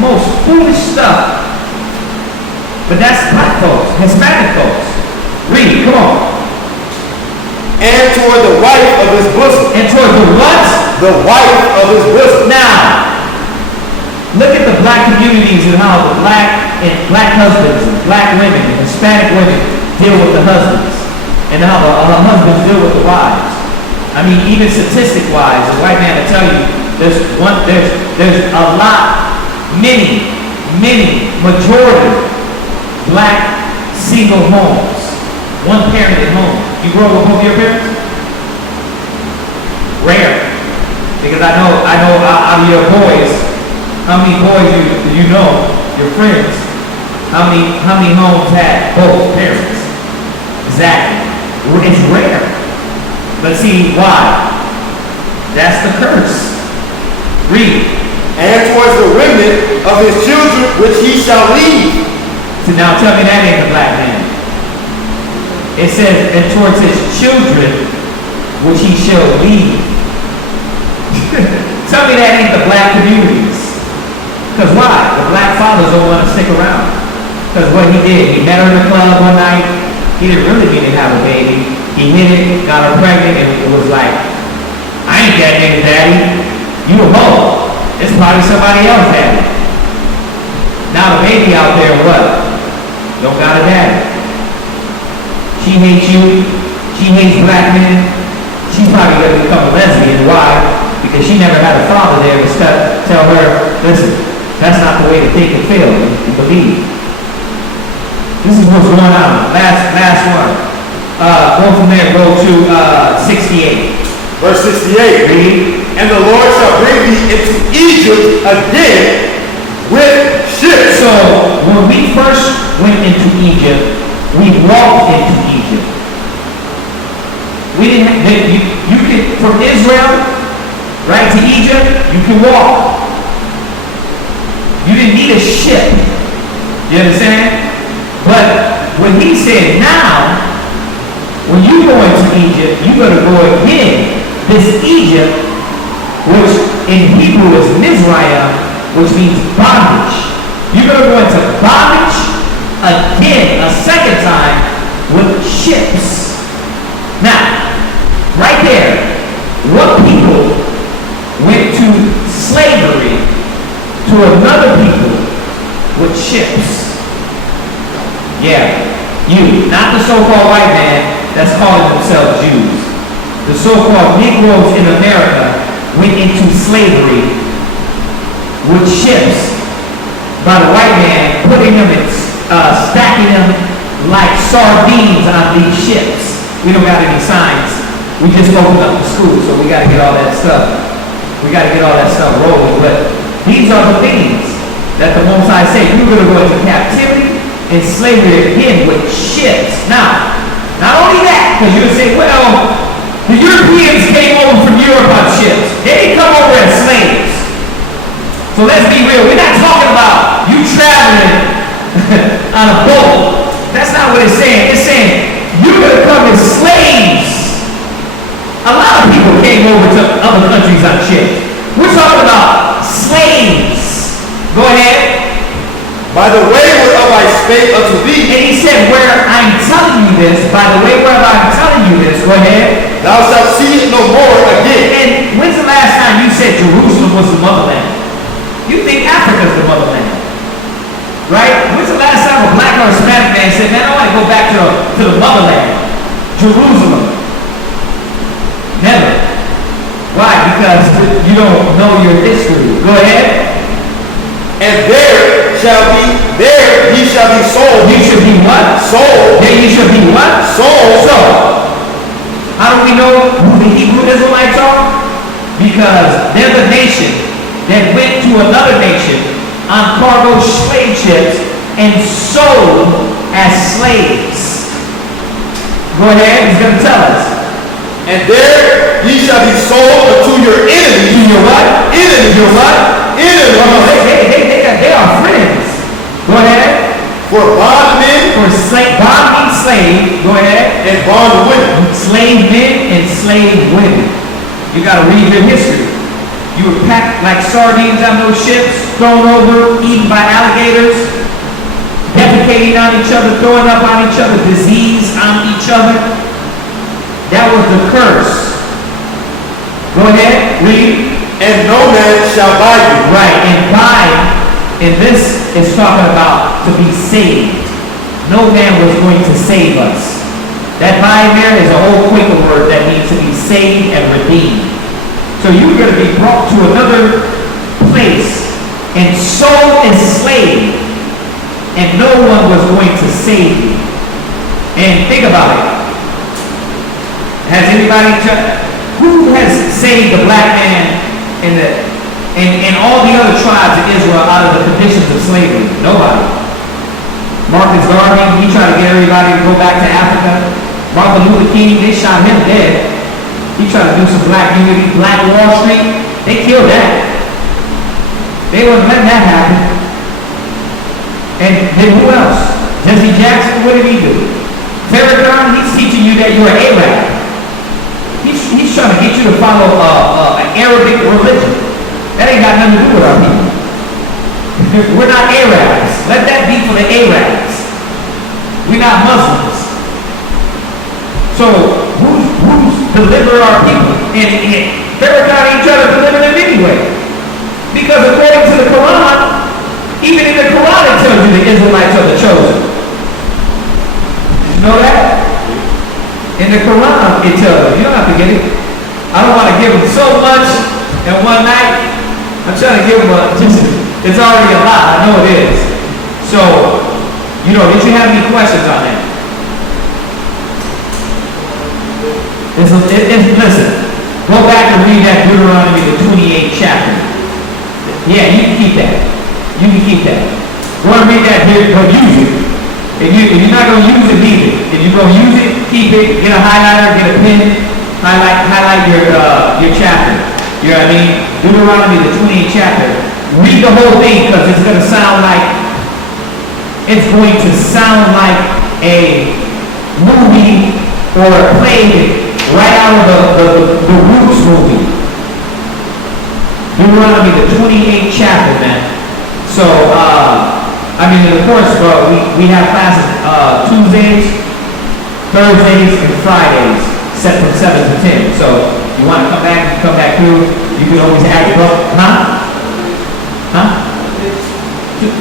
most foolish stuff. But that's black folks, Hispanic folks. Read, come on. And toward the wife of his bosom. And toward the what? The wife of his bosom. Now, look at the black communities and how the black husbands and black women and Hispanic women deal with the husbands. And how the husbands deal with the wives. I mean, even statistic-wise, a white man will tell you, there's a lot, majority black single homes, one-parented home. You grew up with both your parents? Rare, because I know out of your boys, how many boys you know, your friends, how many homes had both parents? Exactly, it's rare. But see why? That's the curse. Read. And towards the remnant of his children which he shall leave. So now tell me that ain't the black man. It says, and towards his children which he shall leave. Tell me that ain't the black communities. Because why? The black fathers don't want to stick around. Because what he did, he met her in the club one night. He didn't really mean to have a baby. He hit it, got her pregnant, and it was like, I ain't that nigga daddy. You a hoe. It's probably somebody else daddy. Now the baby out there, what? Don't got a daddy. She hates you. She hates black men. She's probably going to become a lesbian. Why? Because she never had a father there to tell her, listen, that's not the way to think and feel and believe. This is what's going on. Last one. Go from there, go to 68. Verse 68. Read. And the Lord shall bring thee into Egypt again with ships. So, when when we first went into Egypt, we walked into Egypt. We didn't have, you could, from Israel, right to Egypt, you can walk. You didn't need a ship. You understand? But when he said now, when you go into Egypt, you got to go again. This Egypt, which in Hebrew is Mizraim, which means bondage. You're going to go into bondage again, a second time, with ships. Now, right there, what people went to slavery to another people with ships? Yeah, you, not the so-called white man that's calling themselves Jews. The so-called Negroes in America went into slavery with ships by the white man, putting them in, stacking them like sardines on these ships. We don't got any signs. We just opened up the school, so we got to get all that stuff. We got to get all that stuff rolling. But these are the things that the Most High said. You're going to go into captivity and slavery again with ships. Now, not only that, because you're going to say, well, the Europeans came over from Europe on ships. They didn't come over as slaves. So let's be real. We're not talking about you traveling on a boat. That's not what it's saying. It's saying you're going to come as slaves. A lot of people came over to other countries on ships. We're talking about slaves. Go ahead. By the way whereof I spake unto thee. And he said, where I'm telling you this, by the way whereof I'm telling you this, go ahead. Thou shalt see it no more again. And when's the last time you said Jerusalem was the motherland? You think Africa's the motherland, right? When's the last time a black or Hispanic man said, man, I want to go back to the motherland, Jerusalem? Never. Why? Because you don't know your history. Go ahead. And there ye shall be sold. You should be what? Sold. There you should be what? Sold. So, how do we know who the Hebrew Israelites are? Because they're the nation that went to another nation on cargo slave ships and sold as slaves. Go ahead, he's going to tell us. And there ye shall be sold unto your enemies. To your what? Enemies. Your what? Enemies. Oh, they are friends. Go ahead. For bondmen. For bond means slave. Go ahead. And bondwomen. Slave men and slave women. You got to read your history. You were packed like sardines on those ships, thrown over, eaten by alligators, defecating on each other, throwing up on each other, disease on each other. That was the curse. Go ahead, read. And no man shall buy you. Right, and buy, and this is talking about to be saved. No man was going to save us. That buy there is a whole Quaker word that means to be saved and redeemed. So you're going to be brought to another place and sold as slave, and no one was going to save you. And think about it. Has anybody, who has saved the black man and all the other tribes of Israel out of the conditions of slavery? Nobody. Marcus Garvey, he tried to get everybody to go back to Africa. Martin Luther King, they shot him dead. He tried to do some black unity, Black Wall Street. They killed that. They wouldn't let that happen. And then who else? Jesse Jackson, what did he do? Farrakhan, he's teaching you that you're an Arab. He's trying to get you to follow an Arabic religion. That ain't got nothing to do with our people. We're not Arabs. Let that be for the Arabs. We're not Muslims. So who's deliver our people? And Farrakhan ain't trying to deliver them anyway. Because according to the Quran, even in the Quran it tells you the Israelites are the chosen. Did you know that? In the Quran it tells you. You don't have to get it. I don't want to give them so much in one night. I'm trying to give them it's already a lot. I know it is. So, did you have any questions on that? Listen, go back and read that Deuteronomy, the 28th chapter. Yeah, you can keep that. You can keep that. Go and read that here, go use it. If you're not going to use it, leave it. If you're going to use it, keep it. Get a highlighter, get a pen, highlight your chapter. You know what I mean? Deuteronomy, the 28th chapter. Read the whole thing because it's going to sound like a movie or a play right out of the Roots movie. Deuteronomy, the 28th chapter, man. So, of course, bro, we have classes Tuesdays, Thursdays, and Fridays, set from 7 to 10. So, you want to come back, you can come back through. You can always ask, bro,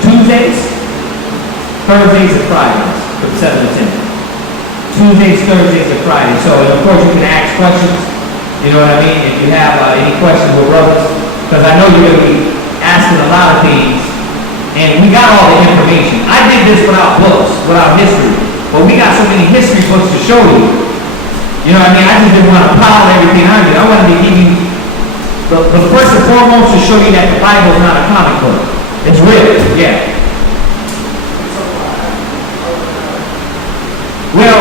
Tuesdays, Thursdays, and Fridays, from 7 to 10. Tuesdays, Thursdays, and Fridays. So, and of course, you can ask questions. You know what I mean? If you have any questions with brothers, because I know you're going to be asking a lot of things, and we got all the information. I did this without books, without history, but we got so many history books to show you. You know what I mean? I just didn't want to pile everything on you. I wanted to give you the first and foremost to show you that the Bible is not a comic book. It's real, yeah. Well,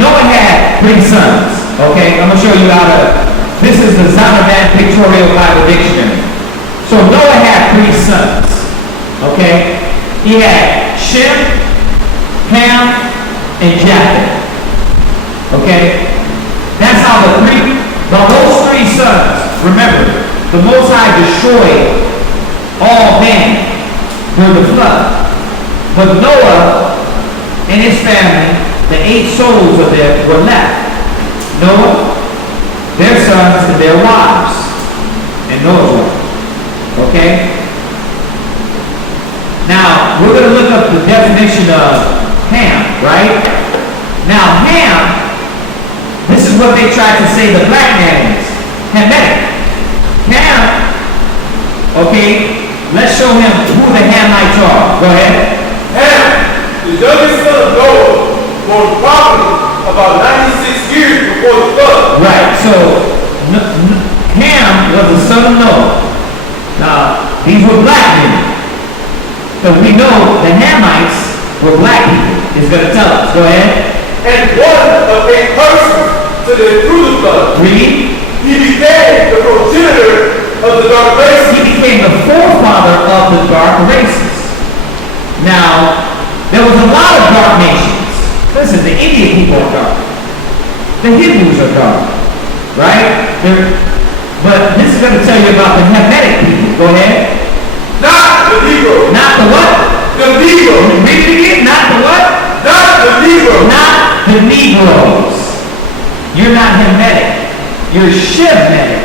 Noah had 3 sons, okay? I'm going to show you how to, this is the Zondervan Pictorial Bible Dictionary. So Noah had 3 sons, okay? He had Shem, Ham, and Japheth, okay? That's how those 3 sons, remember, the Most High destroyed all men during the flood. But Noah and his family, the 8 souls of them were left. Noah, their sons, and their wives, and Noah's wife. Okay? Now, we're going to look up the definition of Ham, right? Now, Ham, this is what they tried to say the black man is. Hamitic. Ham, okay, let's show him who the Hamites are. Go ahead. Ham, the youngest son of Noah, born probably about 96 years before the flood. Right, so Ham was the son of Noah. Now, these were black men. Because we know the Hamites were black people. It's going to tell us. Go ahead. And one of 8 persons to the through the flood. Read. He became the progenitor of the dark races. He became the forefather of the dark races. Now, there was a lot of dark nations. Listen, the Indian people are dark. The Hindus are dark. Right? But this is going to tell you about the Hamitic people. Go ahead. Not the Negro. Not the what? The Negro. Read it again. Not the what? Not the Negro. Not the Negroes. You're not Hamitic. You're Shemitic.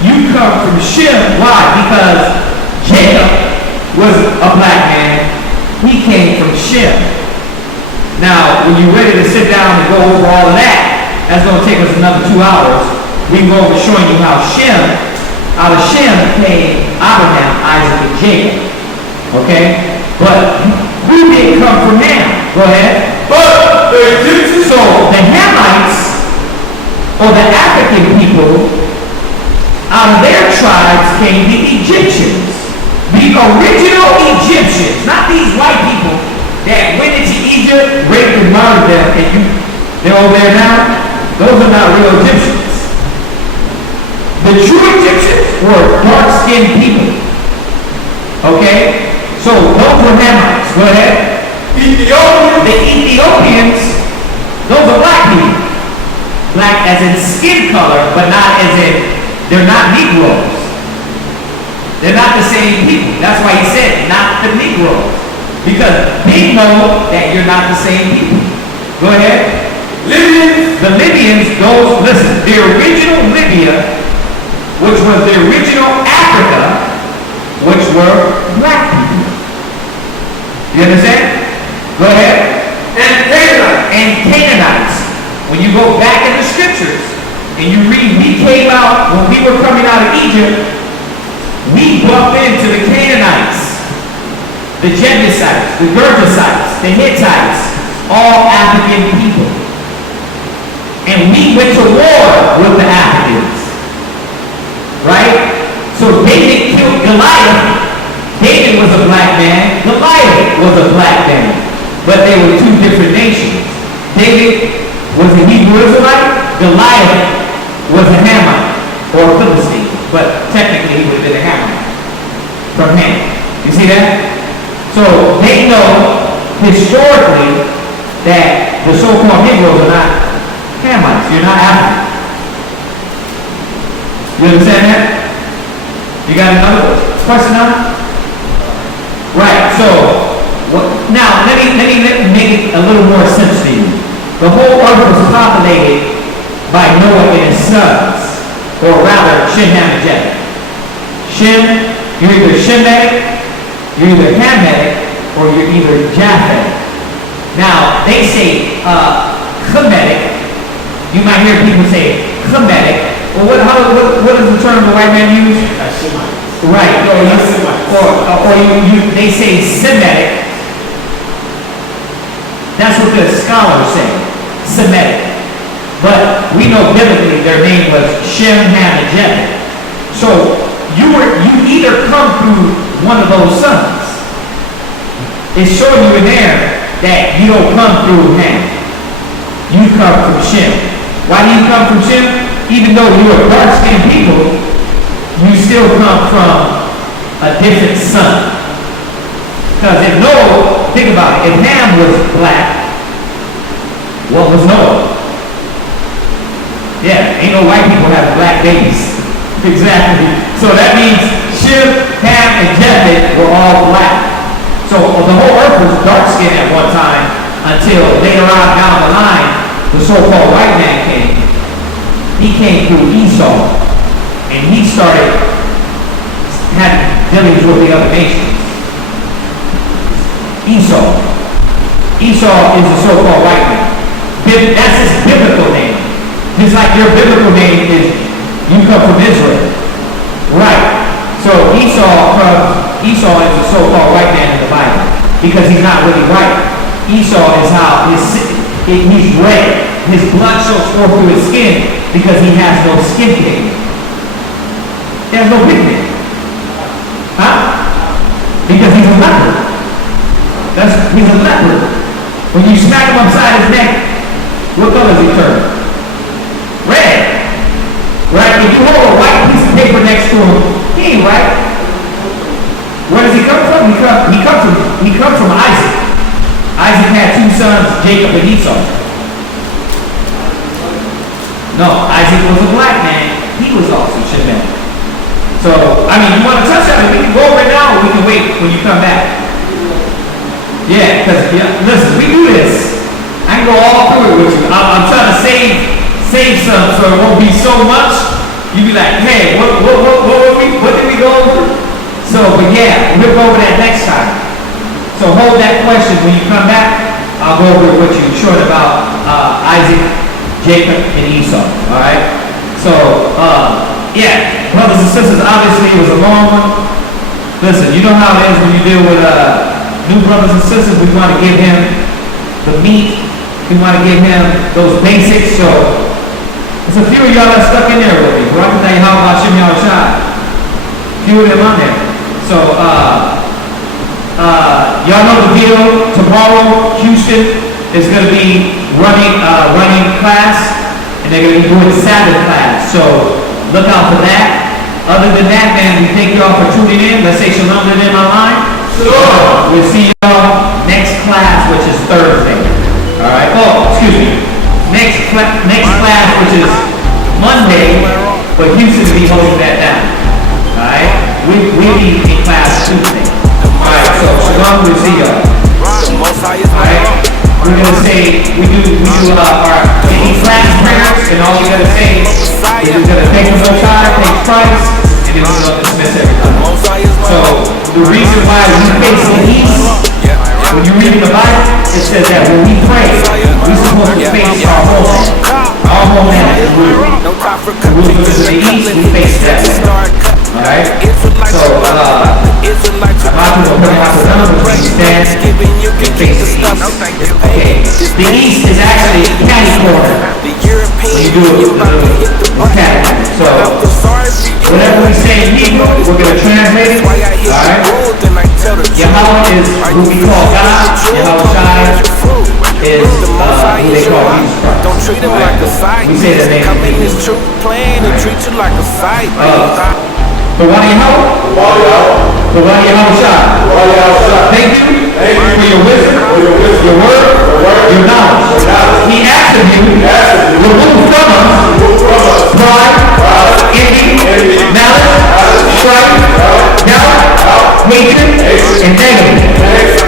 You come from Shem. Why? Because Jacob was a black man. He came from Shem. Now, when you're ready to sit down and go over all of that, that's going to take us another 2 hours. We can go over showing you how out of Shem came Abraham, Isaac, and Jacob. Okay? But who did come from Ham? Go ahead. But the Egyptians. So the Hamites, or the African people, out of their tribes came the Egyptians. The original Egyptians, not these white people that went into Egypt, raped and murdered them, and they're over there now. Those are not real Egyptians. The true Egyptians were dark-skinned people. Okay? So those were Hamites. Go ahead. Ethiopians. The Ethiopians, those are black people. Black as in skin color, but not as in, they're not Negroes. They're not the same people. That's why he said, not the Negroes. Because they know that you're not the same people. Go ahead. Libyans. The Libyans, listen, the original Libya, which was the original Africa, which were black people. You understand? Go ahead. And Canaanites. And Canaanites. When you go back in the scriptures and you read, we came out, when we were coming out of Egypt, we bumped into the Canaanites, the Jebusites, the Gergesites, the Hittites, all African people. And we went to war with the Africans. Right? So David killed Goliath. David was a black man. Goliath was a black man, but they were two different nations. David was a Hebrew Israelite. Goliath was a Hamite or a Philistine, but technically he would have been a Hamite from Ham. You see that? So they know historically that the so-called Negroes are not Hamites. You're not African. You understand that? You got another question now? Right. So now let me make it a little more sense to you. The whole earth was populated by Noah and his sons, or rather Shem, Ham, and Japheth. Shem, you're either Shemitic, you're either Hamitic, or you're either Japheth. Now they say Kemetic. You might hear people say Kemetic. Well, what is the term the white man use? Right. Or they say Semitic. That's what the scholars say, Semitic. But we know biblically their name was Shem, Ham, and Japheth. So you either come through one of those sons. It's showing you in there that you don't come through Ham. You come from Shem. Why do you come from Shem? Even though you're dark-skinned people, you still come from a different son. Because if Noah, think about it, if Ham was black, what was Noah? Yeah, ain't no white people having black babies. Exactly. So that means Shem, Ham, and Japheth were all black. So the whole earth was dark-skinned at one time until later on down the line, the so-called white man came. He came through Esau, and he started having dealings with the other nations. Esau is the so-called white man. That's his biblical name. Just like your biblical name is, you come from Israel. Right. So Esau is the so-called white man in the Bible, because he's not really white. Esau is how he's red. His blood shows forth through his skin because he has no skin pigment. He has no pigment. Huh? Because he's a leopard. He's a leopard. When you smack him upside his neck, what color does he turn? Red. Right? If you hold a white piece of paper next to him, he ain't right. Where does he come from? He comes from Isaac. Isaac had two sons, Jacob and Esau. No, Isaac was a black man. He was also Shemitic. So, I mean, you want to touch on it, we can go over it now, or we can wait when you come back. Yeah, because, listen, we do this. I can go all through it with you. I'm trying to save some so it won't be so much. You be like, hey, what did we go over? So, but yeah, we'll go over that next time. So hold that question when you come back. I'll go over it with you short about Isaac, Jacob, and Esau. All right. So yeah, brothers and sisters. Obviously, it was a long one. Listen, you know how it is when you deal with new brothers and sisters. We want to give him the meat. We want to give him those basics. So there's a few of y'all that stuck in there with me. Bro, I can tell you how about Shem Yahushua. A few of them on there. So y'all know the deal. Tomorrow, Houston is going to be running class, and they're going to be doing Sabbath class. So look out for that. Other than that, man, we thank y'all for tuning in. Let's say shalom to them online. Sure. We'll see y'all next class, which is Thursday. All right. Oh, excuse me. Next class, which is Monday, but Houston will be holding that down. All right. We'll be in class Tuesday. All right. So shalom. We'll see y'all. All right. We're gonna say we do our class prayers, and all you gotta say is we're gonna thank the Most High, thank Christ, and then we're gonna dismiss everybody. So the reason why we face the east, when you read the Bible, it says that when we pray, we're supposed to face our homeland. Our homeland is ruled. We look to the east, we face that. Alright? So, okay, the east is actually catty corner. When you do catty. So, whatever we say in Hebrew, we're going to translate it. Alright? Yahweh is Are who you we call fishing with God. the truth? Yahweh Tell me Shai where's your fruit? is If the Most High who is they your call rock, Jesus Christ. don't treat him like a side We say piece. the name Come of in this Jesus. truth plane and treat you like a side piece. The one Yahweh, the one Yahweh Shai. Thank you for your wisdom, your word, your knowledge. He asked of you, remove from us pride, envy, malice, strife, doubt, hatred, and envy.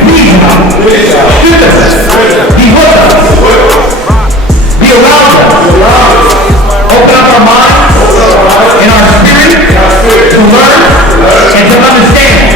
Please, God, strengthen us